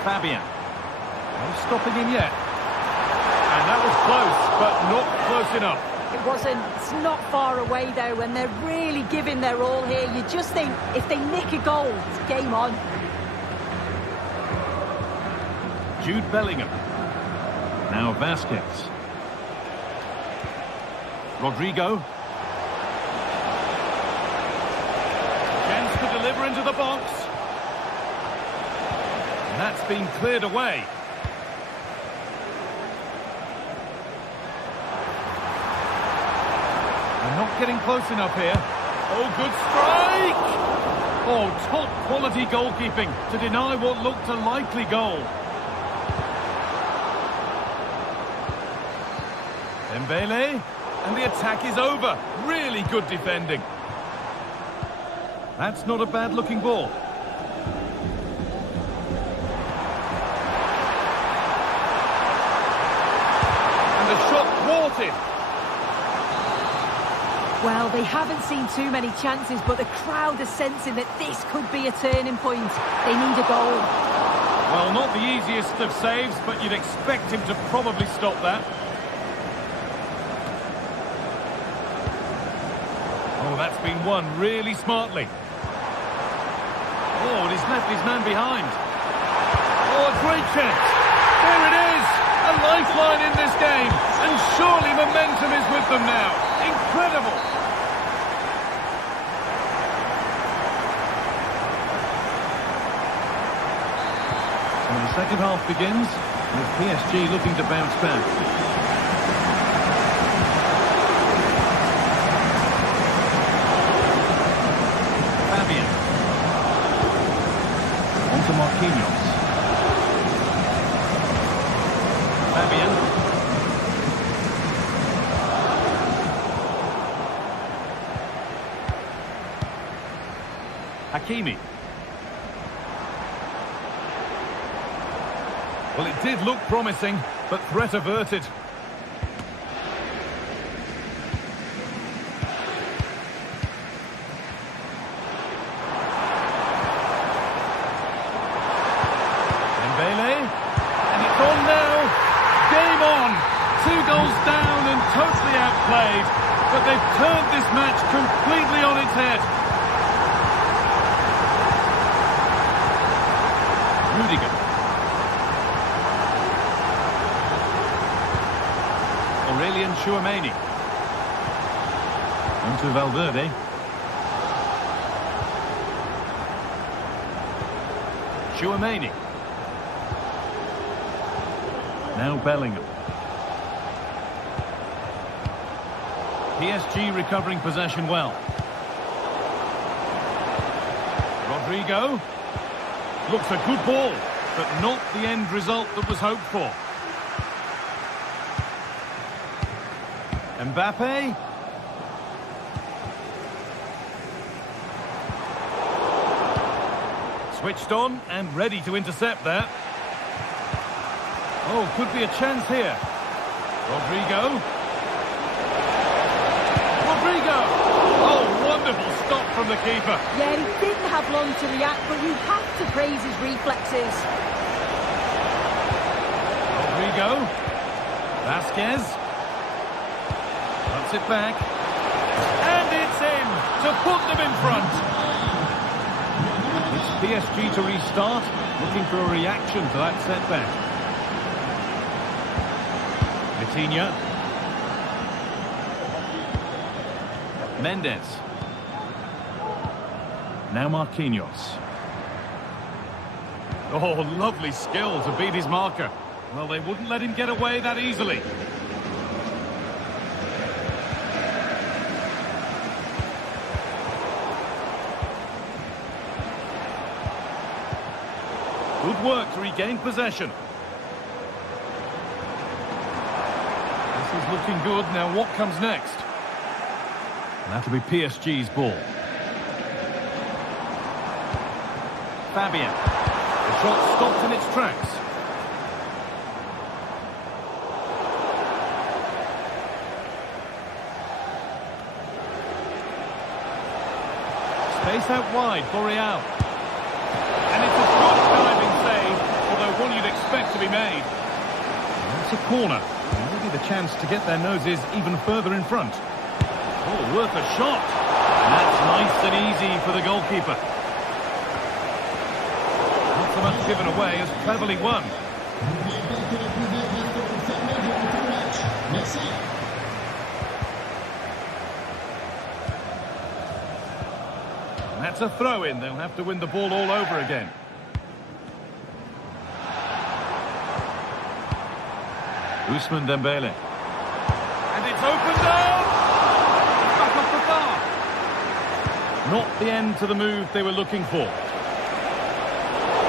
Fabian. No stopping him yet. And that was close, but not close enough. It wasn't. It's not far away, though, and they're really giving their all here. You just think, if they nick a goal, it's game on. Jude Bellingham. Now Vasquez. Rodrigo. Chance to deliver into the box. And that's been cleared away. They're not getting close enough here. Oh, good strike! Oh, top quality goalkeeping to deny what looked a likely goal. Dembele, and the attack is over. Really good defending. That's not a bad-looking ball. And the shot thwarted. Well, they haven't seen too many chances, but the crowd are sensing that this could be a turning point. They need a goal. Well, not the easiest of saves, but you'd expect him to probably stop that. Oh, that's been won really smartly. Oh, and he's left his man behind. Oh, a great chance. There it is. A lifeline in this game. And surely momentum is with them now. Incredible. So the second half begins with PSG looking to bounce back. To Marquinhos. Fabian. Hakimi. Well, it did look promising, but threat averted. And it's on now. Game on. 2 goals down and totally outplayed. But they've turned this match completely on its head. Rudiger. Aurelien Tchouameni. Onto Valverde. Tchouameni. Now Bellingham. PSG recovering possession well. Rodrigo. Looks a good ball, but not the end result that was hoped for. Mbappe. Switched on and ready to intercept that. Oh, could be a chance here. Rodrigo. Rodrigo! Oh, wonderful stop from the keeper. Yeah, he didn't have long to react, but you have to praise his reflexes. Rodrigo. Vasquez. Puts it back. And it's in to put them in front. It's PSG to restart, looking for a reaction to that setback. Vitinha. Mendes. Now Marquinhos. Oh, lovely skill to beat his marker. Well, they wouldn't let him get away that easily. Good work to regain possession. This is looking good. Now what comes next? And that'll be PSG's ball. Fabian. The shot stopped in its tracks. Space out wide for Real. And it's a good diving save, although one you'd expect to be made. And it's a corner. Maybe the chance to get their noses even further in front. Oh, worth a shot. And that's nice and easy for the goalkeeper. Not so much given away as cleverly won. And that's a throw-in. They'll have to win the ball all over again. Ousmane Dembele. And it's opened up! Back off the bar. Not the end to the move they were looking for.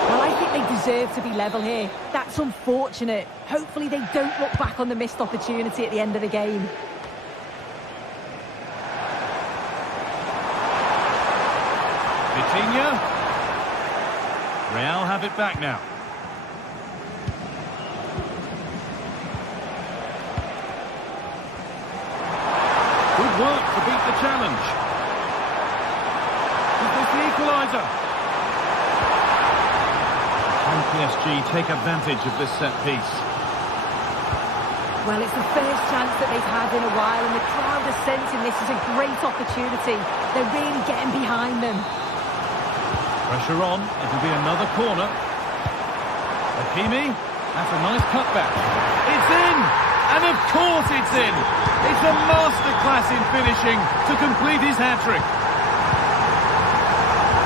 Well, I think they deserve to be level here. That's unfortunate. Hopefully they don't look back on the missed opportunity at the end of the game. Vitinha. Real have it back now. Good work to beat the challenge. Is this the equaliser? Can PSG take advantage of this set piece? Well, it's the first chance that they've had in a while, and the crowd are sensing this is a great opportunity. They're really getting behind them. Pressure on. It'll be another corner. Hakimi. That's a nice cutback. It's in! And of course it's in! It's a masterclass in finishing to complete his hat-trick.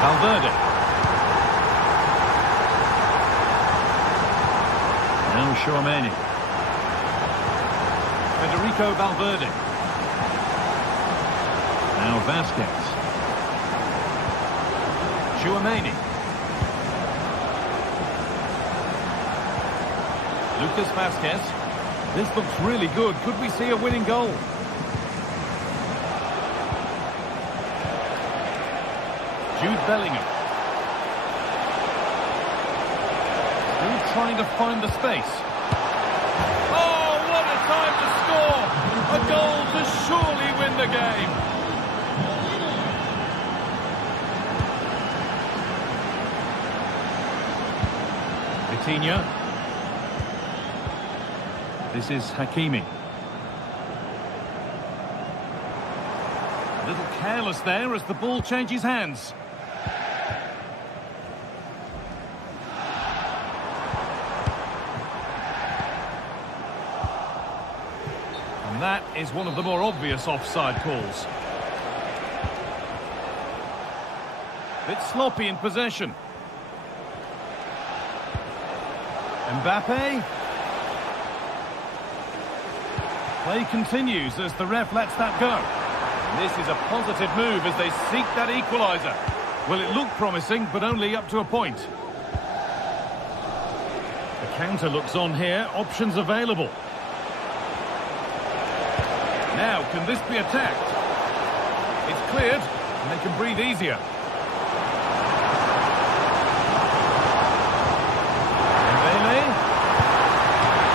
Valverde. Now Tchouaméni. Federico Valverde. Now Vasquez. Tchouaméni. Lucas Vasquez. This looks really good. Could we see a winning goal? Jude Bellingham. Still trying to find the space. Oh, what a time to score! A goal to surely win the game. Vitinha. This is Hakimi. A little careless there as the ball changes hands. And that is one of the more obvious offside calls. Bit sloppy in possession. Mbappe. Play continues as the ref lets that go. And this is a positive move as they seek that equaliser. Well, it looked promising, but only up to a point. The counter looks on here. Options available. Now, can this be attacked? It's cleared, and they can breathe easier. Dembele.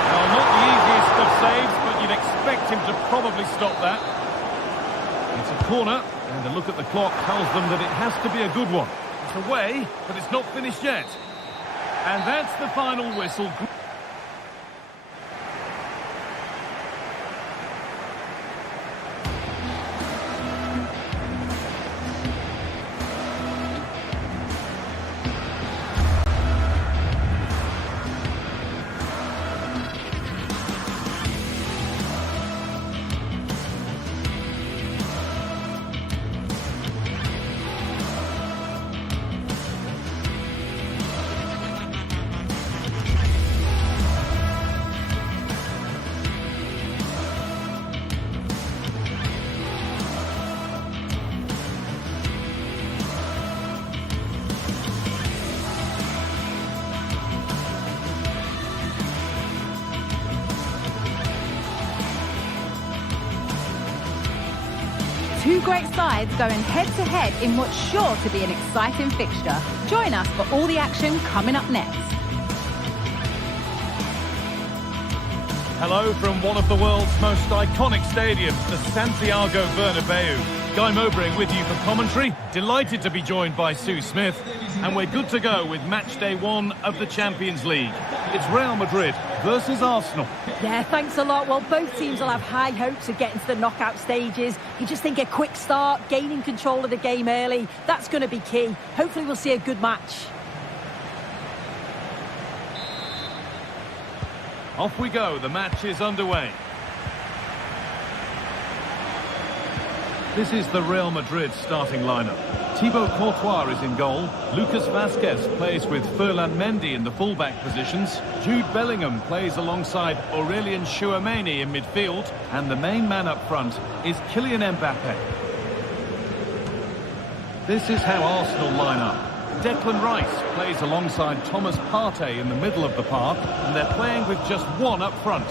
Well, not the easiest of saves, but you'd expect him to probably stop that. It's a corner, and a look at the clock tells them that it has to be a good one. It's away, but it's not finished yet. And that's the final whistle. Two great sides going head-to-head in what's sure to be an exciting fixture. Join us for all the action coming up next. Hello from one of the world's most iconic stadiums, the Santiago Bernabeu. Guy Mowbray with you for commentary. Delighted to be joined by Sue Smith. And we're good to go with match day 1 of the Champions League. It's Real Madrid versus Arsenal. Yeah, thanks a lot. Well, both teams will have high hopes of getting to the knockout stages. You just think a quick start, gaining control of the game early, that's going to be key. Hopefully we'll see a good match. Off we go, the match is underway. This is the Real Madrid starting lineup. Thibaut Courtois is in goal. Lucas Vazquez plays with Ferland Mendy in the fullback positions. Jude Bellingham plays alongside Aurelien Tchouameni in midfield. And the main man up front is Kylian Mbappe. This is how Arsenal line up. Declan Rice plays alongside Thomas Partey in the middle of the park, and they're playing with just one up front.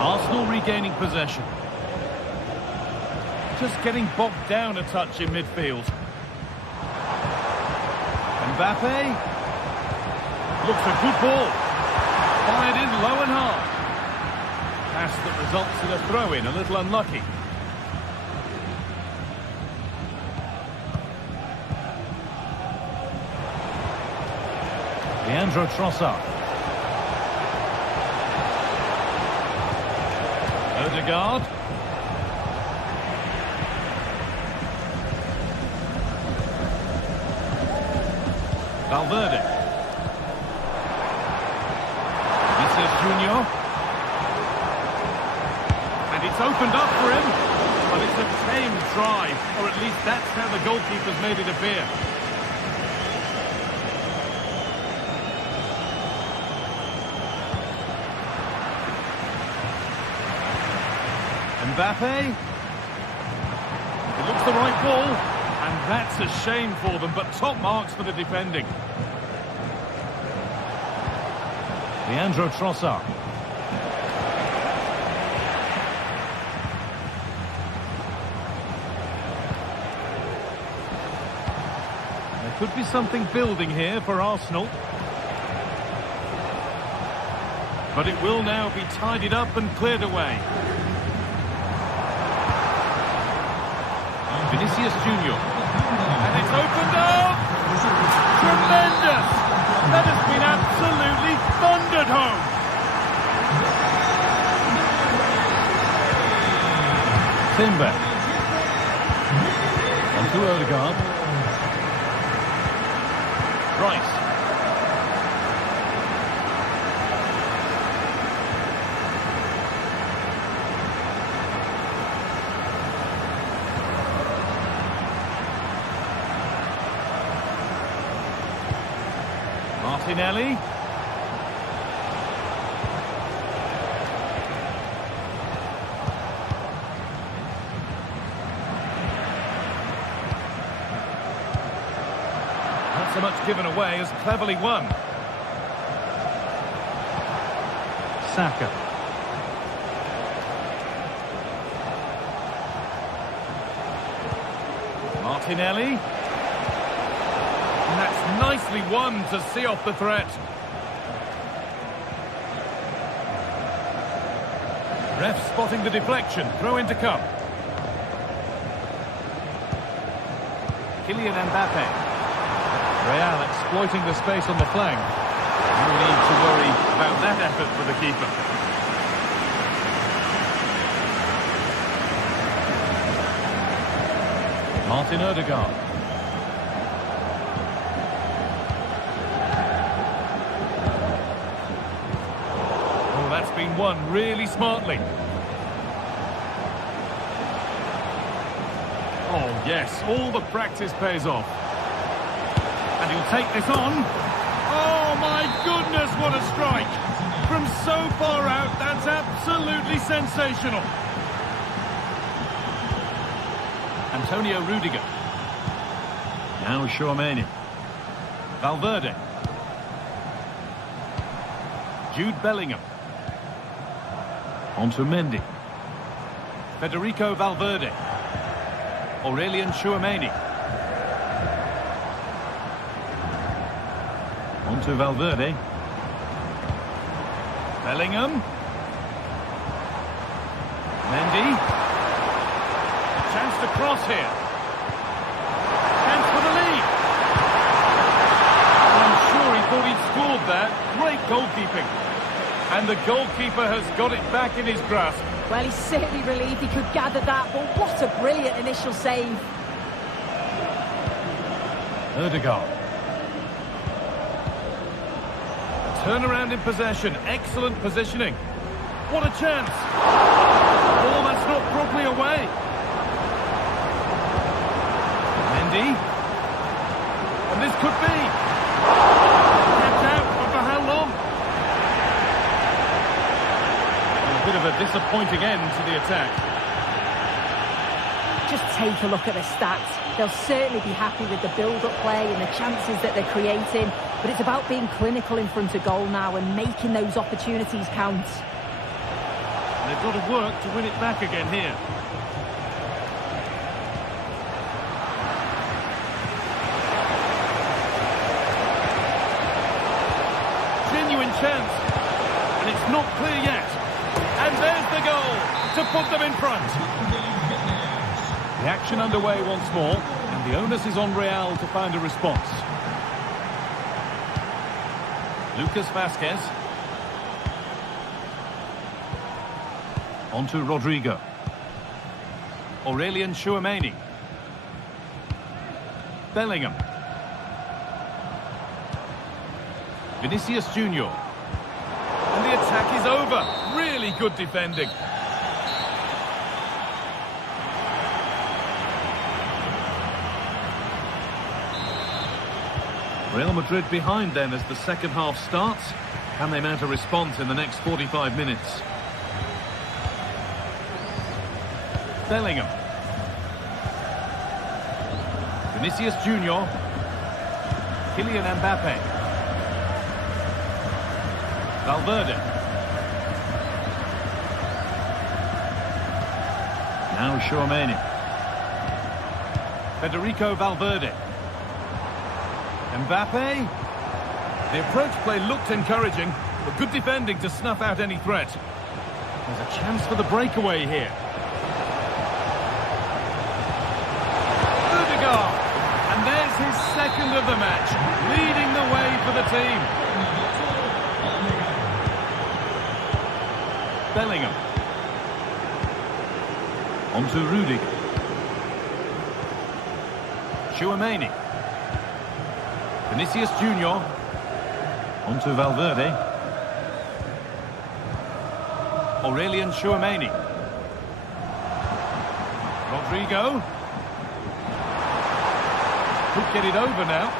Arsenal regaining possession. Just getting bogged down a touch in midfield. Mbappe. Looks a good ball. Fired in low and hard. Pass that results in a throw-in, a little unlucky. Leandro Trossard. Odegaard. Valverde. Vinicius Junior. And it's opened up for him. But it's a tame try, or at least that's how the goalkeeper's made it appear. Mbappe. It looks the right ball, and that's a shame for them, but top marks for the defending. Leandro Trossard. There could be something building here for Arsenal. But it will now be tidied up and cleared away. Vinicius Junior. And it's opened up! Tremendous! That has been absolutely thundered home! Timber. On to Odegaard. Rice. Martinelli. Not so much given away as cleverly won. Saka. Martinelli. And that's nicely won to see off the threat. Ref spotting the deflection. Throw in to come. Kylian Mbappe. Real exploiting the space on the flank. No need to worry about that effort for the keeper. Martin Odegaard. That's been won really smartly. Oh, yes, all the practice pays off. And he'll take this on. Oh, my goodness, what a strike. From so far out, that's absolutely sensational. Antonio Rudiger. Now Tchouameni. Valverde. Jude Bellingham. Onto Mendy. Federico Valverde. Aurelien Tchouameni. Onto Valverde. Bellingham. Mendy. Chance to cross here. Chance for the lead. I'm sure he thought he'd scored there. Great goalkeeping. And the goalkeeper has got it back in his grasp. Well, he's certainly relieved he could gather that, but what a brilliant initial save. Ødegaard. Turnaround in possession. Excellent positioning. What a chance. Ball that's not properly away. Mendy. And this could be. Kept out, but for how long? A bit of a disappointing end to the attack. Just take a look at the stats. They'll certainly be happy with the build-up play and the chances that they're creating, but it's about being clinical in front of goal now and making those opportunities count. And they've got to work to win it back again here. Genuine chance, and it's not clear yet. And there's the goal to put them in front. The action underway once more, and the onus is on Real to find a response. Lucas Vázquez. Onto Rodrigo. Aurelien Tchouameni. Bellingham. Vinicius Junior. And the attack is over. Really good defending. Real Madrid behind then as the second half starts. Can they mount a response in the next 45 minutes? Bellingham. Vinicius Junior. Kylian Mbappe. Valverde. Now Tchouameni. Federico Valverde. Mbappe. The approach play looked encouraging, but good defending to snuff out any threat. There's a chance for the breakaway here. Ødegaard. And there's his second of the match, leading the way for the team. Bellingham. Onto Rudiger. Tchouameni. Vinicius Junior. Onto Valverde. Aurelien Tchouameni. Rodrigo. Could get it over now.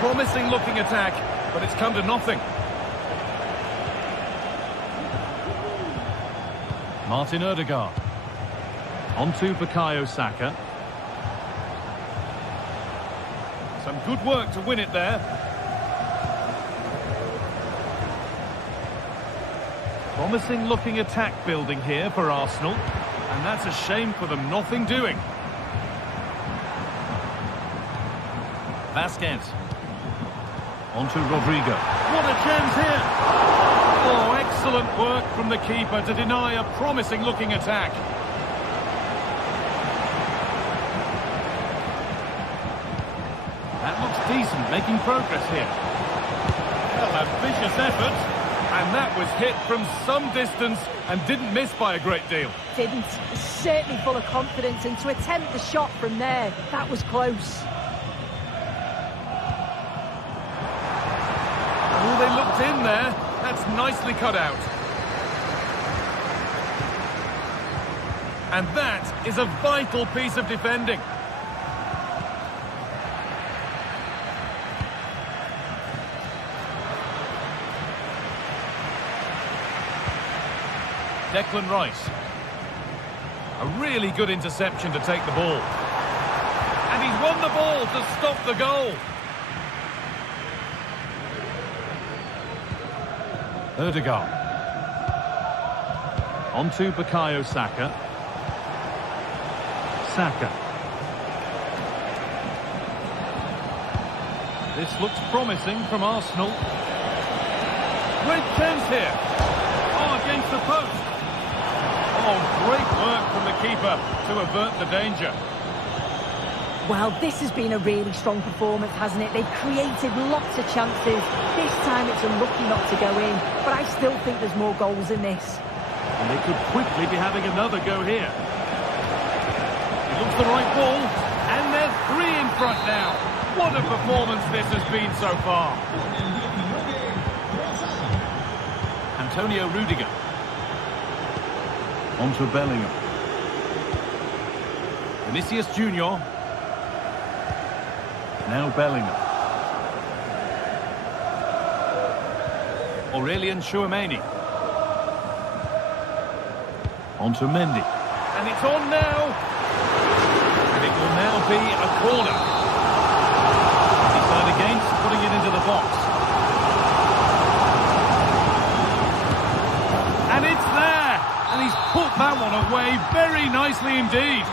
Promising looking attack, but it's come to nothing. Martin Ødegaard. Onto Bukayo Saka. Some good work to win it there. Promising looking attack building here for Arsenal. And that's a shame for them, nothing doing. Vázquez. Onto Rodrigo. What a chance here! Oh, excellent work from the keeper to deny a promising looking attack. That looks decent, making progress here. Well, a vicious effort, and that was hit from some distance and didn't miss by a great deal. Didn't. Certainly full of confidence, and to attempt the shot from there, that was close. Oh, they looked in there. That's nicely cut out. And that is a vital piece of defending. Declan Rice. A really good interception to take the ball. And he's won the ball to stop the goal. Ødegaard. On to Bukayo Saka. Saka. This looks promising from Arsenal. Great chance here. Oh, against the post. Oh, great work from the keeper to avert the danger. Well, this has been a really strong performance, hasn't it? They've created lots of chances. This time it's unlucky not to go in, but I still think there's more goals in this. And they could quickly be having another go here. It looks the right ball, and they're 3 in front now. What a performance this has been so far. Antonio Rudiger. On to Bellingham. Vinicius Junior. Now Bellingham. Aurelien Tchouameni. On to Mendy. And it's on now. And it will now be a corner. Decide against putting it into the box. And it's there. And he's put that one away very nicely indeed.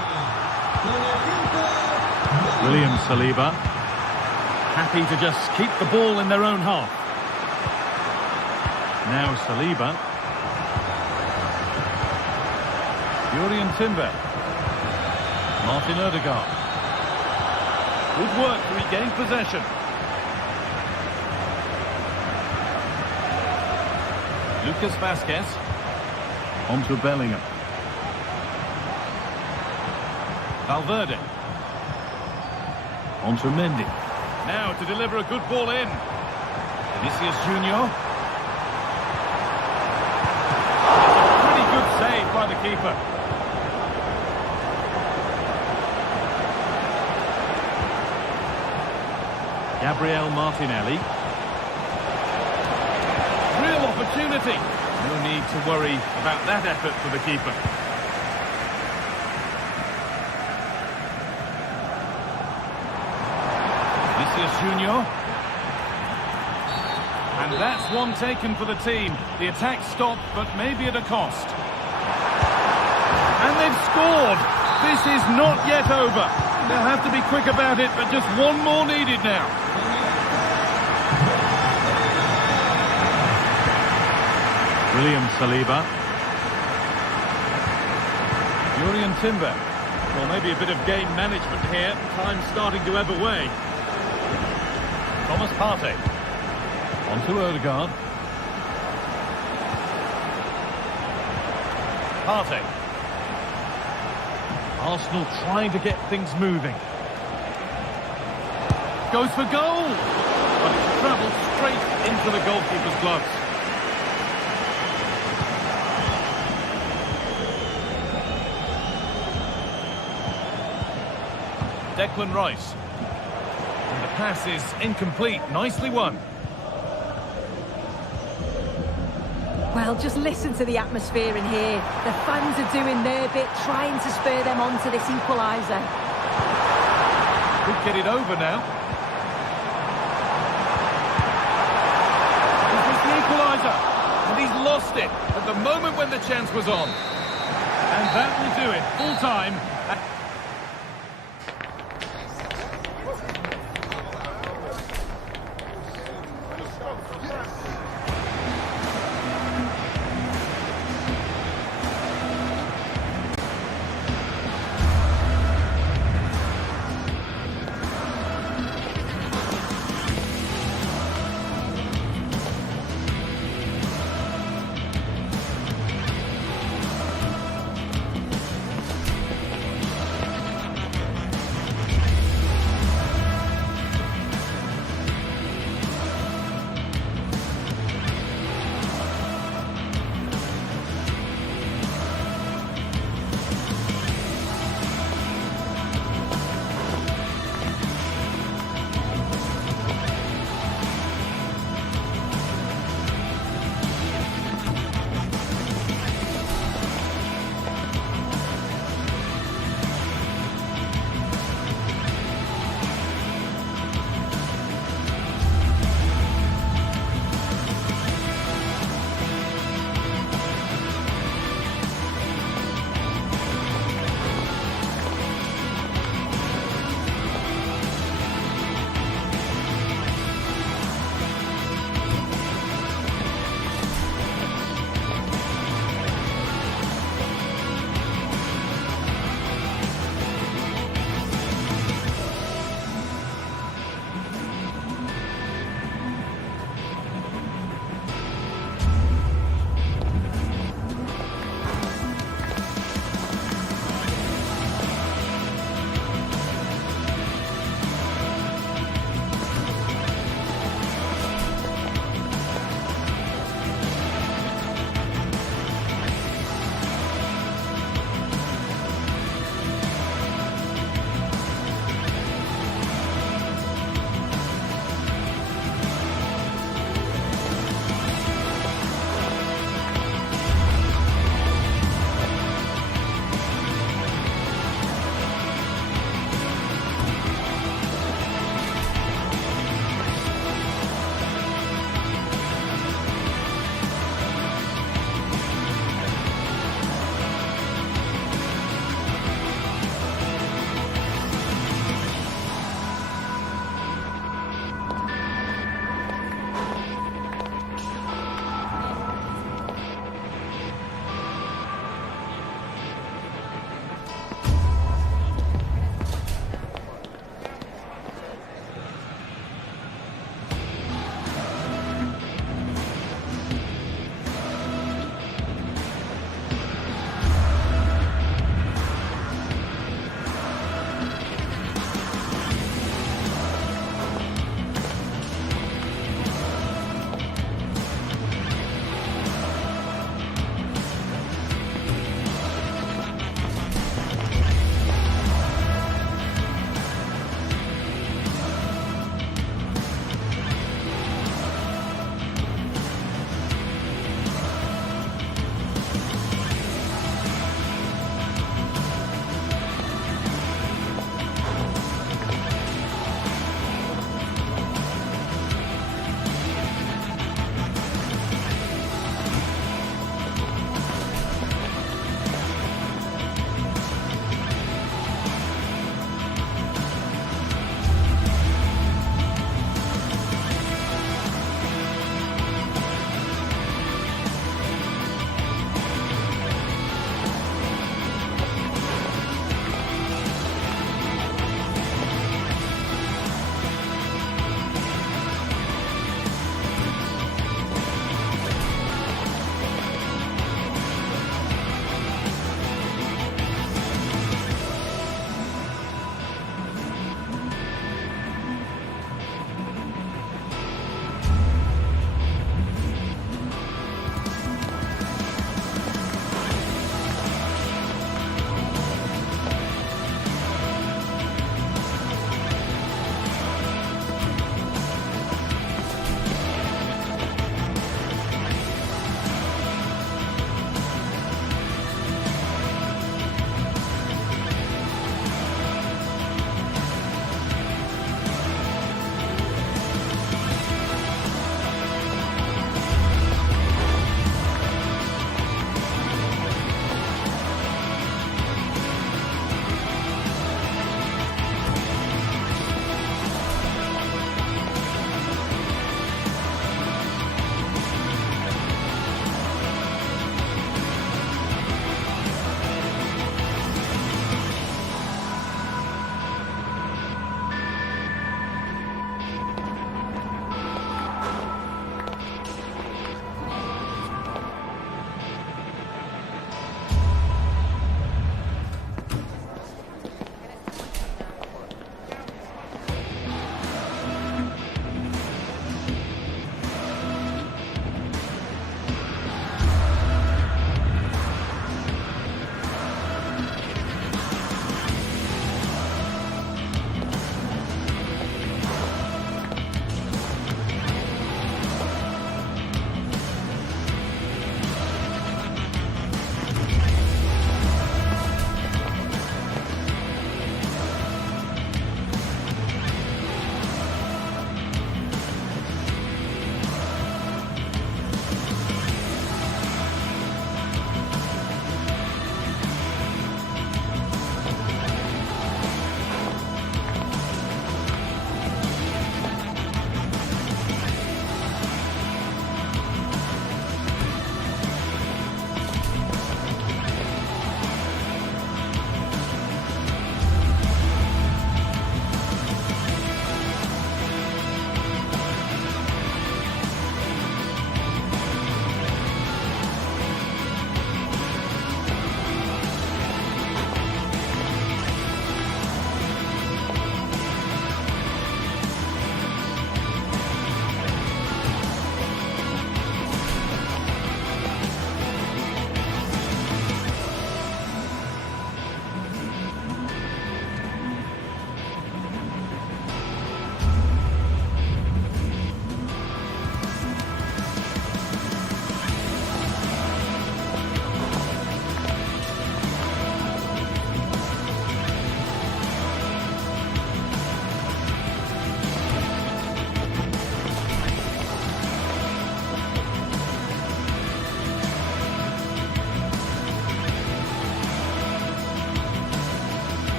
William Saliba. Happy to just keep the ball in their own half. Now Saliba. Jurrien Timber. Martin Odegaard. Good work to regain possession. Lucas Vazquez. On to Bellingham. Valverde. On to Mendy. Now to deliver a good ball in. Vinicius Junior. Pretty good save by the keeper. Gabriel Martinelli. Real opportunity. No need to worry about that effort for the keeper. Vinicius Junior. And that's one taken for the team. The attack stopped, but maybe at a cost. And they've scored. This is not yet over. They'll have to be quick about it, but just one more needed now. William Saliba. Jurrien Timber. Well, maybe a bit of game management here. Time starting to ebb away. Thomas Partey. On to Odegaard. Partey. Arsenal trying to get things moving. Goes for goal! But it's travelled straight into the goalkeeper's gloves. Declan Rice. And the pass is incomplete. Nicely won. Well, just listen to the atmosphere in here. The fans are doing their bit, trying to spur them on to this equaliser. Could get it over now. This was the equaliser. And he's lost it at the moment when the chance was on. And that will do it. Full time.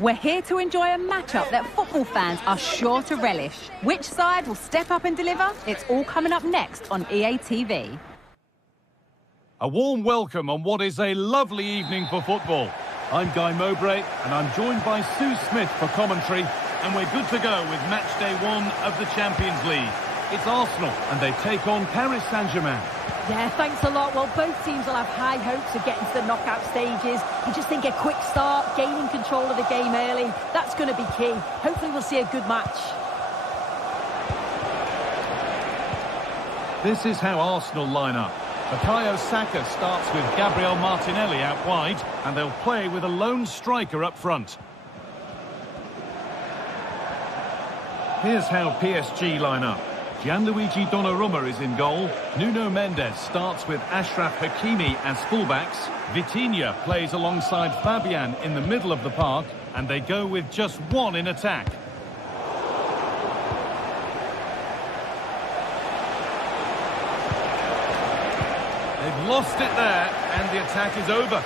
We're here to enjoy a matchup that football fans are sure to relish. Which side will step up and deliver? It's all coming up next on EA TV. A warm welcome on what is a lovely evening for football. I'm Guy Mowbray and I'm joined by Sue Smith for commentary, and we're good to go with match day 1 of the Champions League. It's Arsenal and they take on Paris Saint-Germain. Yeah, thanks a lot. Well, both teams will have high hopes of getting to the knockout stages. You just think a quick start, gaining control of the game early, that's going to be key. Hopefully we'll see a good match. This is how Arsenal line up. Bukayo Saka starts with Gabriel Martinelli out wide, and they'll play with a lone striker up front. Here's how PSG line up. Gianluigi Donnarumma is in goal. Nuno Mendes starts with Achraf Hakimi as fullbacks. Vitinha plays alongside Fabian in the middle of the park, and they go with just one in attack. They've lost it there, and the attack is over.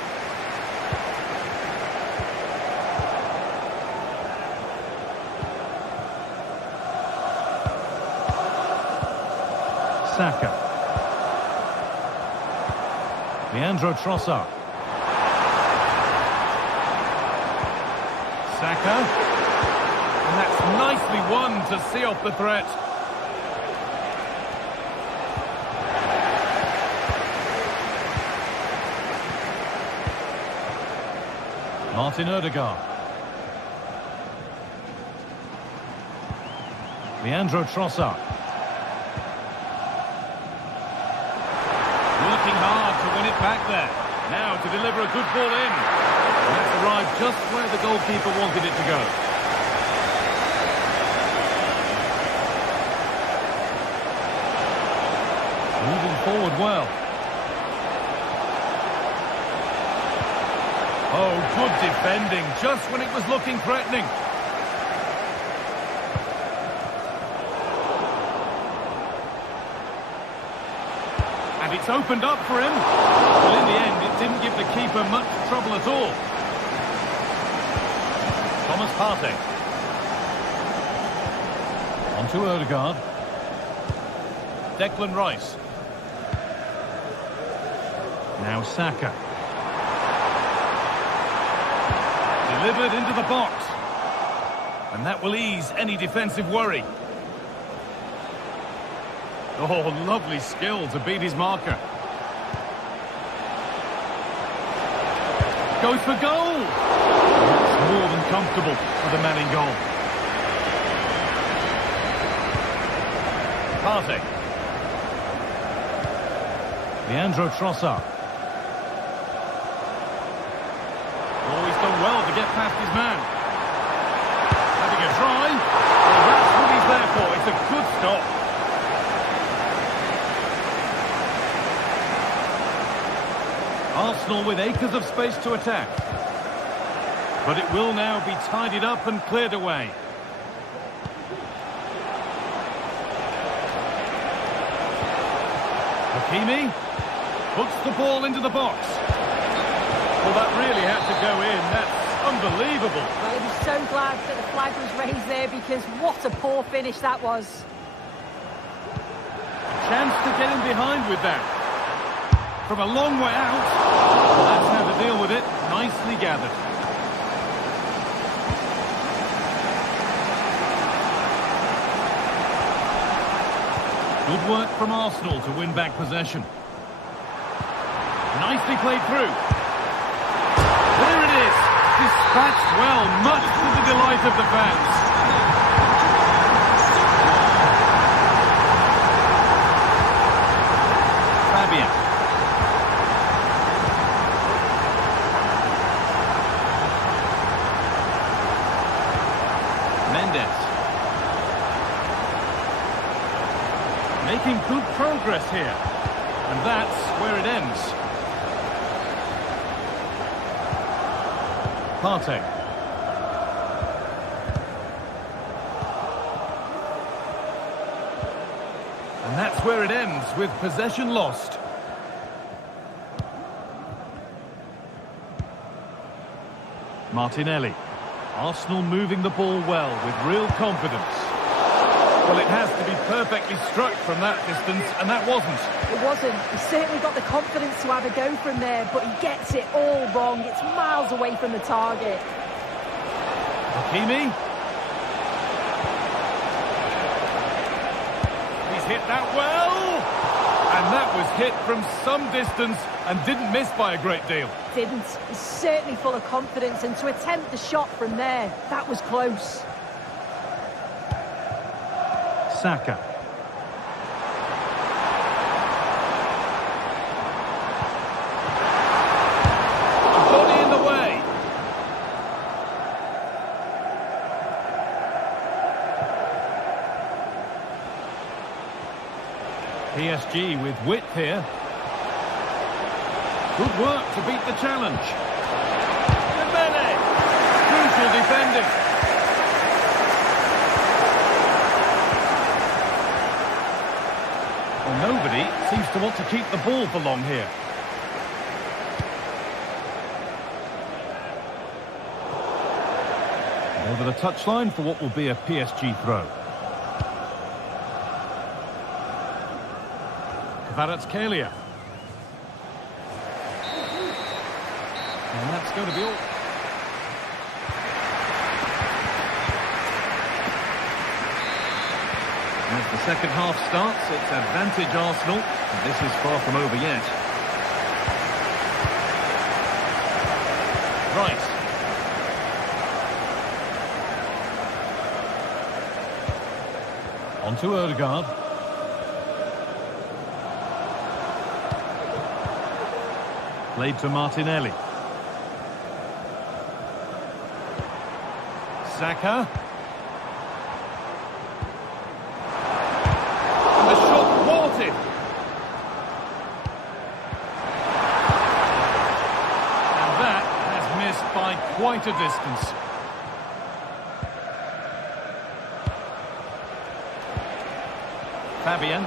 Saka. Leandro Trossard. Saka. And that's nicely won to see off the threat. Martin Odegaard. Leandro Trossard. Working hard to win it back there. Now to deliver a good ball in. And that's arrived just where the goalkeeper wanted it to go. Moving forward well. Oh, good defending, just when it was looking threatening. And it's opened up for him. Well, in the end, it didn't give the keeper much trouble at all. Thomas Partey. On to Odegaard. Declan Rice. Now Saka. Delivered into the box. And that will ease any defensive worry. Oh, lovely skill to beat his marker. Goes for goal. That's more than comfortable for the man in goal. Partey. Leandro Trossard. Oh, he's done well to get past his man. Having a try. Well, that's what he's there for. It's a good stop. Arsenal with acres of space to attack. But it will now be tidied up and cleared away. Hakimi puts the ball into the box. Well, that really had to go in. That's unbelievable. Well, I'm so glad that the flag was raised there, because what a poor finish that was. Chance to get in behind with that. From a long way out. Well, that's how to deal with it. Nicely gathered. Good work from Arsenal to win back possession. Nicely played through. There it is. Dispatched well, much to the delight of the fans. Fabian. Mendes. Making good progress here. And that's where it ends. Partey. And that's where it ends, with possession lost. Martinelli. Arsenal moving the ball well with real confidence. Well, it has to be perfectly struck from that distance, and that wasn't. It wasn't. He certainly got the confidence to have a go from there, but he gets it all wrong. It's miles away from the target. Hakimi. He's hit that well. And that was hit from some distance and didn't miss by a great deal. Didn't. He's certainly full of confidence, and to attempt the shot from there, that was close. Saka. Body in the way. PSG with width here. Good work to beat the challenge. Dembele. Crucial defending. Well, nobody seems to want to keep the ball for long here. And over the touchline for what will be a PSG throw. Kvaratskhelia. And that's going to be all. As the second half starts, it's advantage Arsenal, and this is far from over yet. Right. On to Odegaard. Played to Martinelli. Saka. And the shot thwarted. And that has missed by quite a distance. Fabian.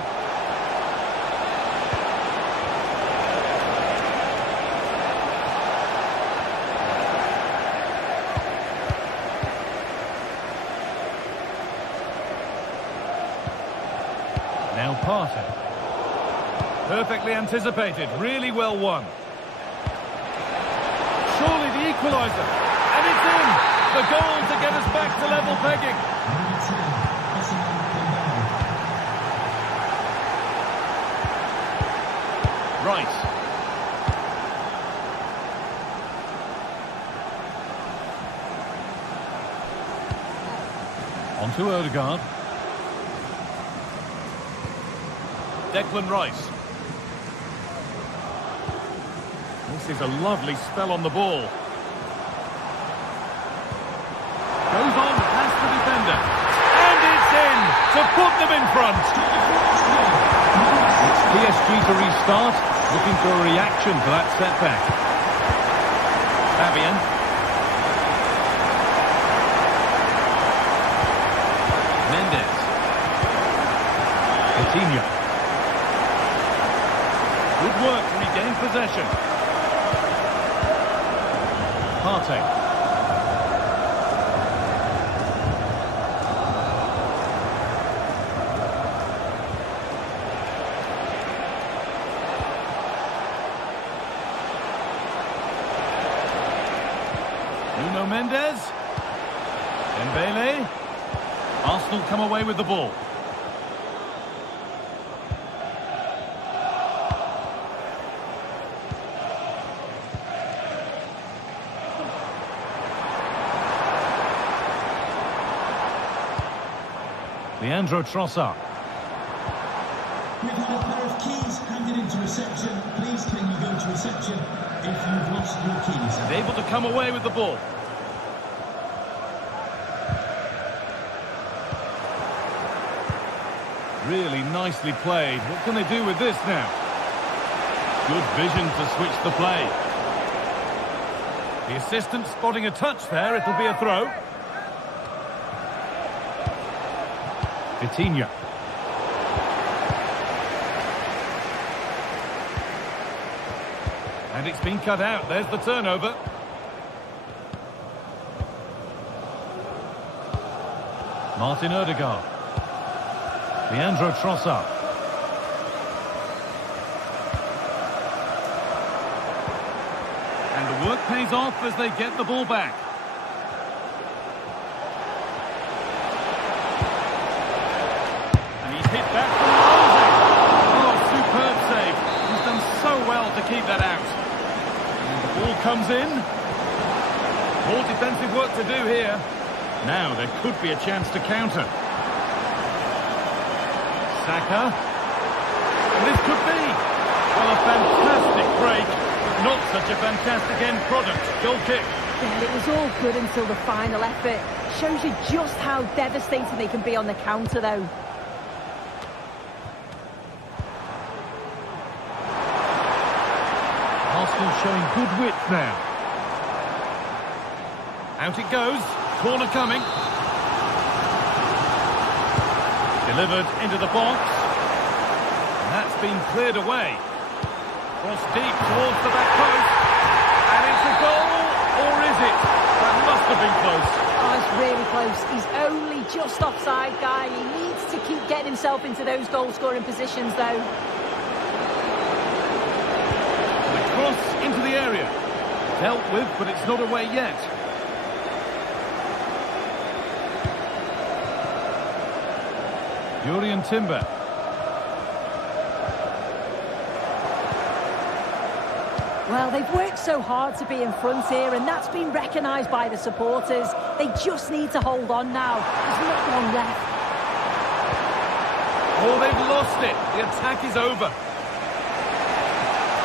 Now Partey. Perfectly anticipated, really well won. Surely the equaliser. And it's in! The goal to get us back to level pegging. Right. On to Odegaard. Declan Rice. This is a lovely spell on the ball. Goes on past the defender. And it's in to put them in front. It's PSG to restart, looking for a reaction for that setback. Fabian. Mendes. Coutinho. Good work to regain possession. Partey. Nuno Mendes. Dembele. Arsenal come away with the ball. Leandro Trossard. We've had a pair of keys handed into reception. Please can you go to reception if you've lost your keys? And able to come away with the ball. Really nicely played. What can they do with this now? Good vision to switch the play. The assistant spotting a touch there. It'll be a throw. Coutinho. And it's been cut out. There's the turnover. Martin Odegaard. Leandro Trossard. And the work pays off as they get the ball back. And he's hit back from Rose. Oh, superb save. He's done so well to keep that out. And the ball comes in. More defensive work to do here. Now there could be a chance to counter. Saka. And this could be. Well, a fantastic break, but not such a fantastic end product. Goal kick. Well, it was all good until the final effort. Shows you just how devastating they can be on the counter, though. Arsenal showing good width now. Out it goes. Corner coming. Delivered into the box. And that's been cleared away. Cross deep towards the back post. And it's a goal, or is it? That must have been close. Oh, it's really close. He's only just offside, guy. He needs to keep getting himself into those goal-scoring positions, though. The cross into the area. Dealt with, but it's not away yet. Jurriën Timber. Well, they've worked so hard to be in front here, and that's been recognised by the supporters. They just need to hold on now. There's not long left. Oh, they've lost it. The attack is over.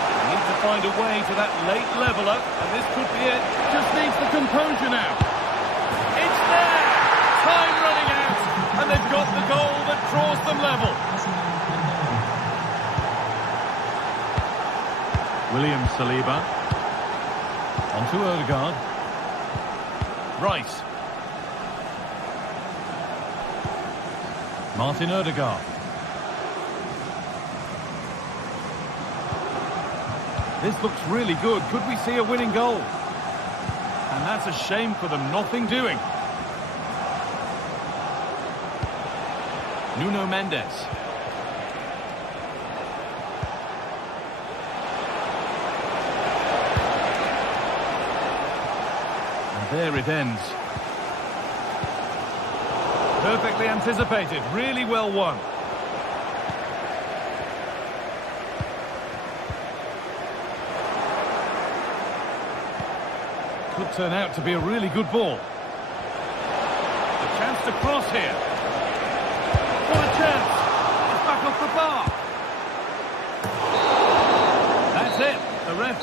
They need to find a way to that late leveller, and this could be it. Just needs the composure now. It's there! Time running out, and they've got the goal that draws them level. William Saliba. Onto Odegaard. Rice. Martin Odegaard. This looks really good. Could we see a winning goal? And that's a shame for them. Nothing doing. Nuno Mendes. There it ends. Perfectly anticipated, really well won. Could turn out to be a really good ball. A chance to cross here. What a chance! It's back off the bar. That's it. The ref...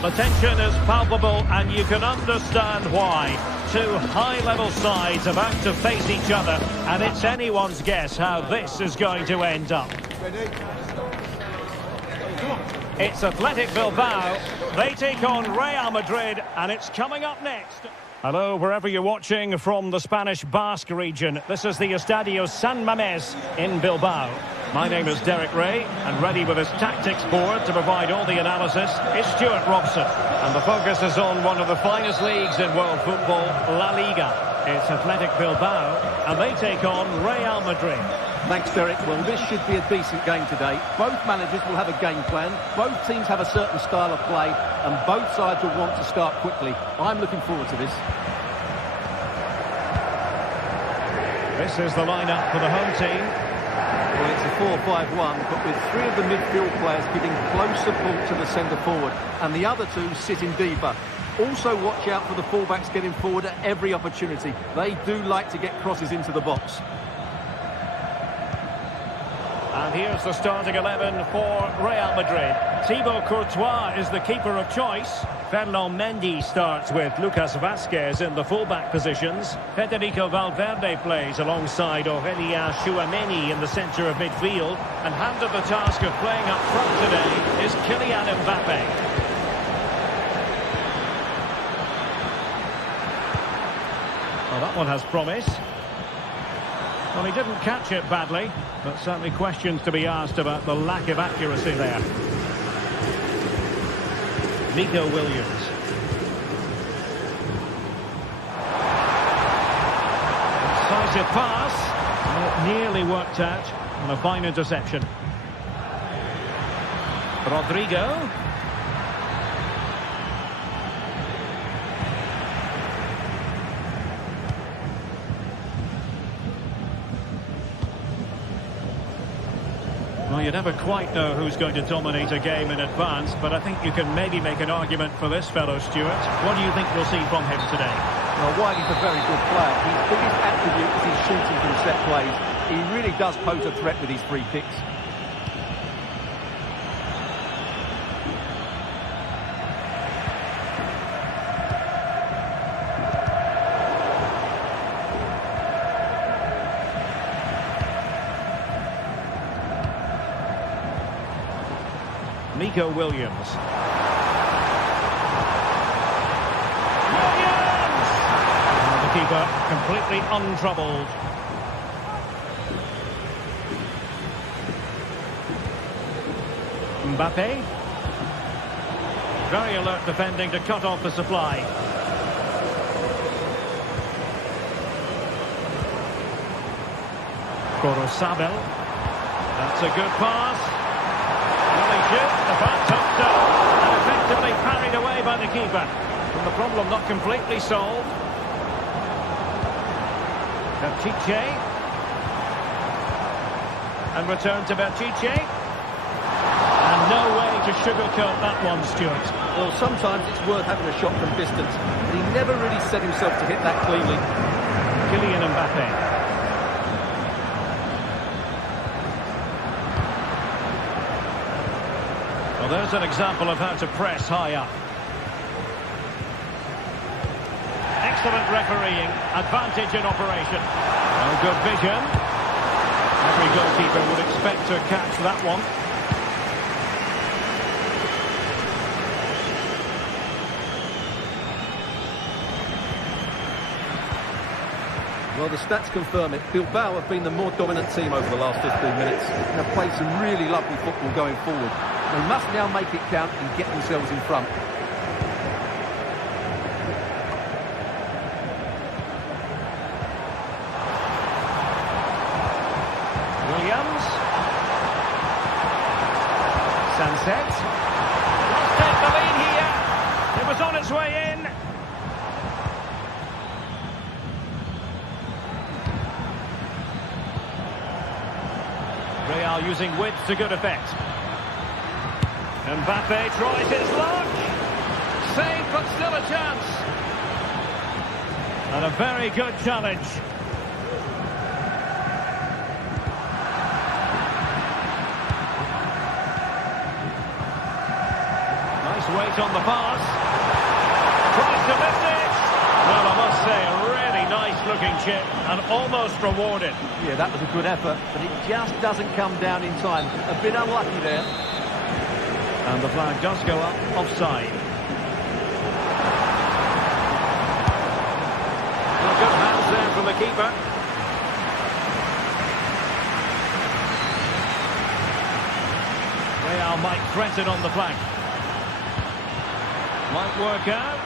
The tension is palpable and you can understand why. Two high-level sides about to face each other, and it's anyone's guess how this is going to end up. It's Athletic Bilbao. They take on Real Madrid, and it's coming up next. Hello, wherever you're watching from the Spanish Basque region. This is the Estadio San Mamés in Bilbao. My name is Derek Ray, and ready with his tactics board to provide all the analysis is Stuart Robson. And the focus is on one of the finest leagues in world football, La Liga. It's Athletic Bilbao, and they take on Real Madrid. Thanks, Derek. Well, this should be a decent game today. Both managers will have a game plan. Both teams have a certain style of play, and both sides will want to start quickly. I'm looking forward to this. This is the lineup for the home team. Well, it's a 4-5-1, but with three of the midfield players giving close support to the centre forward, and the other two sitting deeper. Also watch out for the fullbacks getting forward at every opportunity. They do like to get crosses into the box. And here's the starting 11 for Real Madrid. Thibaut Courtois is the keeper of choice. Ferland Mendy starts with Lucas Vázquez in the fullback positions. Federico Valverde plays alongside Aurélien Tchouaméni in the centre of midfield. And handed the task of playing up front today is Kylian Mbappé. Well, that one has promise. Well, he didn't catch it badly, but certainly questions to be asked about the lack of accuracy there. Nico Williams. Incisive pass. Well, it nearly worked out on a fine interception. Rodrigo. Well, you never quite know who's going to dominate a game in advance, but I think you can maybe make an argument for this fellow, Stuart. What do you think we'll see from him today? Well, Wiley's a very good player. His biggest attribute is his shooting from set plays. He really does pose a threat with his free kicks. Nico Williams. And the keeper completely untroubled. Mbappé. Very alert defending to cut off the supply. Corozabel. That's a good pass. The pass hooked up and effectively parried away by the keeper. And the problem not completely solved. Berchiche. And return to Berchiche. And no way to sugarcoat that one, Stuart. Well, sometimes it's worth having a shot from distance, but he never really set himself to hit that cleanly. Kylian Mbappé. Well, there's an example of how to press high up. Excellent refereeing, advantage in operation. Oh, good vision. Every goalkeeper would expect to catch that one. Well, the stats confirm it. Bilbao have been the more dominant team over the last 15 minutes and have played some really lovely football going forward. They must now make it count and get themselves in front. Williams. Sunset. Let's take the lead here. It was on its way in. Real using width to good effect. Mbappé tries his luck. Saved, but still a chance. And a very good challenge. Nice way right on the pass. Tries to lift it. Well, I must say, a really nice-looking chip and almost rewarded. Yeah, that was a good effort, but it just doesn't come down in time. A bit unlucky there. And the flag does go up offside. Well, good hands there from the keeper. Real might threaten on the flank. Might work out.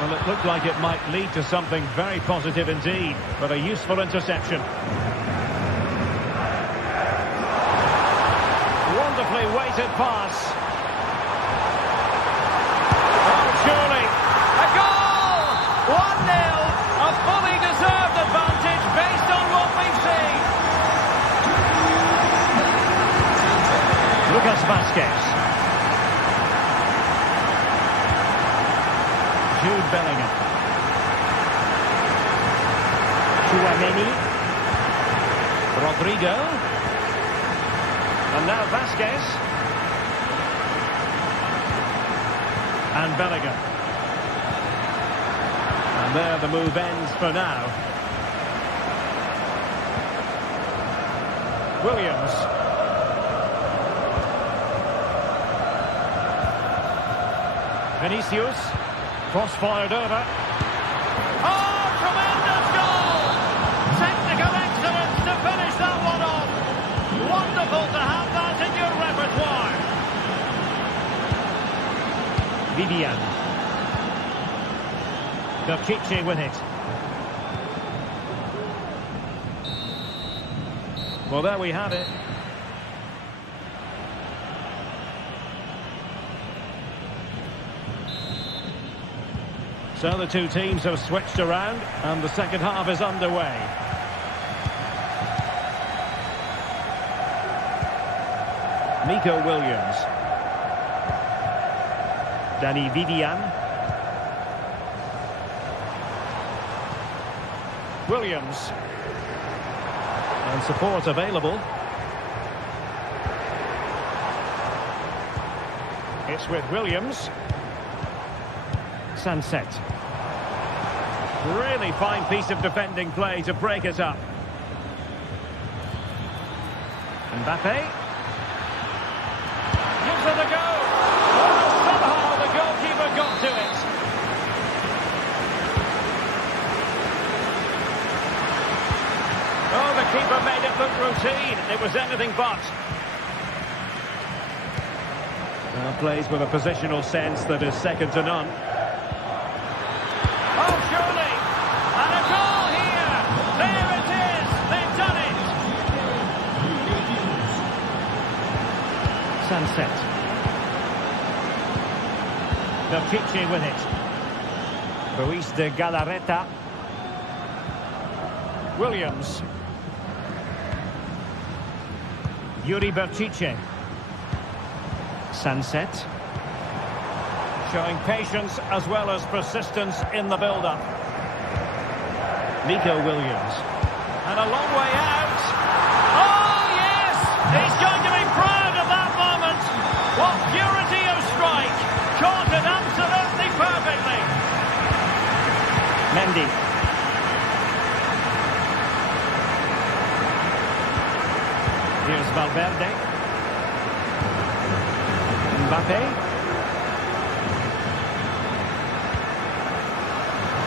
Well, it looked like it might lead to something very positive indeed, but a useful interception. Wonderfully weighted pass. Oh, surely. A goal! 1-0. A fully deserved advantage based on what we've seen. Lucas Vázquez. Jude Bellingham. Tchouaméni. Rodrigo. And now Vázquez. And Bellingham. And there the move ends for now. Williams. Vinicius. Cross-fired over. Oh, tremendous goal! Technical excellence to finish that one off. Wonderful to have that in your repertoire. Vivian. Berchiche with it. Well, there we have it. So the two teams have switched around and the second half is underway. Nico Williams. Danny Vivian. Williams. And support available. It's with Williams. Sunset. Really fine piece of defending play to break it up. Mbappe. Gives it a go. Oh, somehow the goalkeeper got to it. Oh, the keeper made it look routine. It was anything but. Well, plays with a positional sense that is second to none. Oh, surely! And a goal here! There it is! They've done it! Sunset. Berchiche with it. Ruiz de Galarreta. Williams. Yuri Berchiche. Sunset. Showing patience as well as persistence in the build-up. Nico Williams. And a long way out. Oh, yes! He's going to be proud of that moment. What purity of strike. Caught it absolutely perfectly. Mendy. Here's Valverde. Mbappe.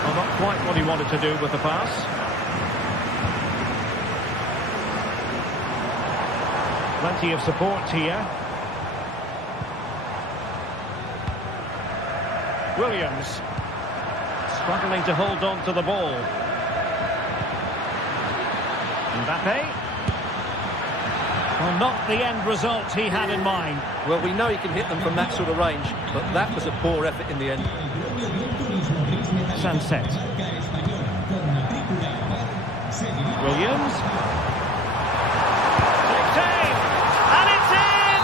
Well, not quite what he wanted to do with the pass. Plenty of support here. Williams. Struggling to hold on to the ball. Mbappe. Well, not the end result he had in mind. Well, we know he can hit them from that sort of range, but that was a poor effort in the end. Sunset. Williams. Save! And it's in!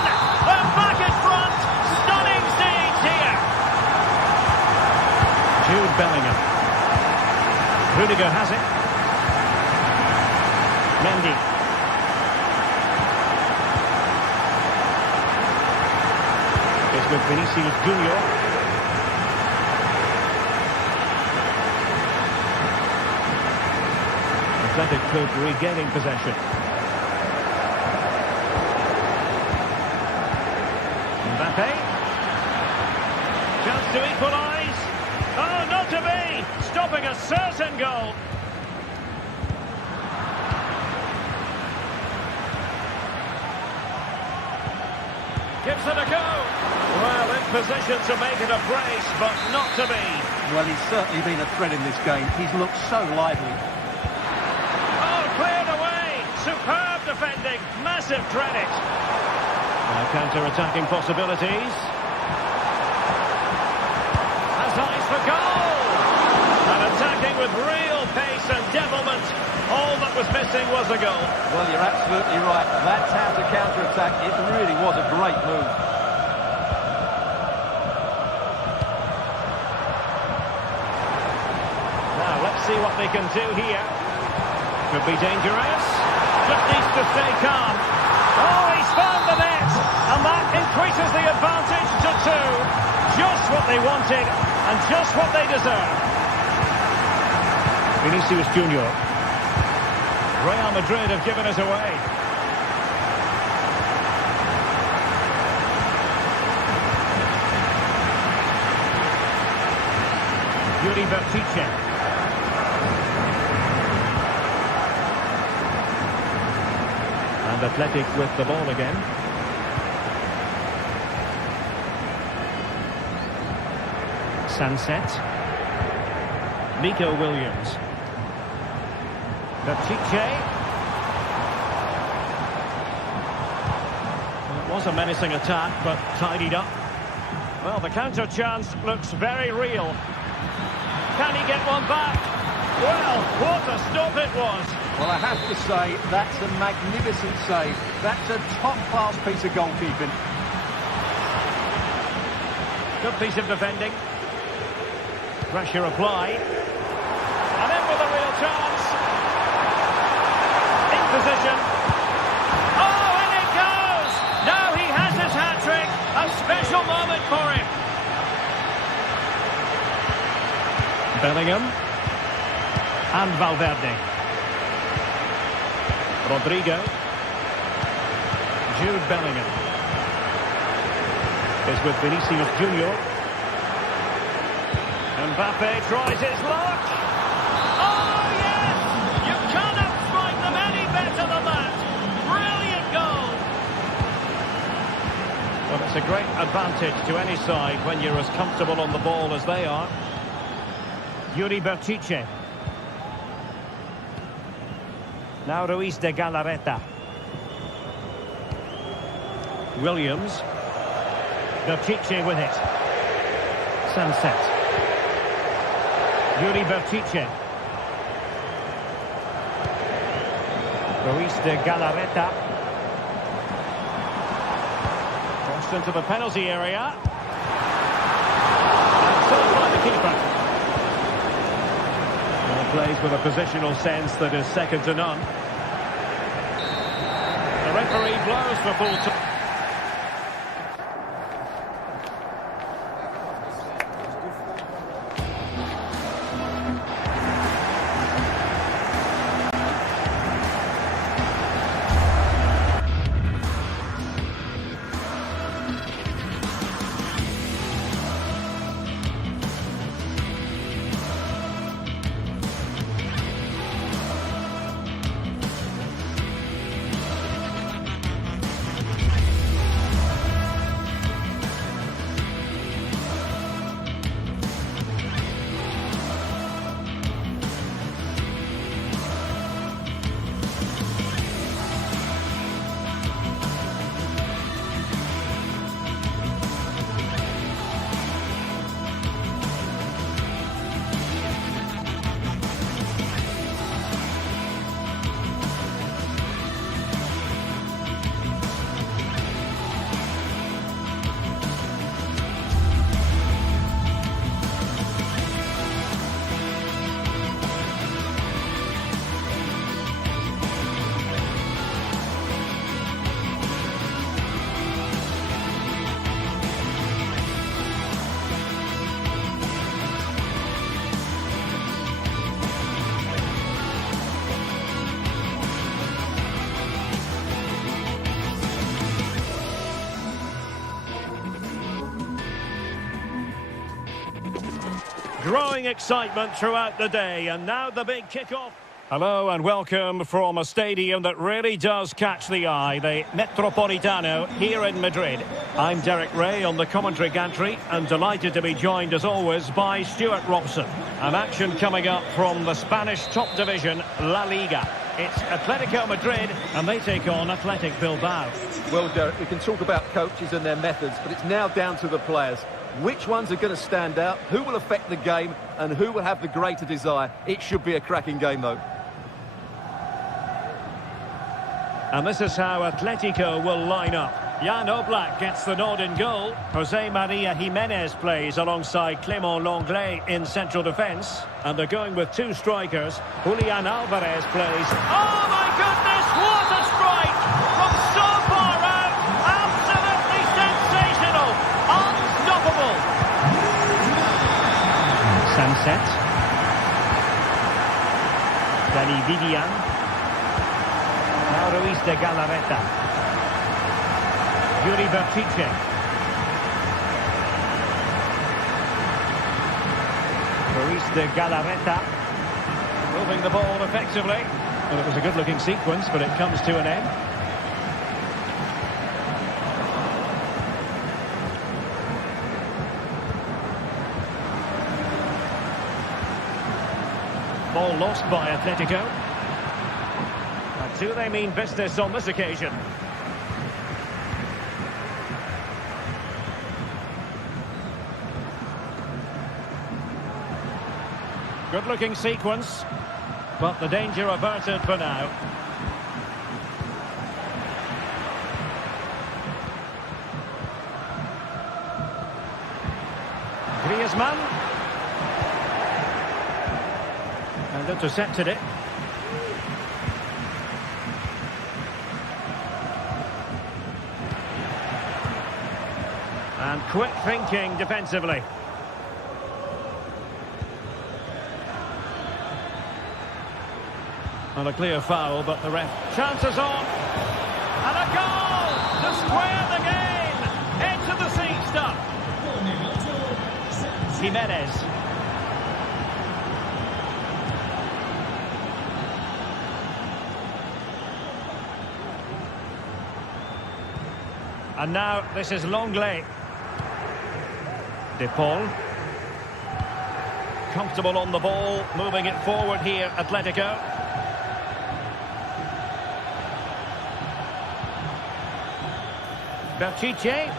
They're back in front! Stunning scenes here! Jude Bellingham. Rudiger has it. Mendy. It's with Vinicius Junior. Athletic Club regaining possession. Mbappe. Chance to equalise. Oh, not to be! Stopping a certain goal. Gives it a go. Well, in position to make it a brace, but not to be. Well, he's certainly been a threat in this game. He's looked so lively. Oh, cleared away. Superb defending. Massive credit. Now counter-attacking possibilities. Has eyes for goal. And attacking with real pace and devilment. All that was missing was a goal. Well, you're absolutely right. That's how to counter-attack. It really was a great move. Now, let's see what they can do here. Could be dangerous. Just needs to stay calm. Oh, he's found the net. And that increases the advantage to 2. Just what they wanted and just what they deserve. Vinicius Junior. Real Madrid have given us away. Yuri Bertice. And Athletic with the ball again. Sunset. Nico Williams. Bertice. It was a menacing attack, but tidied up. Well, the counter chance looks very real. Can he get one back? Well, what a stop it was. Well, I have to say, that's a magnificent save. That's a top-class piece of goalkeeping. Good piece of defending. Pressure applied. And in with a real chance. In position. Oh, and it goes! Now he has his hat-trick. A special moment for him. Bellingham. And Valverde. Rodrigo. Jude Bellingham. Is with Vinicius Junior. Mbappe tries his luck. Oh, yes! You cannot strike them any better than that. Brilliant goal. Well, it's a great advantage to any side when you're as comfortable on the ball as they are. Yuri Bertice. Now Ruiz de Galarreta. Williams. Bertice with it. Sunset. Yuri Bertice. Ruiz de Galarreta. Crossed into the penalty area. And saved by the keeper. Well, plays with a positional sense that is second to none. The referee blows for full time. growing excitement throughout the day, and now the big kickoff. Hello and welcome from a stadium that really does catch the eye, the Metropolitano here in Madrid. I'm Derek Ray on the commentary gantry and delighted to be joined as always by Stuart Robson. An action coming up from the Spanish top division, La Liga. It's Atletico Madrid and they take on Athletic Bilbao. Well, Derek, we can talk about coaches and their methods, but it's now down to the players. Which ones are going to stand out, who will affect the game and who will have the greater desire? It should be a cracking game though. And this is how Atletico will line up. Jan Oblak gets the nod in goal. Jose Maria Jimenez plays alongside Clément Lenglet in central defence. And they're going with two strikers. Julian Alvarez plays. Oh my goodness, what a strike! From so far out, absolutely sensational! Unstoppable! Sunset. Dani Vivian. Now Ruiz de Galarreta. Yuri Bertice. Ruiz de Galarreta. Moving the ball effectively. Well, it was a good-looking sequence, but it comes to an end. Ball lost by Atletico. Do they mean business on this occasion? Good-looking sequence, but the danger averted for now. Griezmann. And intercepted it. And quick thinking defensively. And a clear foul, but the ref. Chances on. And a goal to square the game. Into the seat stuff. Jimenez. And now this is Lenglet. De Paul. Comfortable on the ball, moving it forward here, Atletico. Bertice.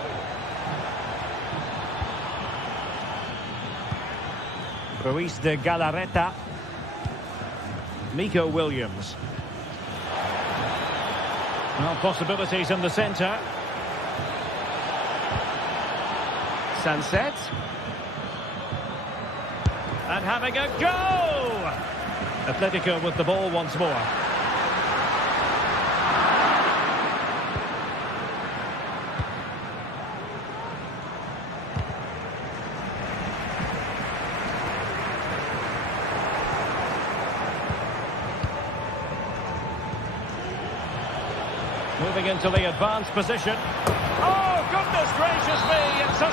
Ruiz de Galarreta. Nico Williams. Well, possibilities in the centre. Sunset. And having a go! Atletico with the ball once more. Moving into the advanced position. Oh, goodness gracious me! It's a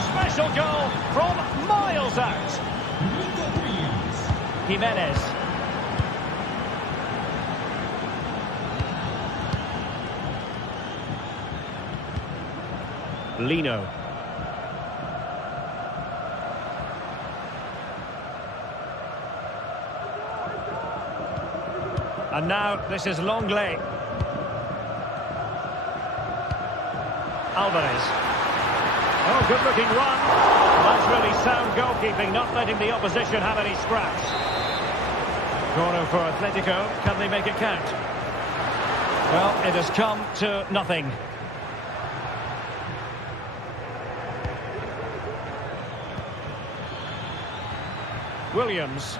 special goal from miles out. Jimenez. Lino. And now this is Lenglet. Alvarez. Oh, good-looking run. That's really sound goalkeeping, not letting the opposition have any scraps. Corner for Atletico. Can they make it count? Well, it has come to nothing. Williams.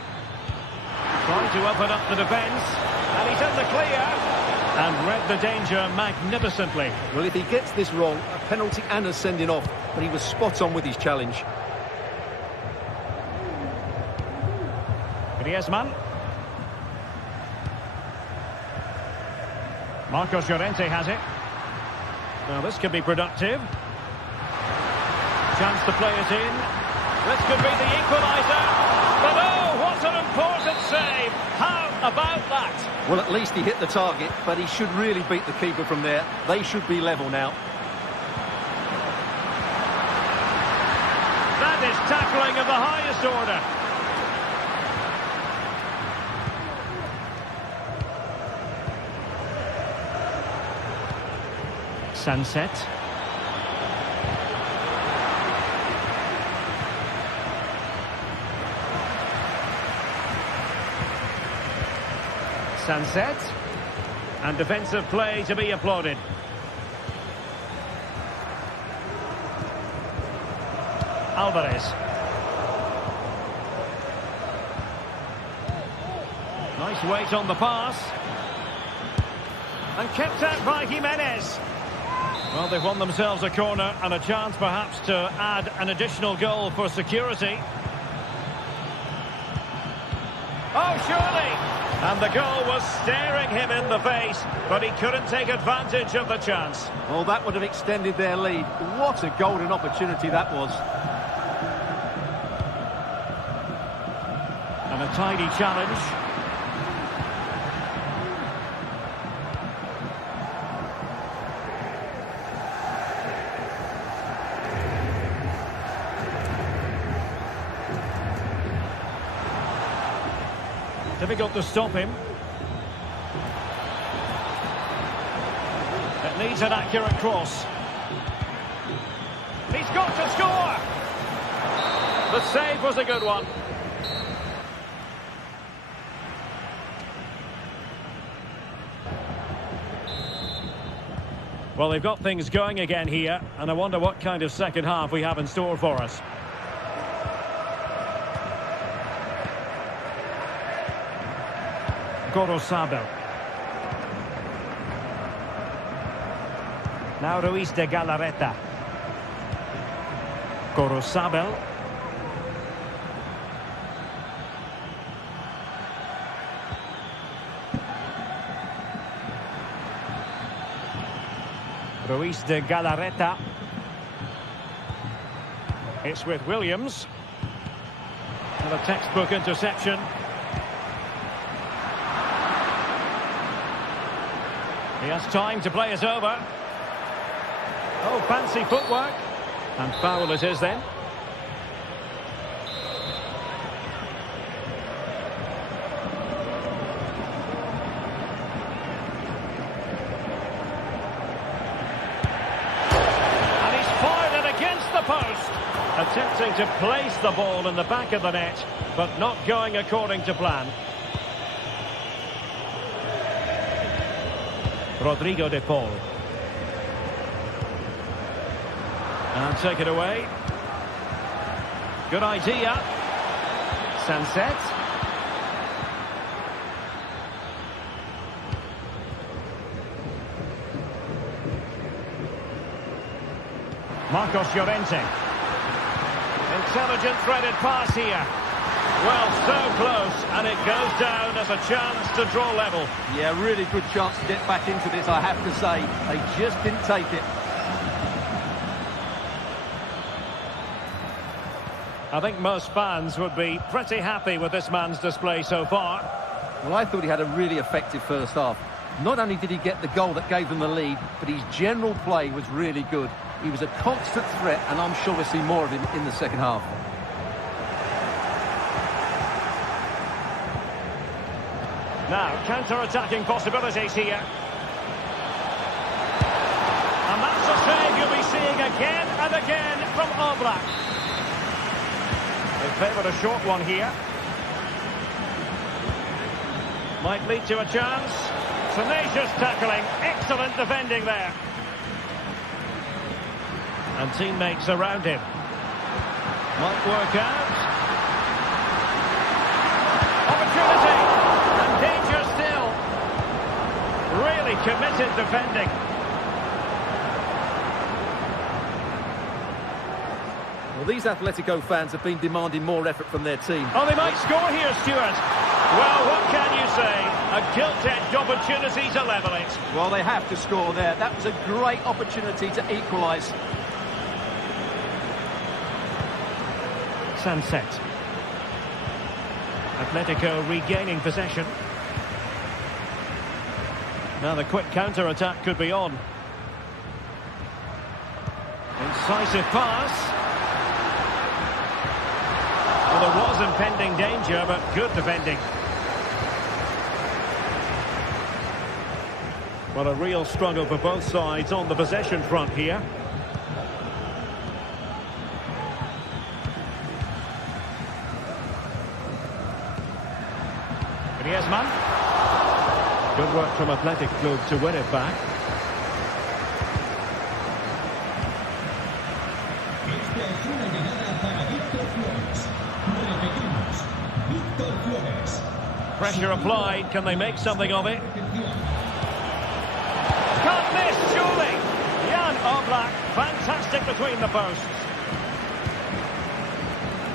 Trying to open up the defence. And he's in the clear. And read the danger magnificently. Well, if he gets this wrong, a penalty and a sending off, but he was spot on with his challenge. Griezmann. Marcos Llorente has it. Now this could be productive. Chance to play it in. This could be the equaliser. But oh, what an important save. How about that? Well, at least he hit the target, but he should really beat the keeper from there. They should be level now. That is tackling of the highest order. Sunset. Sunset. And defensive play to be applauded. Alvarez. Nice weight on the pass. And kept out by Jimenez. Well, they've won themselves a corner and a chance perhaps to add an additional goal for security. Oh, surely! And the goal was staring him in the face, but he couldn't take advantage of the chance. Well, that would have extended their lead. What a golden opportunity that was. And a tidy challenge. Difficult to stop him. It needs an accurate cross. He's got to score! The save was a good one. Well, they've got things going again here, and I wonder what kind of second half we have in store for us. Gorosabel. Now Ruiz de Galarreta. Gorosabel. Ruiz de Galarreta. It's with Williams. And a textbook interception. He has time to play it over. Oh, fancy footwork. And foul it is then. And he's fired it against the post. Attempting to place the ball in the back of the net, but not going according to plan. Rodrigo de Paul. And take it away. Good idea. Sunset. Marcos Llorente. Intelligent threaded pass here. Well, so close, and it goes down as a chance to draw level. Yeah, really good chance to get back into this, I have to say. They just didn't take it. I think most fans would be pretty happy with this man's display so far. Well, I thought he had a really effective first half. Not only did he get the goal that gave them the lead, but his general play was really good. He was a constant threat, and I'm sure we'll see more of him in the second half. Now, counter-attacking possibilities here. And that's a save you'll be seeing again and again from Oblak. They favoured a short one here. Might lead to a chance. Tenacious tackling. Excellent defending there. And teammates around him. Might work out. Opportunity. And danger still. Really committed defending. Well, these Atletico fans have been demanding more effort from their team. Oh, they might score here, Stuart. Well, what can you say? A gilt-edged opportunity to level it. Well, they have to score there. That was a great opportunity to equalise. Sunset. Atletico regaining possession. Now the quick counter-attack could be on. Decisive pass. Well, there was impending danger, but good defending. Well, a real struggle for both sides on the possession front here. Griezmann. Good work from Athletic Club to win it back. Pressure applied. Can they make something of it? Can't miss, surely. Jan Oblak, fantastic between the posts.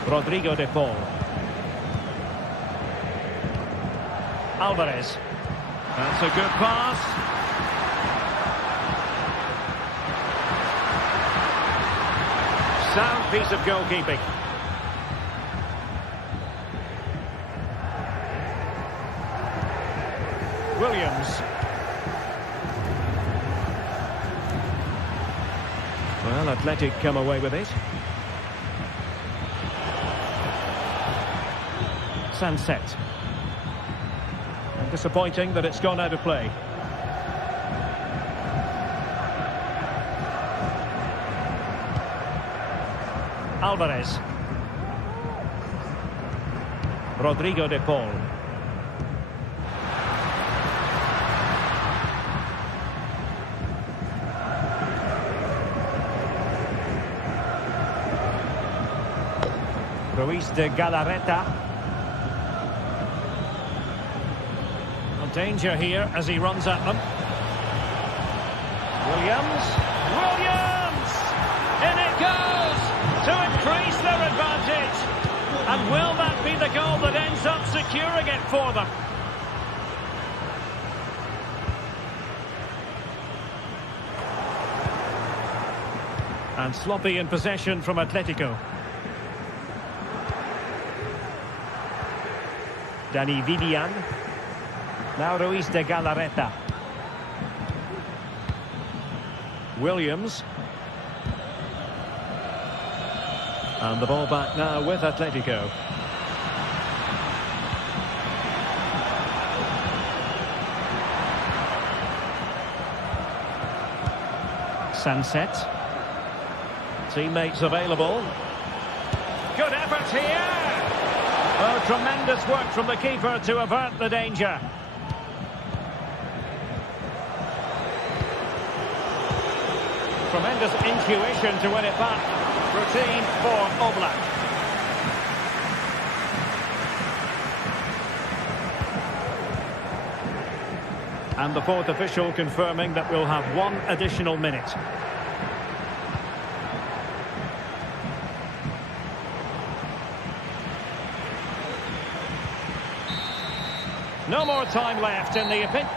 Rodrigo de Paul. Alvarez. That's a good pass. Sound piece of goalkeeping. Williams. Well, Athletic come away with it. Sunset. And disappointing that it's gone out of play. Alvarez. Rodrigo de Paul. Ruiz de Galarreta. Danger here as he runs at them. Williams. Williams! In it goes! To increase their advantage. And will that be the goal that ends up securing it for them? And sloppy in possession from Atletico. Dani Vivian. Now Ruiz de Galarreta. Williams. And the ball back now with Atletico. Sunset. Teammates available. Good effort here. Oh, tremendous work from the keeper to avert the danger. Tremendous intuition to win it back. Routine for Oblak. And the fourth official confirming that we'll have one additional minute. No more time left in the opinion.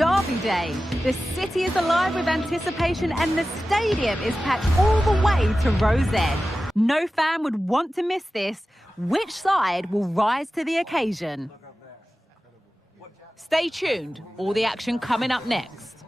Derby Day. The city is alive with anticipation and the stadium is packed all the way to Rose End. No fan would want to miss this. Which side will rise to the occasion? Stay tuned. All the action coming up next.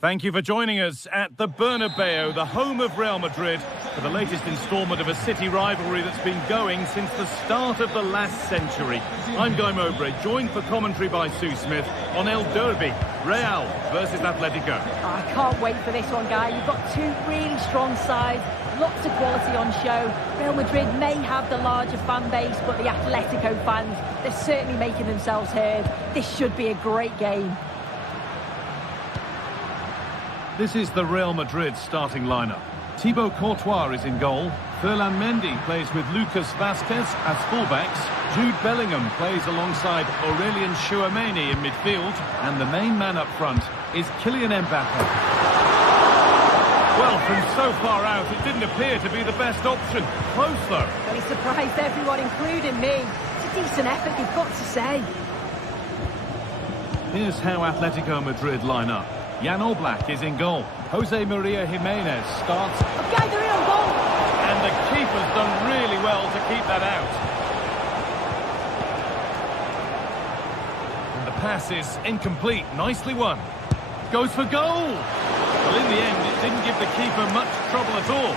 Thank you for joining us at the Bernabeu, the home of Real Madrid, for the latest instalment of a city rivalry that's been going since the start of the last century. I'm Guy Mowbray, joined for commentary by Sue Smith on El Derby, Real versus Atletico. I can't wait for this one, Guy. You've got two really strong sides, lots of quality on show. Real Madrid may have the larger fan base, but the Atletico fans, they're certainly making themselves heard. This should be a great game. This is the Real Madrid starting lineup. Thibaut Courtois is in goal. Ferland Mendy plays with Lucas Vazquez as fullbacks. Jude Bellingham plays alongside Aurelien Tchouameni in midfield. And the main man up front is Kylian Mbappe. Well, from so far out, it didn't appear to be the best option. Close, though. Well, he surprised everyone, including me. It's a decent effort, you've got to say. Here's how Atletico Madrid line up. Jan Oblak is in goal. Jose Maria Jimenez starts. Okay, they're in on goal. And the keeper's done really well to keep that out. And the pass is incomplete. Nicely won. Goes for goal. Well, in the end, it didn't give the keeper much trouble at all.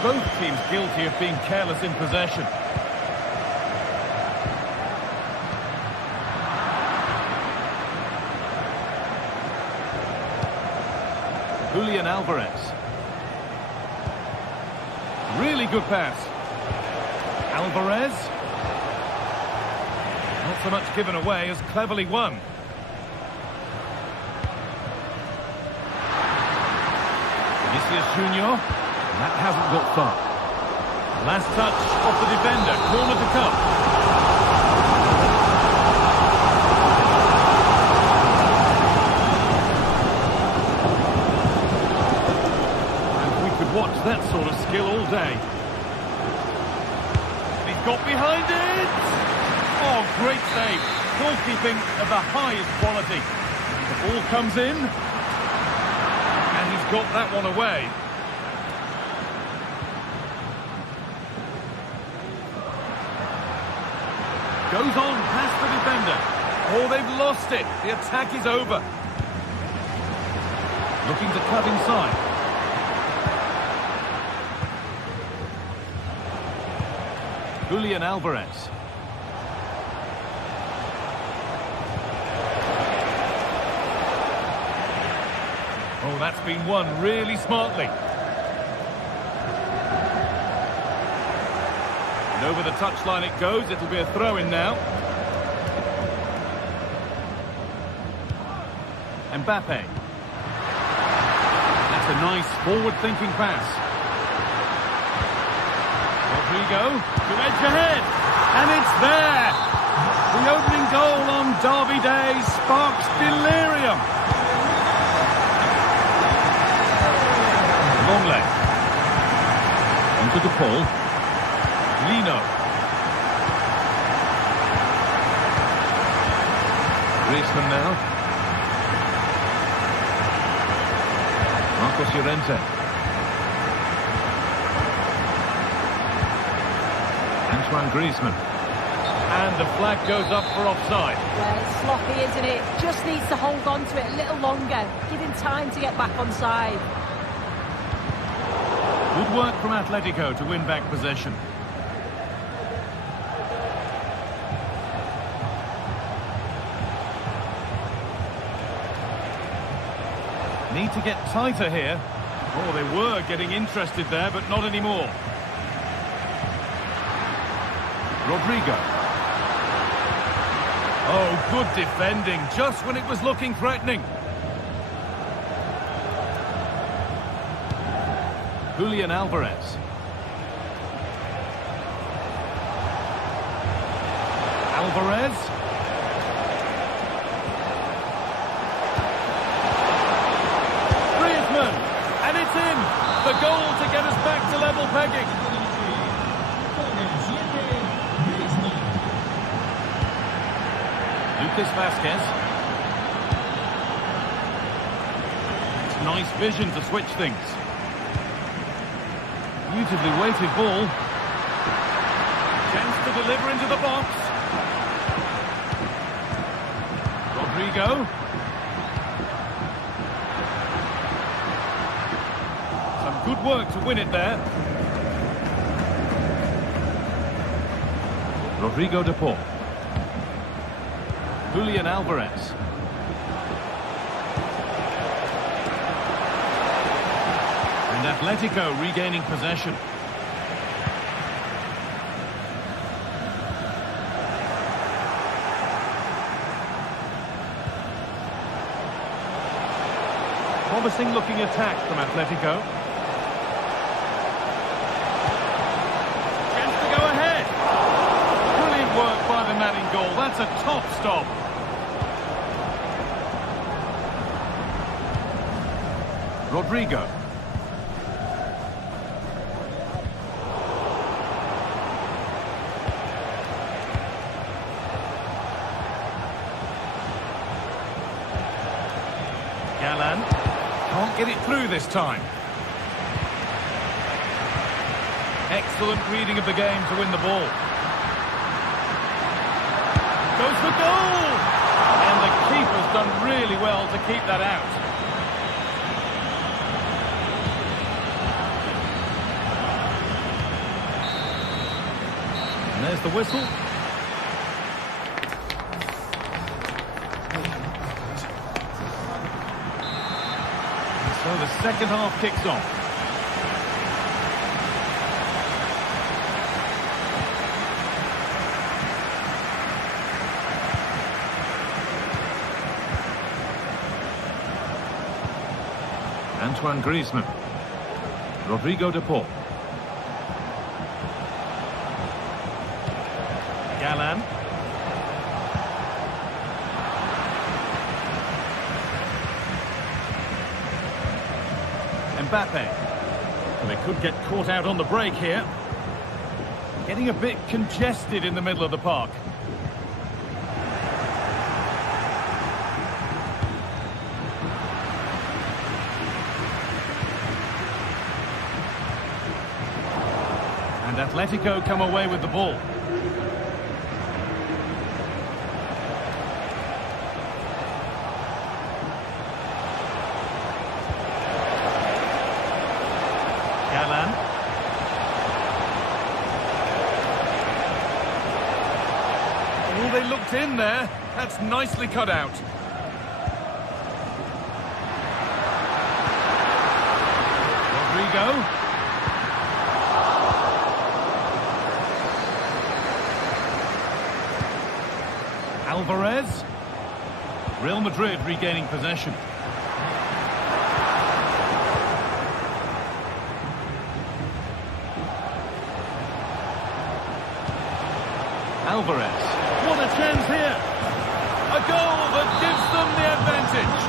Both teams guilty of being careless in possession. Julian Alvarez. Really good pass. Alvarez. Not so much given away as cleverly won. Vinicius Junior. That hasn't got far. Last touch off the defender. Corner to come. Watch that sort of skill all day. He's got behind it! Oh, great save. Goalkeeping of the highest quality. The ball comes in. And he's got that one away. Goes on past the defender. Oh, they've lost it. The attack is over. Looking to cut inside. Julian Alvarez. Oh, that's been won really smartly. And over the touchline it goes. It'll be a throw-in now. Mbappe. That's a nice forward-thinking pass. Rodrigo to edge ahead, and it's there. The opening goal on Derby Day sparks delirium. Longley into the Paul. Lino. Griezmann now. Marcos Llorente. Antoine Griezmann. And the flag goes up for offside. Well, it's sloppy, isn't it? Just needs to hold on to it a little longer. Give him time to get back onside. Good work from Atletico to win back possession. Need to get tighter here. Oh, they were getting interested there, but not anymore. Rodrigo. Oh, good defending, just when it was looking threatening. Julian Alvarez. Alvarez. Griezmann. And it's in. The goal to get us back to level pegging. Lucas Vasquez. It's nice vision to switch things. Beautifully weighted ball. Chance to deliver into the box. Rodrigo. Some good work to win it there. Rodrigo de Paul. Julian Alvarez. And Atletico regaining possession. Promising looking attack from Atletico. Chance to go ahead. Brilliant work by the man in goal. That's a top stop. Rodrigo. Galán. Can't get it through this time. Excellent reading of the game to win the ball. Goes for goal! And the keeper's done really well to keep that out. And there's the whistle. So the second half kicks off. Antoine Griezmann. Rodrigo de Paul. Galán. Mbappe. Well, they could get caught out on the break here. Getting a bit congested in the middle of the park. And Atletico come away with the ball. Galán. Oh, they looked in there. That's nicely cut out. Rodrigo. Alvarez. Real Madrid regaining possession. Alvarez. What a chance here. A goal that gives them the advantage.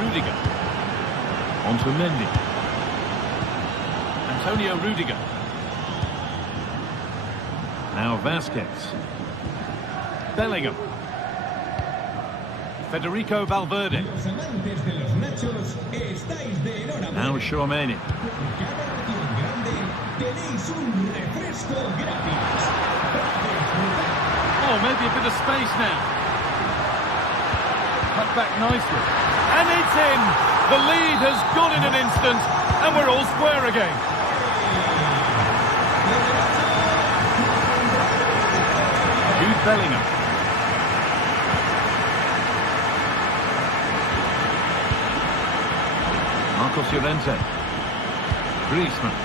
Rudiger. On to Mendy. Antonio Rudiger. Now Vasquez. Bellingham. Federico Valverde. Now Tchouaméni. Oh, maybe a bit of space now. Cut back nicely. And it's in! The lead has gone in an instant, and we're all square again. Jude Bellingham. Marcos Llorente. Griezmann.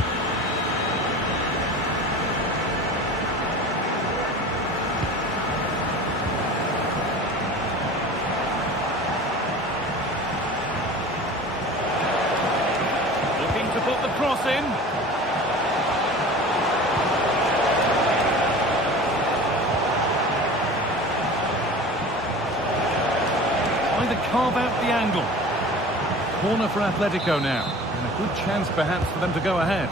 Looking to put the cross in. Trying to carve out the angle. Corner for Atletico now, and a good chance perhaps for them to go ahead.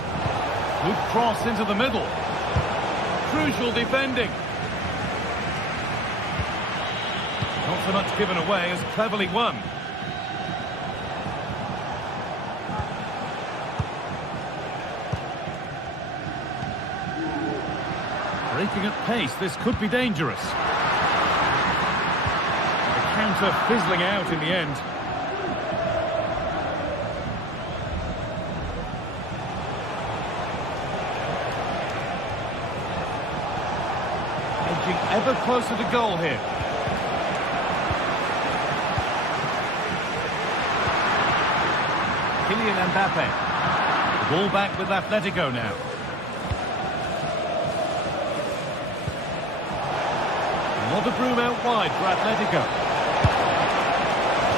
Good cross into the middle. Crucial defending. Not so much given away as cleverly won. Breaking at pace, this could be dangerous. The counter fizzling out in the end. Edging ever closer to goal here. Kylian Mbappe. The ball back with Atletico now. A lot of room out wide for Atletico.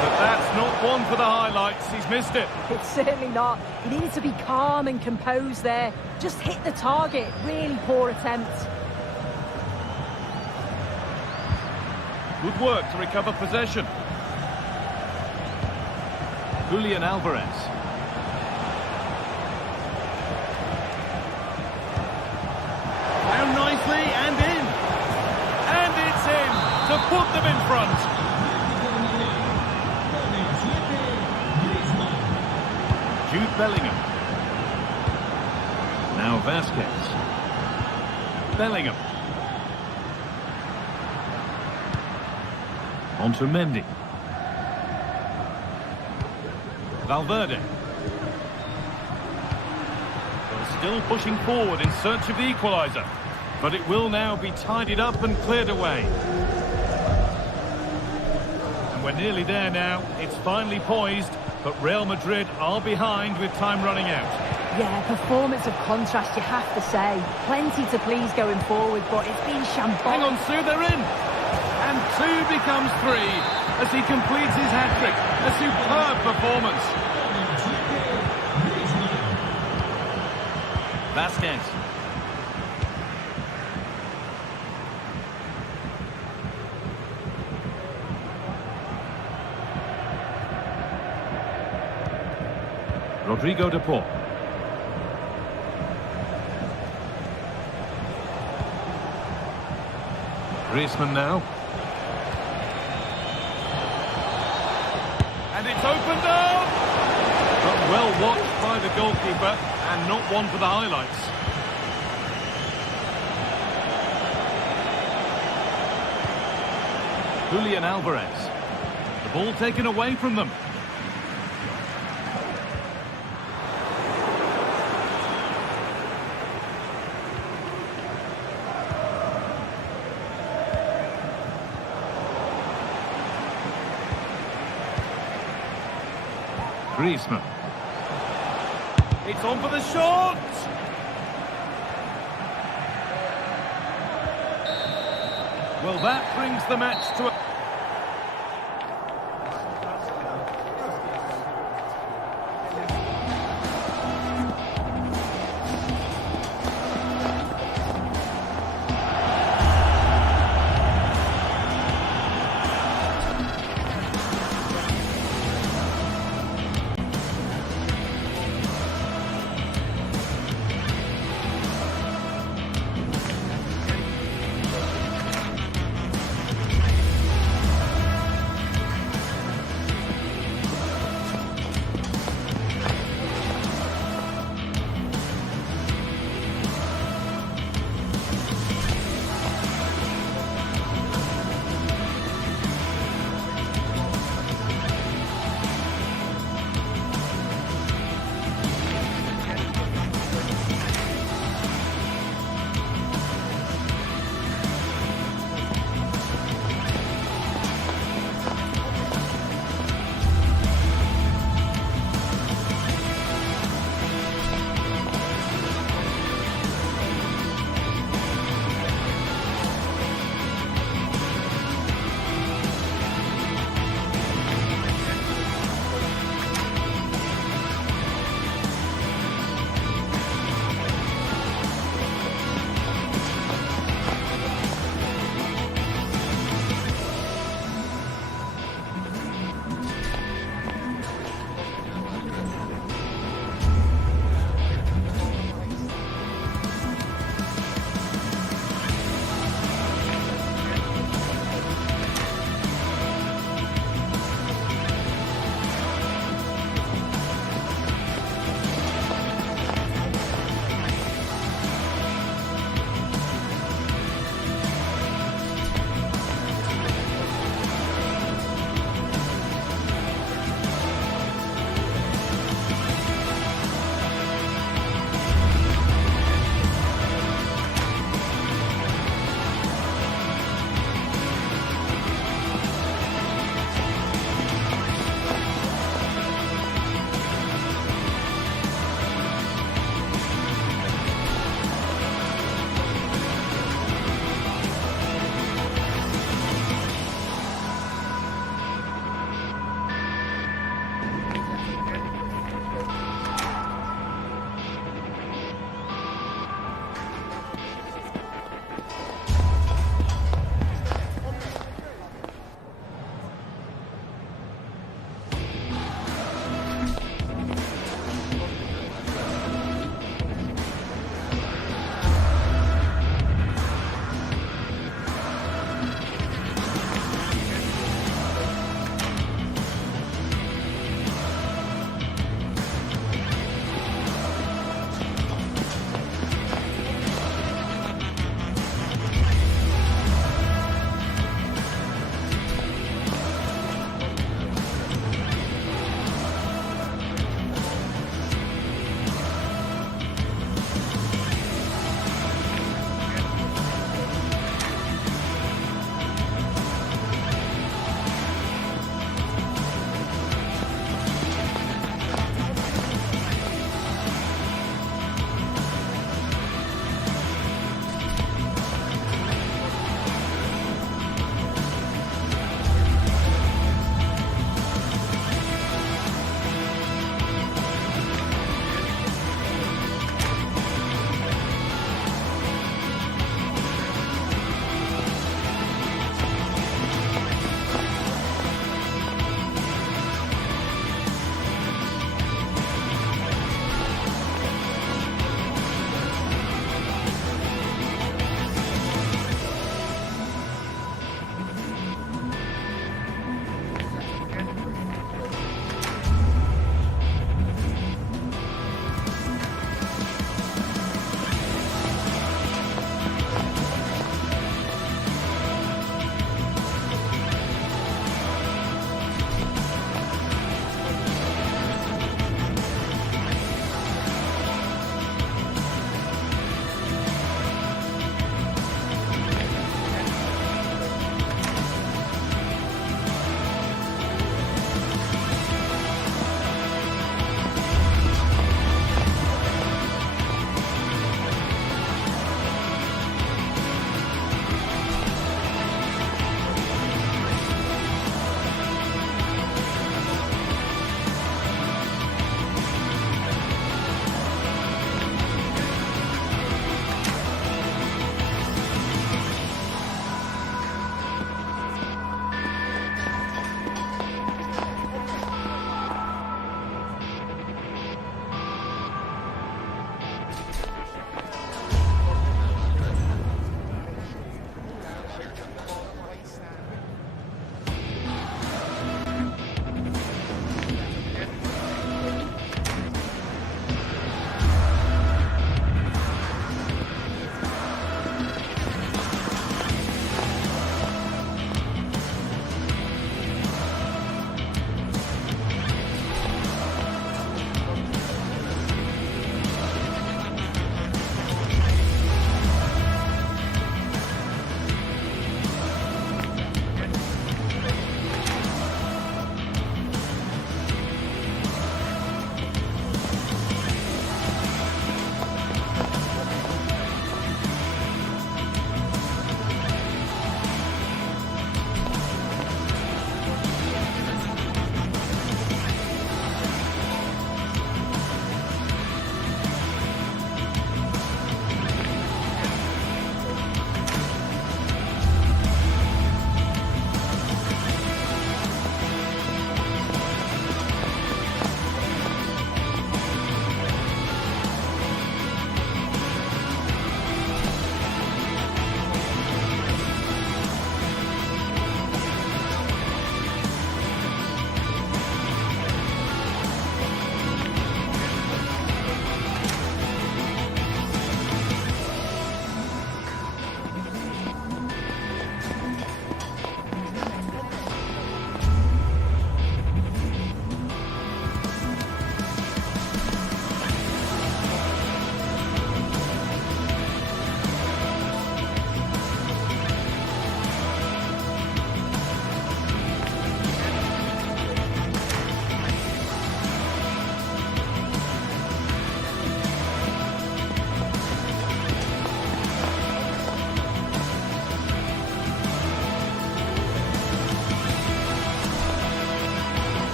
But that's not one for the highlights. He's missed it. It's certainly not. He needed to be calm and composed there. Just hit the target. Really poor attempt. Good work to recover possession. Julian Alvarez. Down nicely and in. And it's in to put them in front. Jude Bellingham. Now Vasquez. Bellingham. On to Mendy. Valverde. They're still pushing forward in search of the equaliser, but it will now be tidied up and cleared away. And we're nearly there now. It's finally poised, but Real Madrid are behind with time running out. Yeah, performance of contrast, you have to say. Plenty to please going forward, but it's been shambolic. Hang on, Sue, they're in. And 2 becomes 3 as he completes his hat-trick. A superb performance. Vasquez. Rodrigo de Paul. Griezmann now. And it's opened up! But well watched by the goalkeeper, and not one for the highlights. Julian Alvarez. The ball taken away from them. Griezmann. It's on for the shot! Well, that brings the match to a...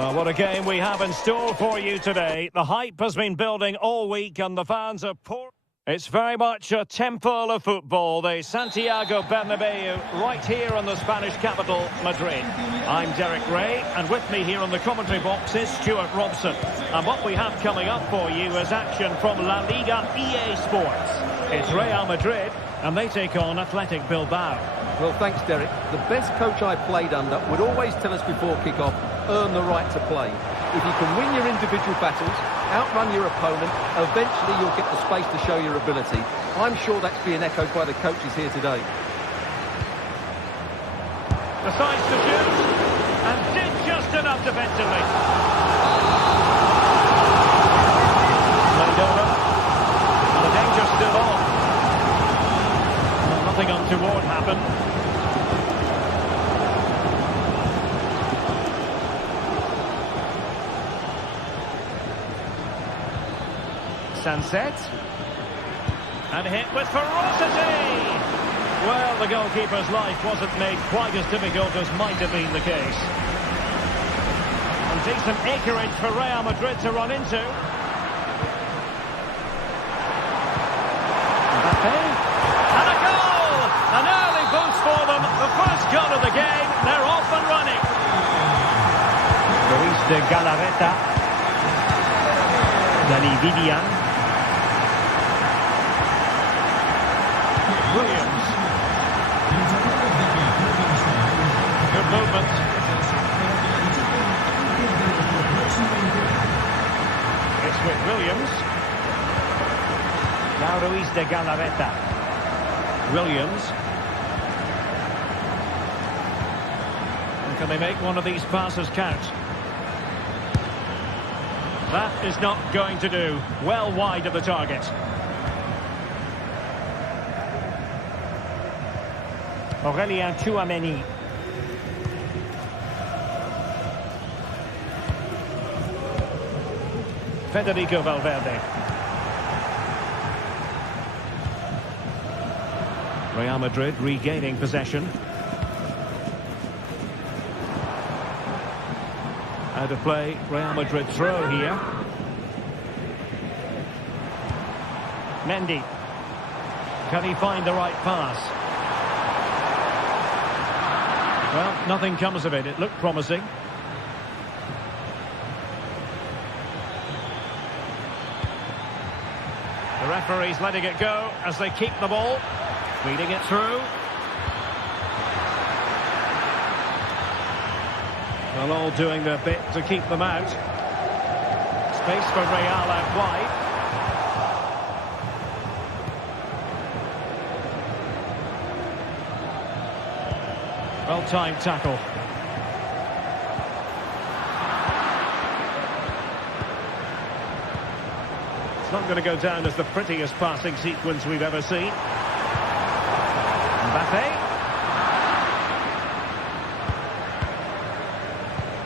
What a game we have in store for you today. The hype has been building all week and the fans are pouring. It's very much a temple of football, the Santiago Bernabeu, right here in the Spanish capital, Madrid. I'm Derek Ray, and with me here in the commentary box is Stuart Robson. And what we have coming up for you is action from La Liga EA Sports. It's Real Madrid, and they take on Athletic Bilbao. Well, thanks, Derek. The best coach I played under would always tell us before kick-off, earn the right to play. If you can win your individual battles, outrun your opponent, eventually you'll get the space to show your ability. I'm sure that's being echoed by the coaches here today. Decides to shoot, and did just enough defensively. Played over, and the danger's still on. Well, nothing untoward happened. Sunset, and hit with ferocity. Well, the goalkeeper's life wasn't made quite as difficult as might have been the case. And decent acreage for Real Madrid to run into. Mbappe, and a goal! An early boost for them. The first goal of the game. They're off and running. Luis de Galarreta, Dani Vivian. Williams. Good movement. It's with Williams. Now Luis de Galarreta. Williams. And can they make one of these passes count? That is not going to do. Well wide of the target. Aurélien Tchouameni. Federico Valverde. Real Madrid regaining possession. Out of play, Real Madrid throw here. Mendy. Can he find the right pass? Well, nothing comes of it. It looked promising. The referee's letting it go as they keep the ball. Feeding it through. Well, all doing their bit to keep them out. Space for Real out wide. Well-timed tackle. It's not going to go down as the prettiest passing sequence we've ever seen. Mbappe.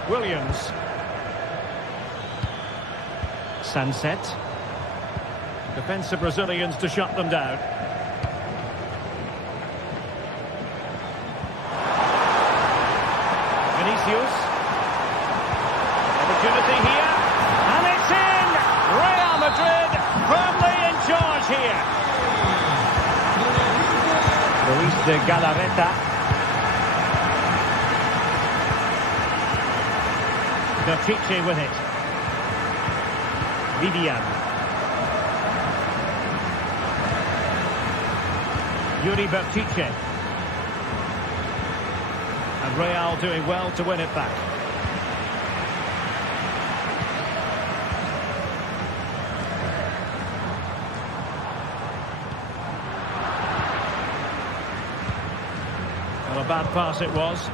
Williams. Sunset. Defensive Brazilians to shut them down. Opportunity here, and it's in! Real Madrid firmly in charge here. Luis de Galarreta. Bertice with it. Vivian. Yuri Bertice. And Real doing well to win it back. Well, a bad pass it was.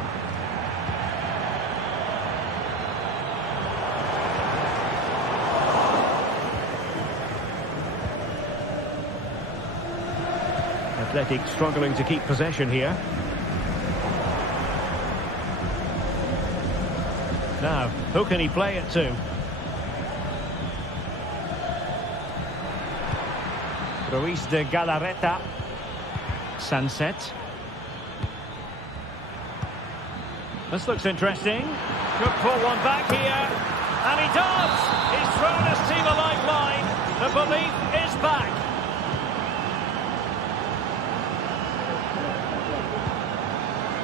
Athletic struggling to keep possession here. Now, who can he play it to? Luis de Galarreta. Sunset. This looks interesting. Could pull one back here. And he does! He's thrown his team a lifeline. The belief is back.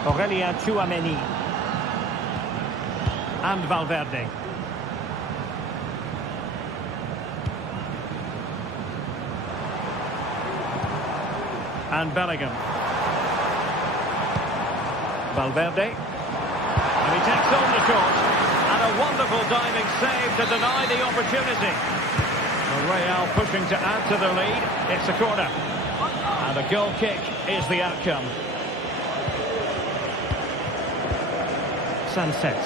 Aurelien Tchouameni. And Valverde. And Bellingham. Valverde. And he takes on the shot. And a wonderful diving save to deny the opportunity. Real pushing to add to the lead. It's a corner. And a goal kick is the outcome. Sunset.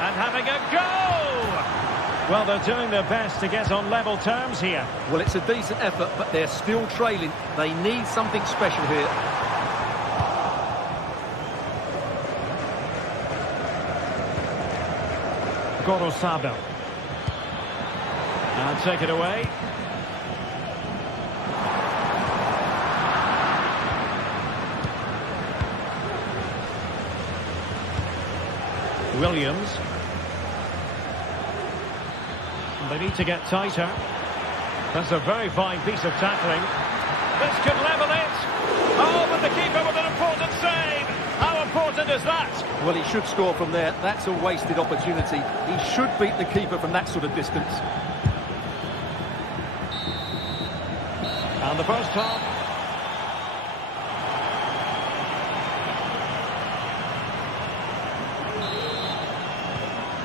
And having a go! Well, they're doing their best to get on level terms here. Well, it's a decent effort, but they're still trailing. They need something special here. Gorosabel. And take it away. Williams. They need to get tighter. That's a very fine piece of tackling. This could level it. Oh, but the keeper with an important save. How important is that? Well, he should score from there. That's a wasted opportunity. He should beat the keeper from that sort of distance. And the first half.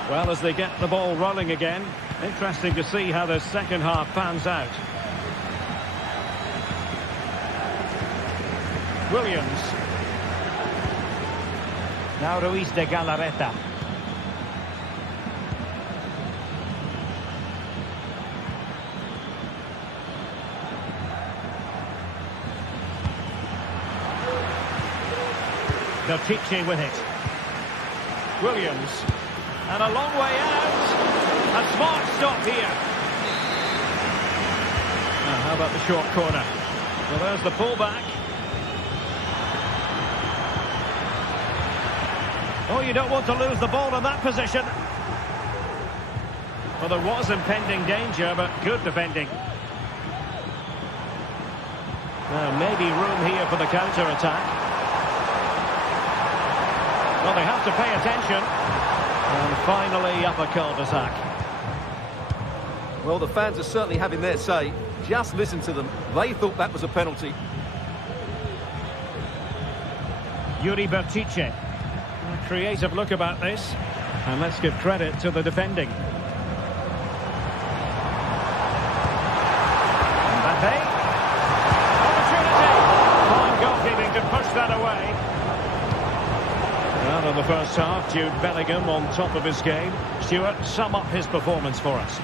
Well, as they get the ball rolling again, interesting to see how the second half pans out. Williams. Now Ruiz de Galarreta. Bertice with it. Williams. And a long way out. A smart stop here. Now, how about the short corner? Well, there's the pullback. Oh, you don't want to lose the ball in that position. Well, there was impending danger, but good defending. Now, maybe room here for the counter-attack. Well, they have to pay attention. And finally, up a cul-de-sac. Well, the fans are certainly having their say. Just listen to them. They thought that was a penalty. Yuri Bertice. A creative look about this. And let's give credit to the defending. Mbappe. Opportunity. Fine goalkeeping to push that away. Well, in the first half, Jude Bellingham on top of his game. Stuart, sum up his performance for us.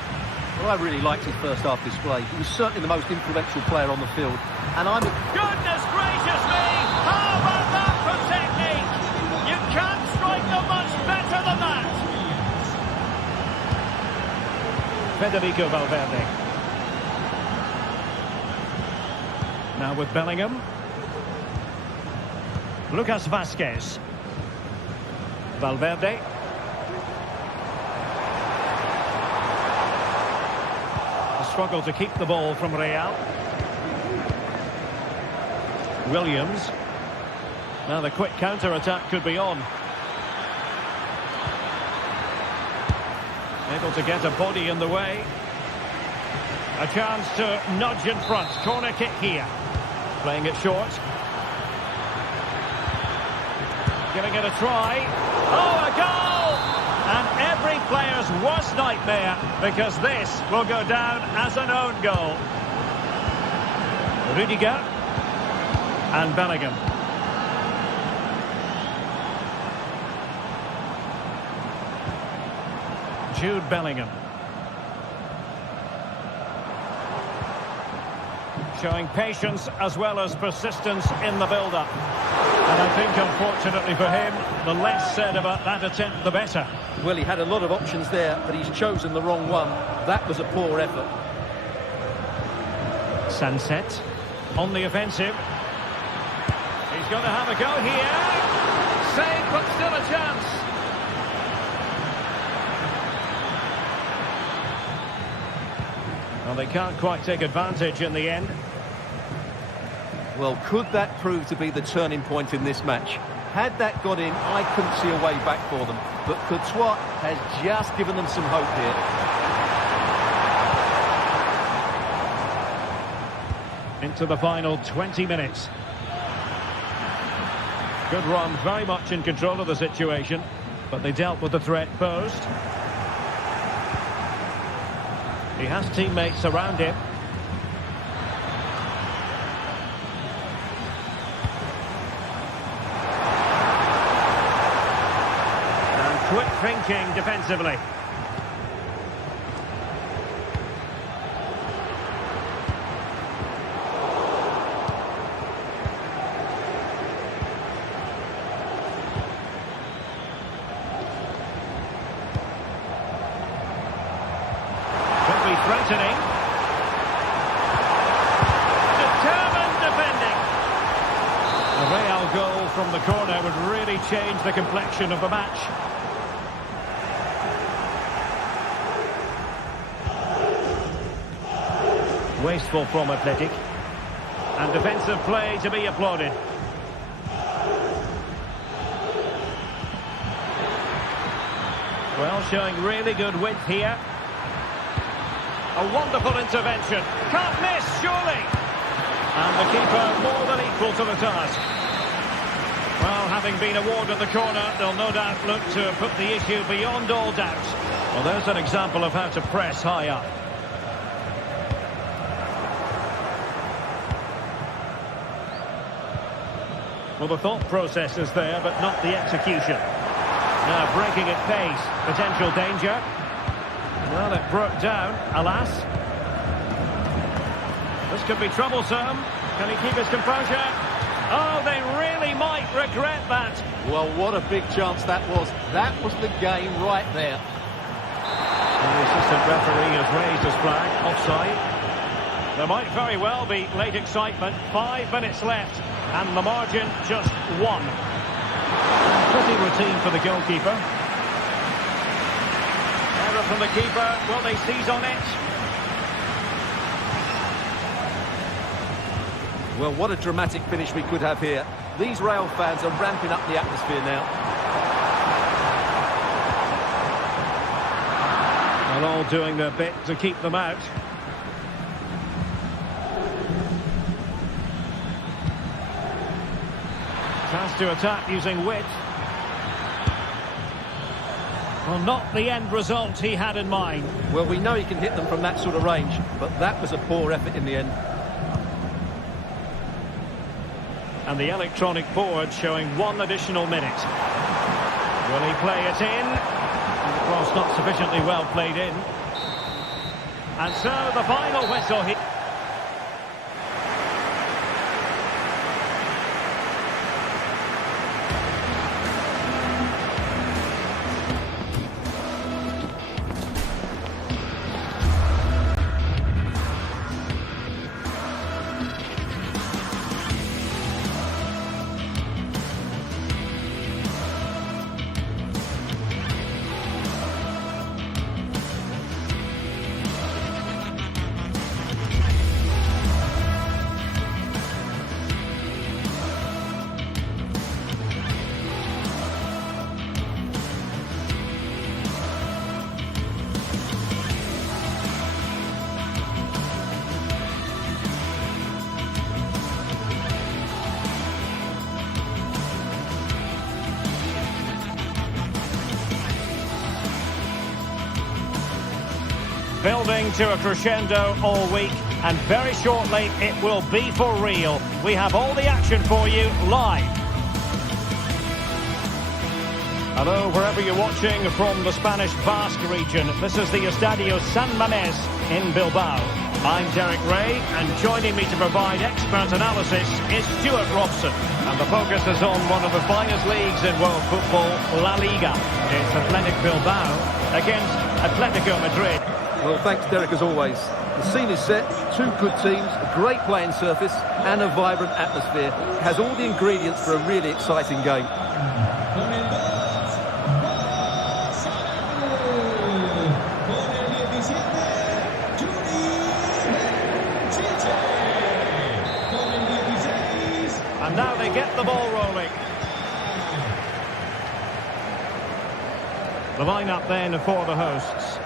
Well, I really liked his first half display. He was certainly the most influential player on the field. And I'm... Goodness gracious me! How about that for technique? You can't strike them much better than that! Federico Valverde. Now with Bellingham. Lucas Vazquez. Valverde. A struggle to keep the ball from Real. Williams. Now the quick counter-attack could be on. Able to get a body in the way. A chance to nudge in front. Corner kick here. Playing it short. Giving it a try. Oh, a goal! And every player's worst nightmare, because this will go down as an own goal. Rudiger. And Bellingham. Jude Bellingham. Showing patience as well as persistence in the build-up. And I think, unfortunately for him, the less said about that attempt, the better. Well, he had a lot of options there, but he's chosen the wrong one. That was a poor effort. Sunset on the offensive. He's going to have a go here. Save, but still a chance. Well, they can't quite take advantage in the end. Well, could that prove to be the turning point in this match? Had that got in, I couldn't see a way back for them. But Courtois has just given them some hope here. Into the final 20 minutes. Good run, very much in control of the situation, but they dealt with the threat posed. He has teammates around him. And quick thinking defensively. Threatening. Determined defending. A Real goal from the corner would really change the complexion of the match. Wasteful from Athletic. And defensive play to be applauded. Well, showing really good width here. A wonderful intervention. Can't miss, surely. And the keeper more than equal to the task. Well, having been awarded the corner, they'll no doubt look to put the issue beyond all doubt. Well, there's an example of how to press high up. Well, the thought process is there, but not the execution. Now breaking at pace. Potential danger. Well, it broke down, alas. This could be troublesome. Can he keep his composure? Oh, they really might regret that. Well, what a big chance that was. That was the game right there. And the assistant referee has raised his flag, offside. There might very well be late excitement. 5 minutes left, and the margin just 1. Pretty routine for the goalkeeper. From the keeper, will they seize on it? Well, what a dramatic finish we could have here. These Real fans are ramping up the atmosphere now. Well, all doing their bit to keep them out. Chance to attack using width. Well, not the end result he had in mind. Well, we know he can hit them from that sort of range, but that was a poor effort in the end. And the electronic board showing 1 additional minute. Will he play it in? The cross not sufficiently well played in. And so the final whistle here. Building to a crescendo all week, and very shortly it will be for real. We have all the action for you live. Hello, wherever you're watching from the Spanish Basque region. This is the Estadio San Mamés in Bilbao. I'm Derek Ray, and joining me to provide expert analysis is Stuart Robson. And the focus is on one of the finest leagues in world football, La Liga. It's Athletic Bilbao against Atletico Madrid. Well, thanks, Derek, as always. The scene is set, two good teams, a great playing surface and a vibrant atmosphere. It has all the ingredients for a really exciting game. And now they get the ball rolling. The lineup then for the hosts.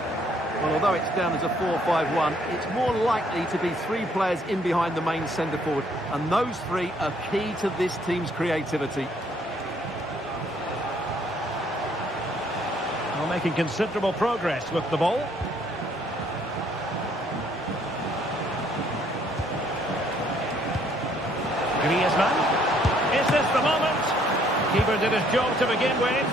Well, although it's down as a 4-5-1, it's more likely to be three players in behind the main centre-forward, and those three are key to this team's creativity. Well, making considerable progress with the ball. Griezmann. Is this the moment? Keeper did his job to begin with.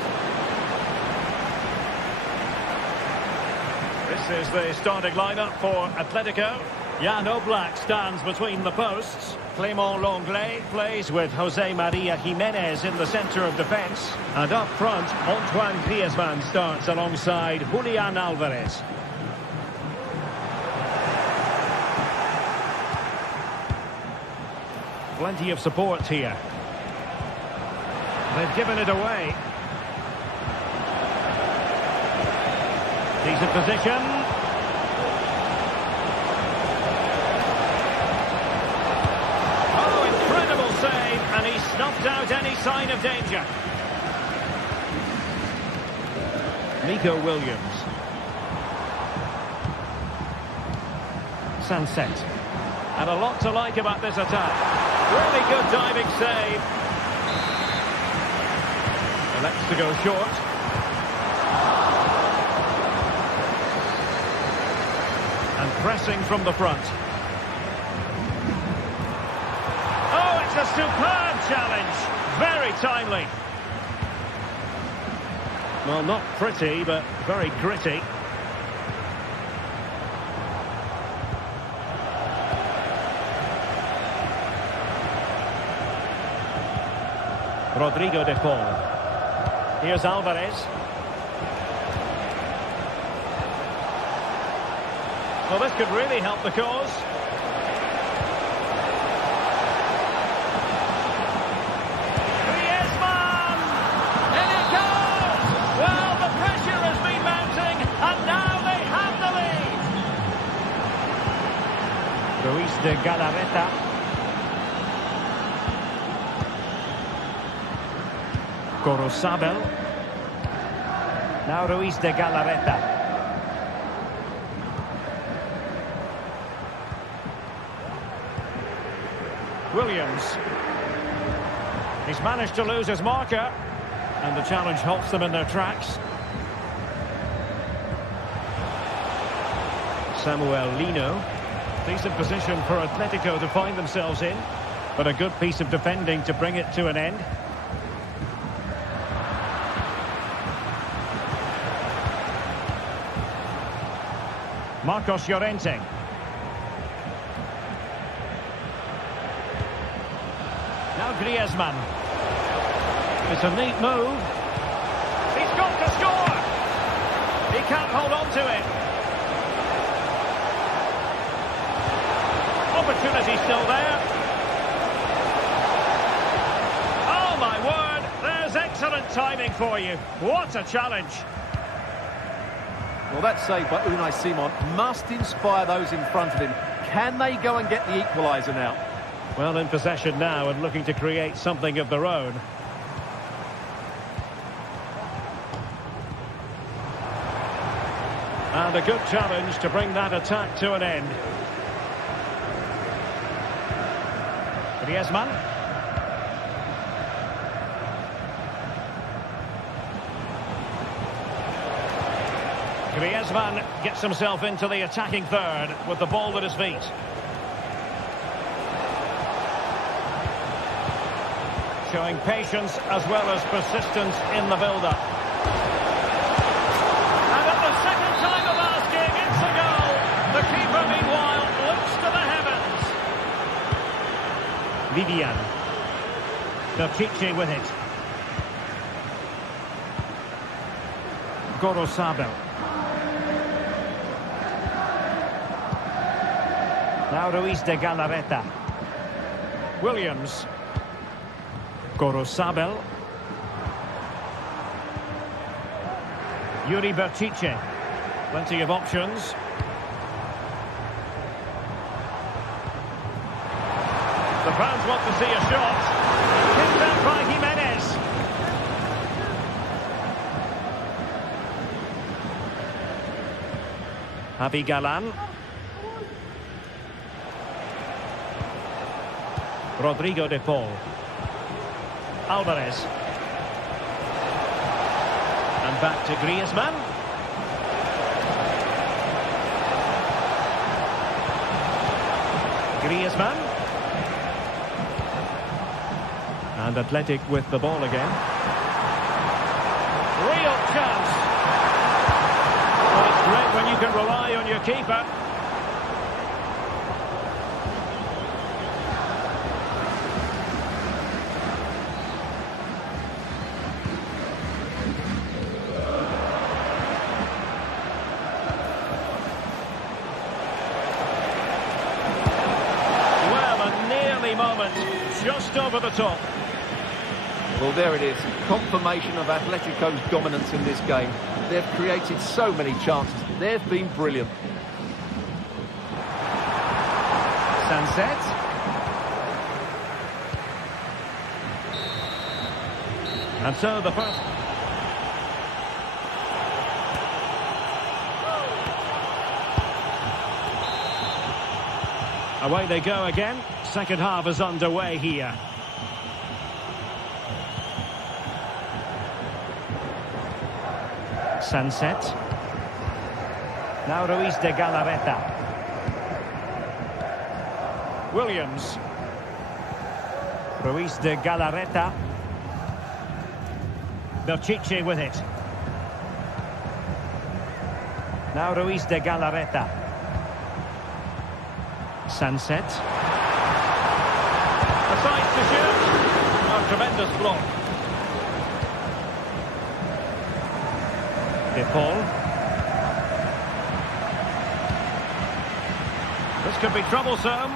This is the starting lineup for Atletico. Jan Oblak stands between the posts. Clément Lenglet plays with Jose Maria Jimenez in the centre of defence. And up front, Antoine Griezmann starts alongside Julian Alvarez. Plenty of support here. They've given it away. Decent position. Oh, incredible save, and he snuffed out any sign of danger. Nico Williams. Sunset. And a lot to like about this attack. Really good diving save. Elects to go short. And pressing from the front. Oh, it's a superb challenge. Very timely. Well, not pretty, but very gritty. Rodrigo de Paul. Here's Alvarez. Well, this could really help the cause. Griezmann! In it goes! Well, the pressure has been mounting, and now they have the lead. Luis de Galarreta. Corozabel. Now Luis de Galarreta. Williams. He's managed to lose his marker, and the challenge halts them in their tracks. Samuel Lino. Decent position for Atletico to find themselves in, but a good piece of defending to bring it to an end. Marcos Llorente. Now Griezmann. It's a neat move. He's got to score. He can't hold on to it. Opportunity still there. Oh my word, there's excellent timing for you. What a challenge. Well, that save by Unai Simon must inspire those in front of him. Can they go and get the equaliser now? Well, in possession now and looking to create something of their own. And a good challenge to bring that attack to an end. Griezmann. Griezmann gets himself into the attacking third with the ball at his feet. Showing patience as well as persistence in the build-up. And at the second time of asking, it's a goal. The keeper, meanwhile, looks to the heavens. Vivian. Belchiche with it. Corozabel. Now Ruiz de Galarreta. Williams. Gorosabel. Yuri Berchiche. Plenty of options. The fans want to see a shot. Kicked out by Jimenez. Javi Galan. Rodrigo de Paul. Alvarez. And back to Griezmann. Griezmann. And Athletic with the ball again. Real chance. Well, it's great when you can rely on your keeper. Moment, just over the top. Well, there it is. Confirmation of Atletico's dominance in this game. They've created so many chances. They've been brilliant. Sunset. And so the first... Away they go again. Second half is underway here. Sunset. Now Ruiz de Galarreta. Williams. Ruiz de Galarreta. Berchiche with it. Now Ruiz de Galarreta. Sunset. Aside to shoot. A tremendous block. De Paul. This could be troublesome.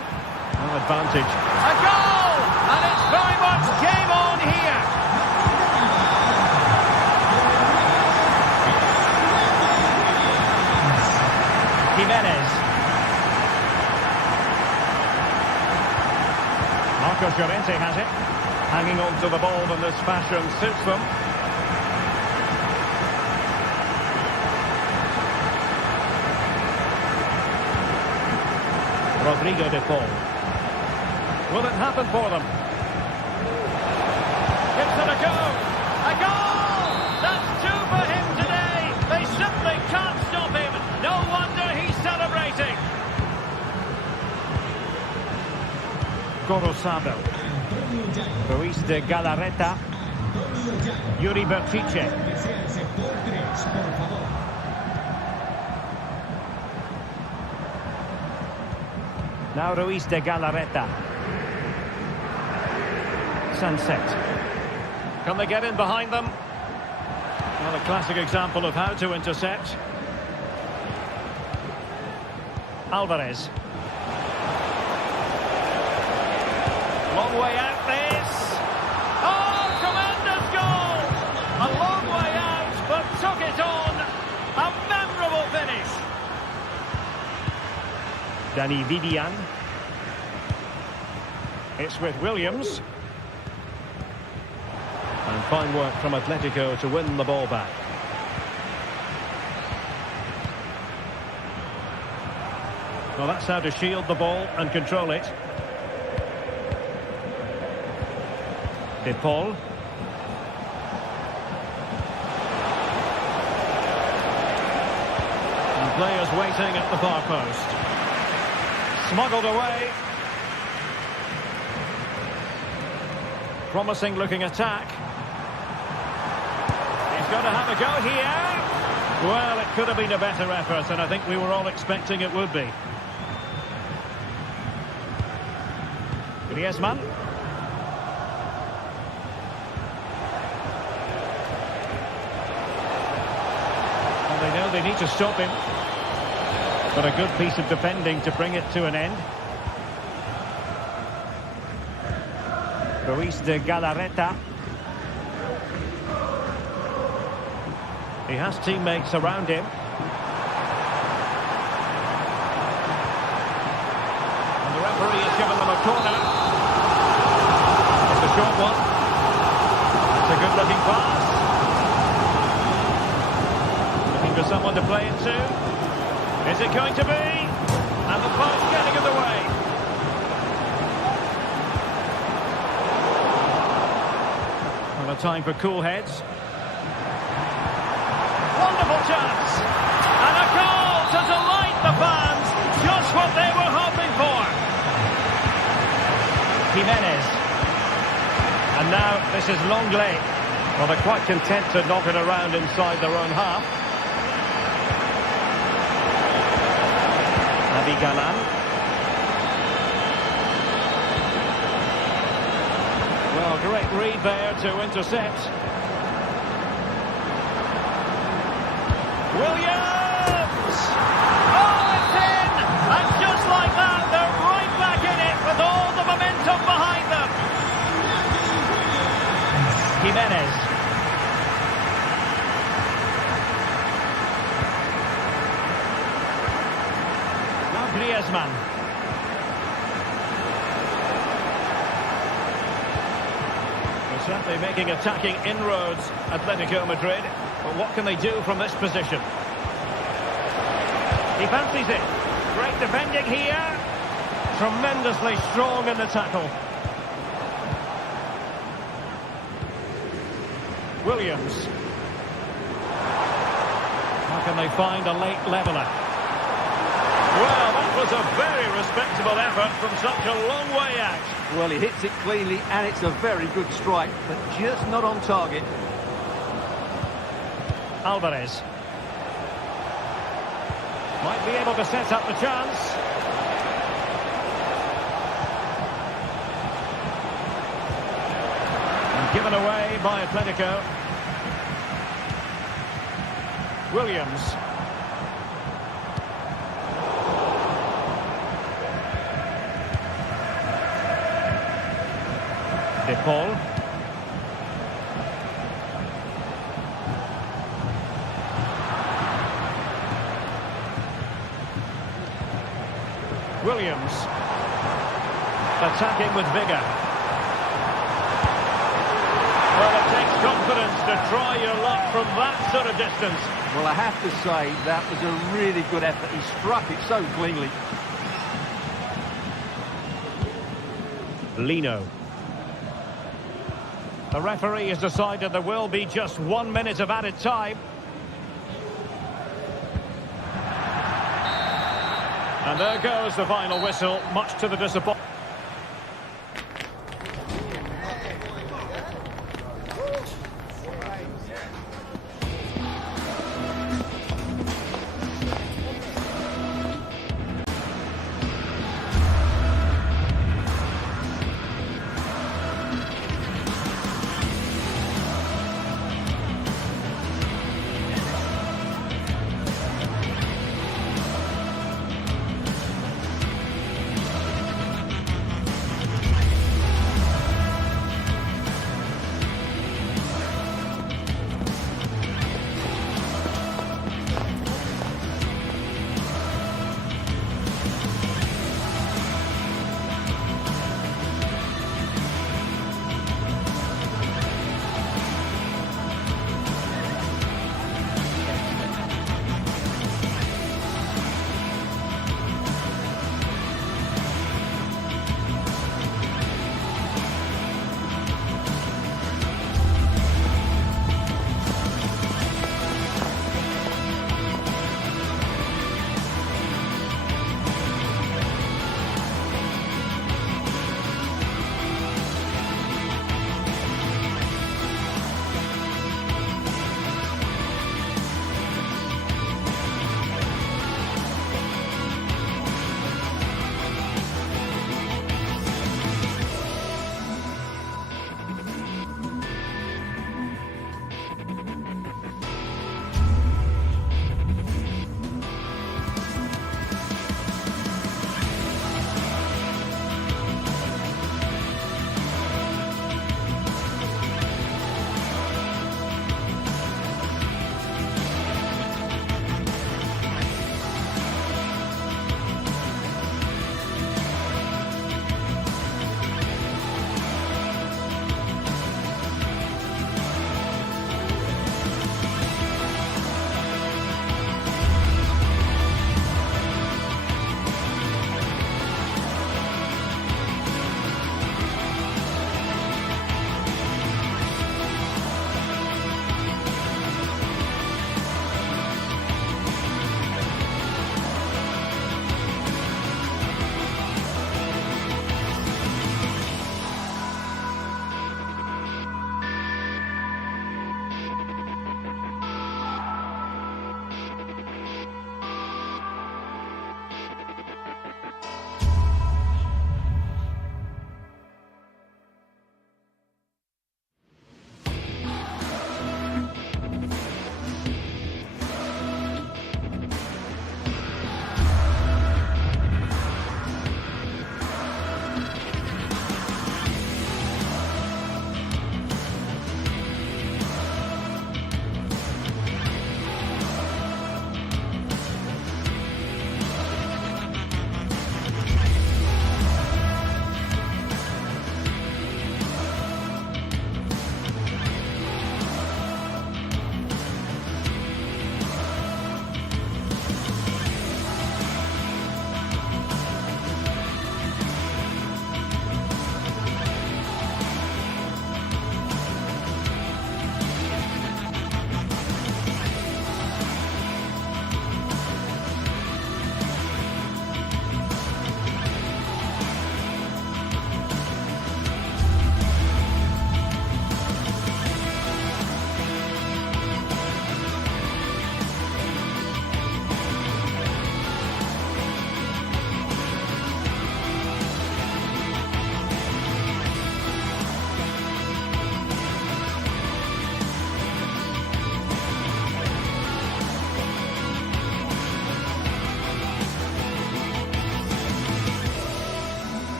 No advantage. A goal! And it's very much game on here. Jimenez. Marco Llorente has it. Hanging on to the ball in this fashion suits them. Rodrigo de Paul. Will it happen for them? Gives it a go. A goal! That's two for him today. They simply can't stop him. No wonder he's celebrating. Gorosabel. Ruiz de Galarreta. Yuri Berchiche. Now Ruiz de Galarreta. Sunset. Can they get in behind them? Well, a classic example of how to intercept. Alvarez. Long way out this. Oh, tremendous goal! A long way out, but took it on. A memorable finish. Danny Vidian. It's with Williams. And fine work from Atletico to win the ball back. Well, that's how to shield the ball and control it. De Paul. And players waiting at the far post. Smuggled away. Promising looking attack. He's got to have a go here. Well, it could have been a better effort, and I think we were all expecting it would be. Griezmann. They know they need to stop him. But a good piece of defending to bring it to an end. Ruiz de Galarreta. He has teammates around him. And the referee has given them a corner. It's a short one. It's a good-looking pass. Looking for someone to play it to. Is it going to be? And the post getting in the way. Well, a time for cool heads. Wonderful chance. And a goal to delight the fans. Just what they were hoping for. Jimenez. And now this is Longley. Well, they're quite content to knock it around inside their own half. Galan. Well, great read there to intercept. Williams! Oh, it's in! And just like that, they're right back in it with all the momentum behind them. Jimenez. Griezmann. They're certainly making attacking inroads, Atletico Madrid. But what can they do from this position? He fancies it. Great defending here. Tremendously strong in the tackle. Williams. How can they find a late leveller? Well, that was a very respectable effort from such a long way out. Well, he hits it cleanly and it's a very good strike, but just not on target. Alvarez. Might be able to set up the chance. And given away by Atletico. Williams. De Paul. Williams. Attacking with vigour. Well, it takes confidence to try your luck from that sort of distance. Well, I have to say, that was a really good effort. He struck it so cleanly. Lino. The referee has decided there will be just 1 minute of added time. And there goes the final whistle, much to the disappointment.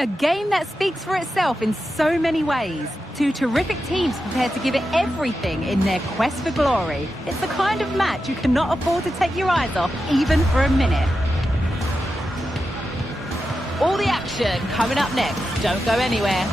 A game that speaks for itself in so many ways. Two terrific teams prepared to give it everything in their quest for glory. It's the kind of match you cannot afford to take your eyes off, even for a minute. All the action coming up next. Don't go anywhere.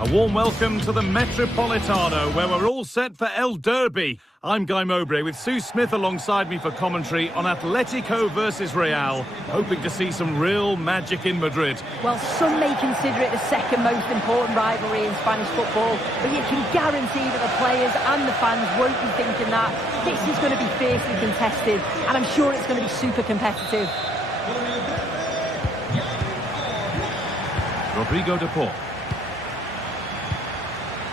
A warm welcome to the Metropolitano, where we're all set for El Derby. I'm Guy Mowbray with Sue Smith alongside me for commentary on Atletico versus Real, hoping to see some real magic in Madrid. Well, some may consider it the second most important rivalry in Spanish football, but you can guarantee that the players and the fans won't be thinking that. This is going to be fiercely contested, and I'm sure it's going to be super competitive. Rodrigo de Paul.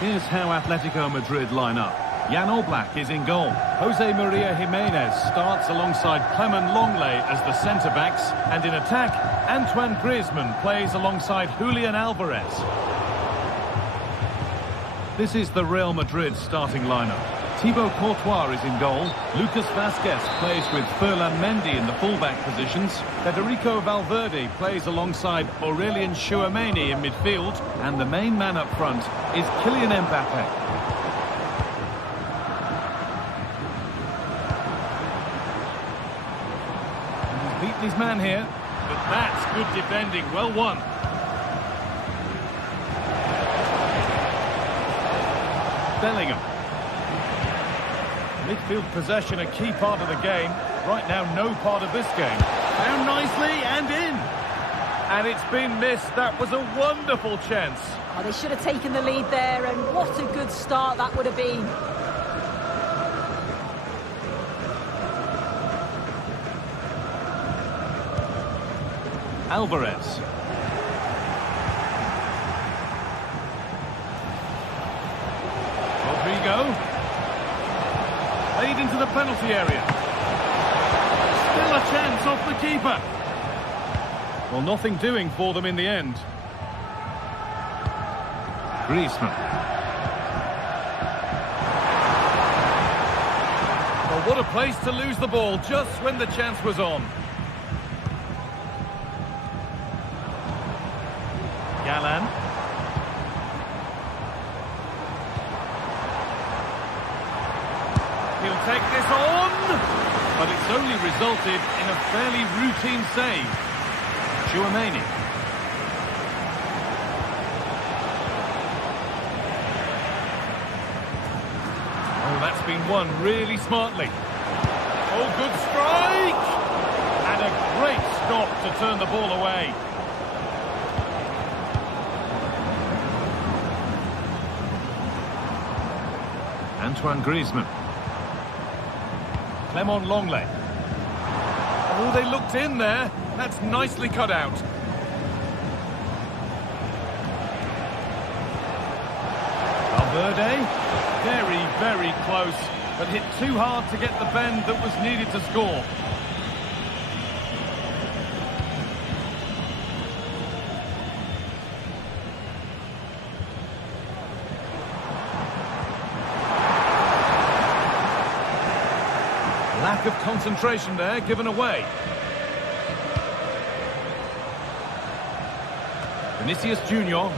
Here's how Atletico Madrid line up. Jan Oblak is in goal. Jose Maria Jimenez starts alongside Clement Longley as the centre-backs. And in attack, Antoine Griezmann plays alongside Julian Alvarez. This is the Real Madrid starting lineup. Thibaut Courtois is in goal. Lucas Vazquez plays with Ferland Mendy in the fullback positions. Federico Valverde plays alongside Aurelien Tchouameni in midfield. And the main man up front is Kylian Mbappe. He's beaten his man here, but that's good defending. Well won. Bellingham. Midfield possession, a key part of the game. Right now, no part of this game. Down nicely and in. And it's been missed. That was a wonderful chance. Oh, they should have taken the lead there, and what a good start that would have been. Alvarez. Rodrigo. Played into the penalty area. Still a chance off the keeper. Well, nothing doing for them in the end. Griezmann. Well, what a place to lose the ball just when the chance was on. Galán. He'll take this on, but it's only resulted in a fairly routine save. Tchouameni. Oh, that's been won really smartly. Oh, good strike! And a great stop to turn the ball away. Antoine Griezmann. Clement Longley. Oh, they looked in there. That's nicely cut out. Valverde. Very, very close, but hit too hard to get the bend that was needed to score. Lack of concentration there, given away. Vinicius Junior.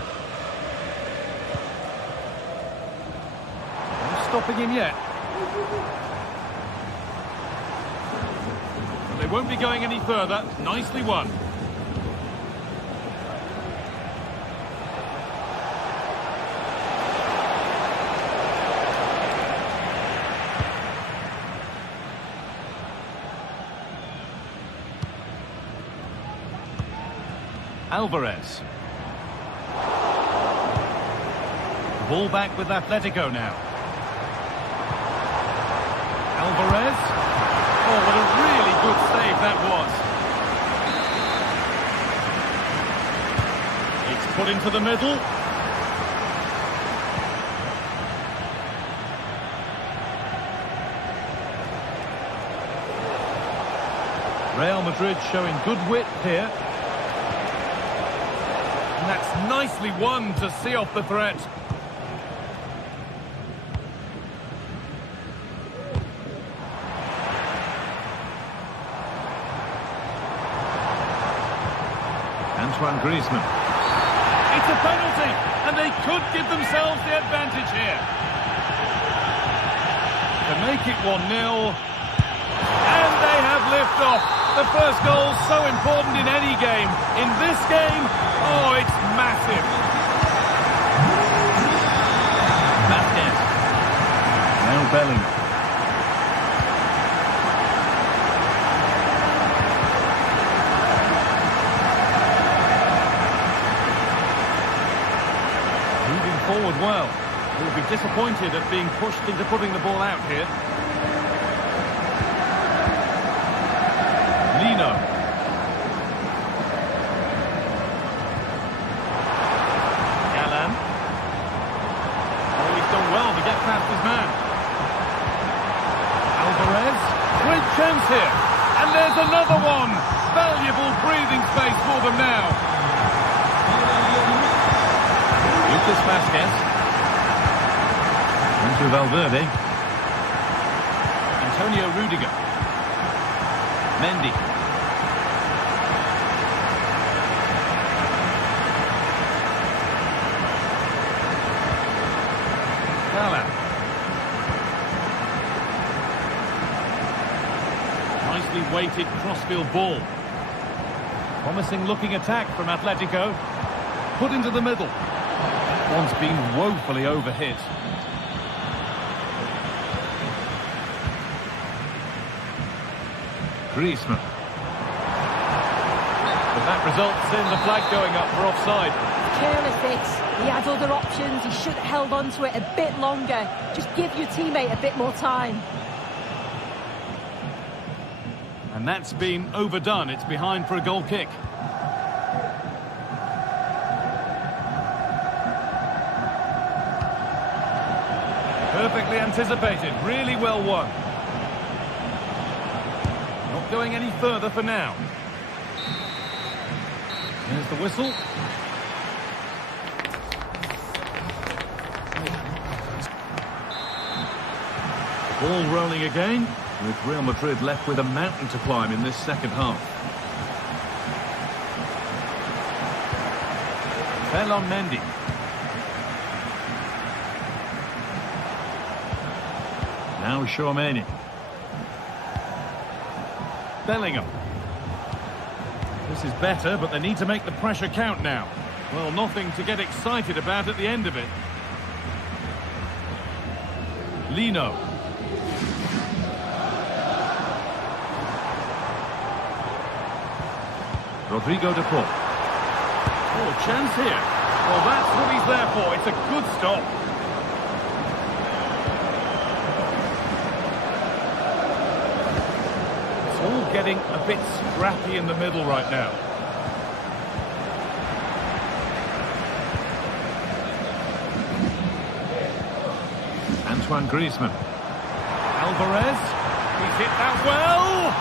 No stopping him yet. They won't be going any further. Nicely won. Alvarez. Ball back with Atletico now. Alvarez. Oh, what a really good save that was. It's put into the middle. Real Madrid showing good wit here. And that's nicely won to see off the threat. Antoine Griezmann. It's a penalty, and they could give themselves the advantage here. To make it 1-0, and they have liftoff. The first goal so important in any game. In this game, oh, it's massive. Marquez. Now Bellingham. Moving forward well. He'll be disappointed at being pushed into putting the ball out here. Lino. Gallan. Oh, he's done well to get past his man. Alvarez. Great chance here. And there's another one. Valuable breathing space for them now. Lucas Vázquez. Into Valverde. Antonio Rudiger. Mendy. Gallan. Nicely weighted crossfield ball. Promising looking attack from Atletico. Put into the middle. That one's been woefully overhit. Griezmann. But that results in the flag going up for offside. Careless bits. He had other options. He should have held on to it a bit longer. Just give your teammate a bit more time. And that's been overdone. It's behind for a goal kick. Perfectly anticipated. Really well won. Not going any further for now. There's the whistle. The ball rolling again, with Real Madrid left with a mountain to climb in this second half. Fell on Mendy. Now Tchouaméni. Bellingham. This is better, but they need to make the pressure count now. Well, nothing to get excited about at the end of it. Lino. Rodrigo de Paul. Oh, chance here. Well, that's what he's there for. It's a good stop. It's all getting a bit scrappy in the middle right now. Antoine Griezmann. Alvarez. He's hit that well.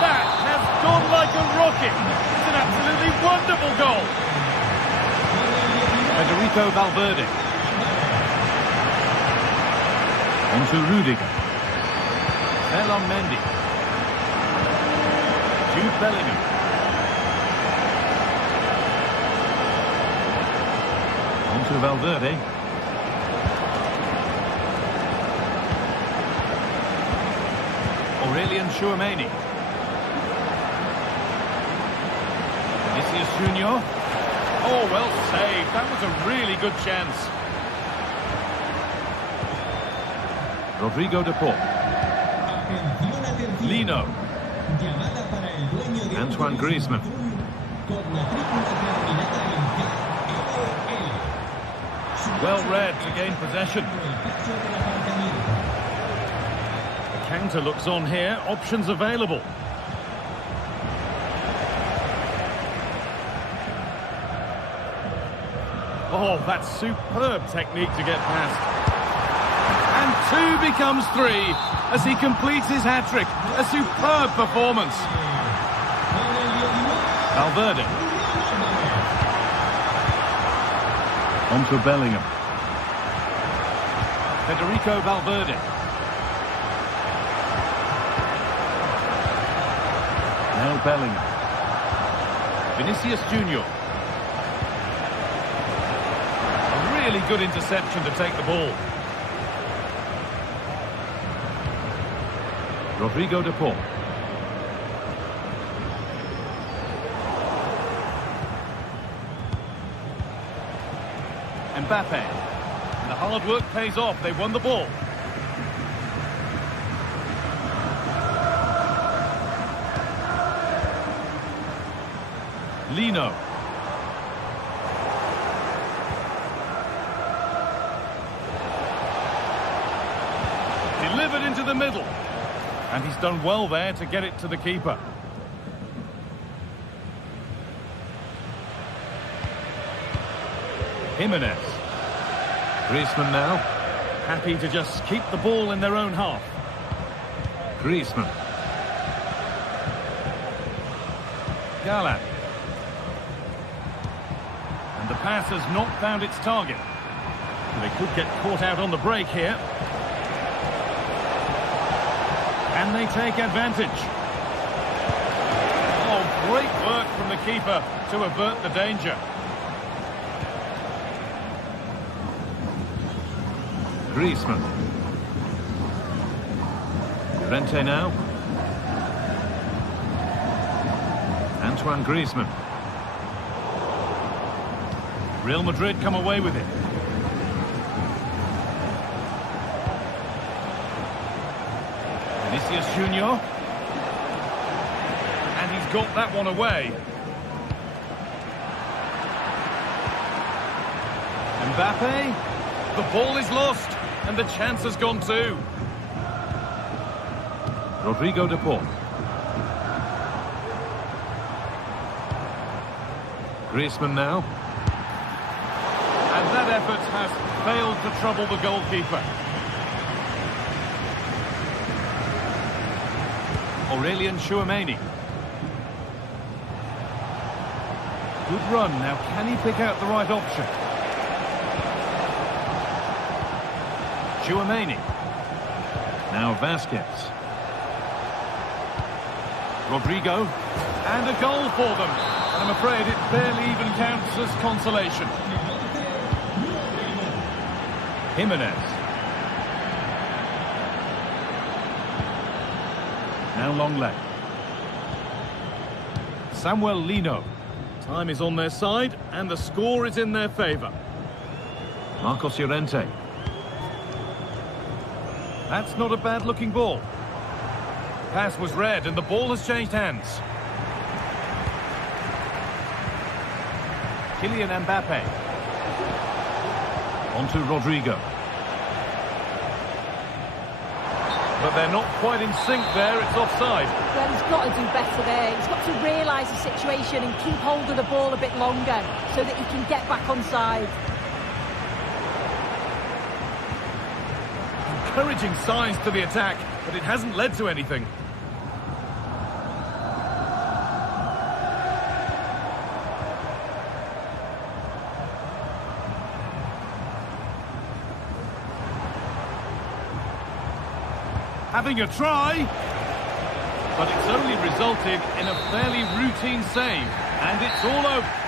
That has gone like a rocket. It's an absolutely wonderful goal. Federico Valverde. Onto Rudiger. Fell on Mendy. Jude Bellingham. Onto Valverde. Aurelien Tchouaméni. Vinicius Junior. Oh, well saved. That was a really good chance. Rodrigo de Paul. Lino. Antoine Griezmann. Well read to gain possession. The counter looks on here. Options available. Oh, that's superb technique to get past. And 2 becomes 3 as he completes his hat-trick. A superb performance. Valverde. Onto Bellingham. Federico Valverde. Now Bellingham. Vinicius Junior. Really good interception to take the ball. Rodrigo de Paul. Mbappe. And the hard work pays off. They won the ball. Lino. Delivered into the middle. And he's done well there to get it to the keeper. Jimenez. Griezmann now. Happy to just keep the ball in their own half. Griezmann. Galán. And the pass has not found its target. They could get caught out on the break here. And they take advantage. Oh, great work from the keeper to avert the danger. Griezmann. Llorente now. Antoine Griezmann. Real Madrid come away with it. Vinicius Junior. And he's got that one away. Mbappe. The ball is lost. And the chance has gone too. Rodrigo de Paul. Griezmann now. And that effort has failed to trouble the goalkeeper. Aurelien Tchouameni. Good run. Now, can he pick out the right option? Tchouameni. Now Vasquez. Rodrigo. And a goal for them. And I'm afraid it barely even counts as consolation. Jimenez. Now Longley. Samuel Lino. Time is on their side and the score is in their favour. Marcos Llorente. That's not a bad-looking ball. Pass was read and the ball has changed hands. Kylian Mbappe. On to Rodrigo. But they're not quite in sync there, it's offside. Well, he's got to do better there. He's got to realise the situation and keep hold of the ball a bit longer so that he can get back onside. Encouraging signs to the attack, but it hasn't led to anything. Having a try, but it's only resulted in a fairly routine save, and it's all over.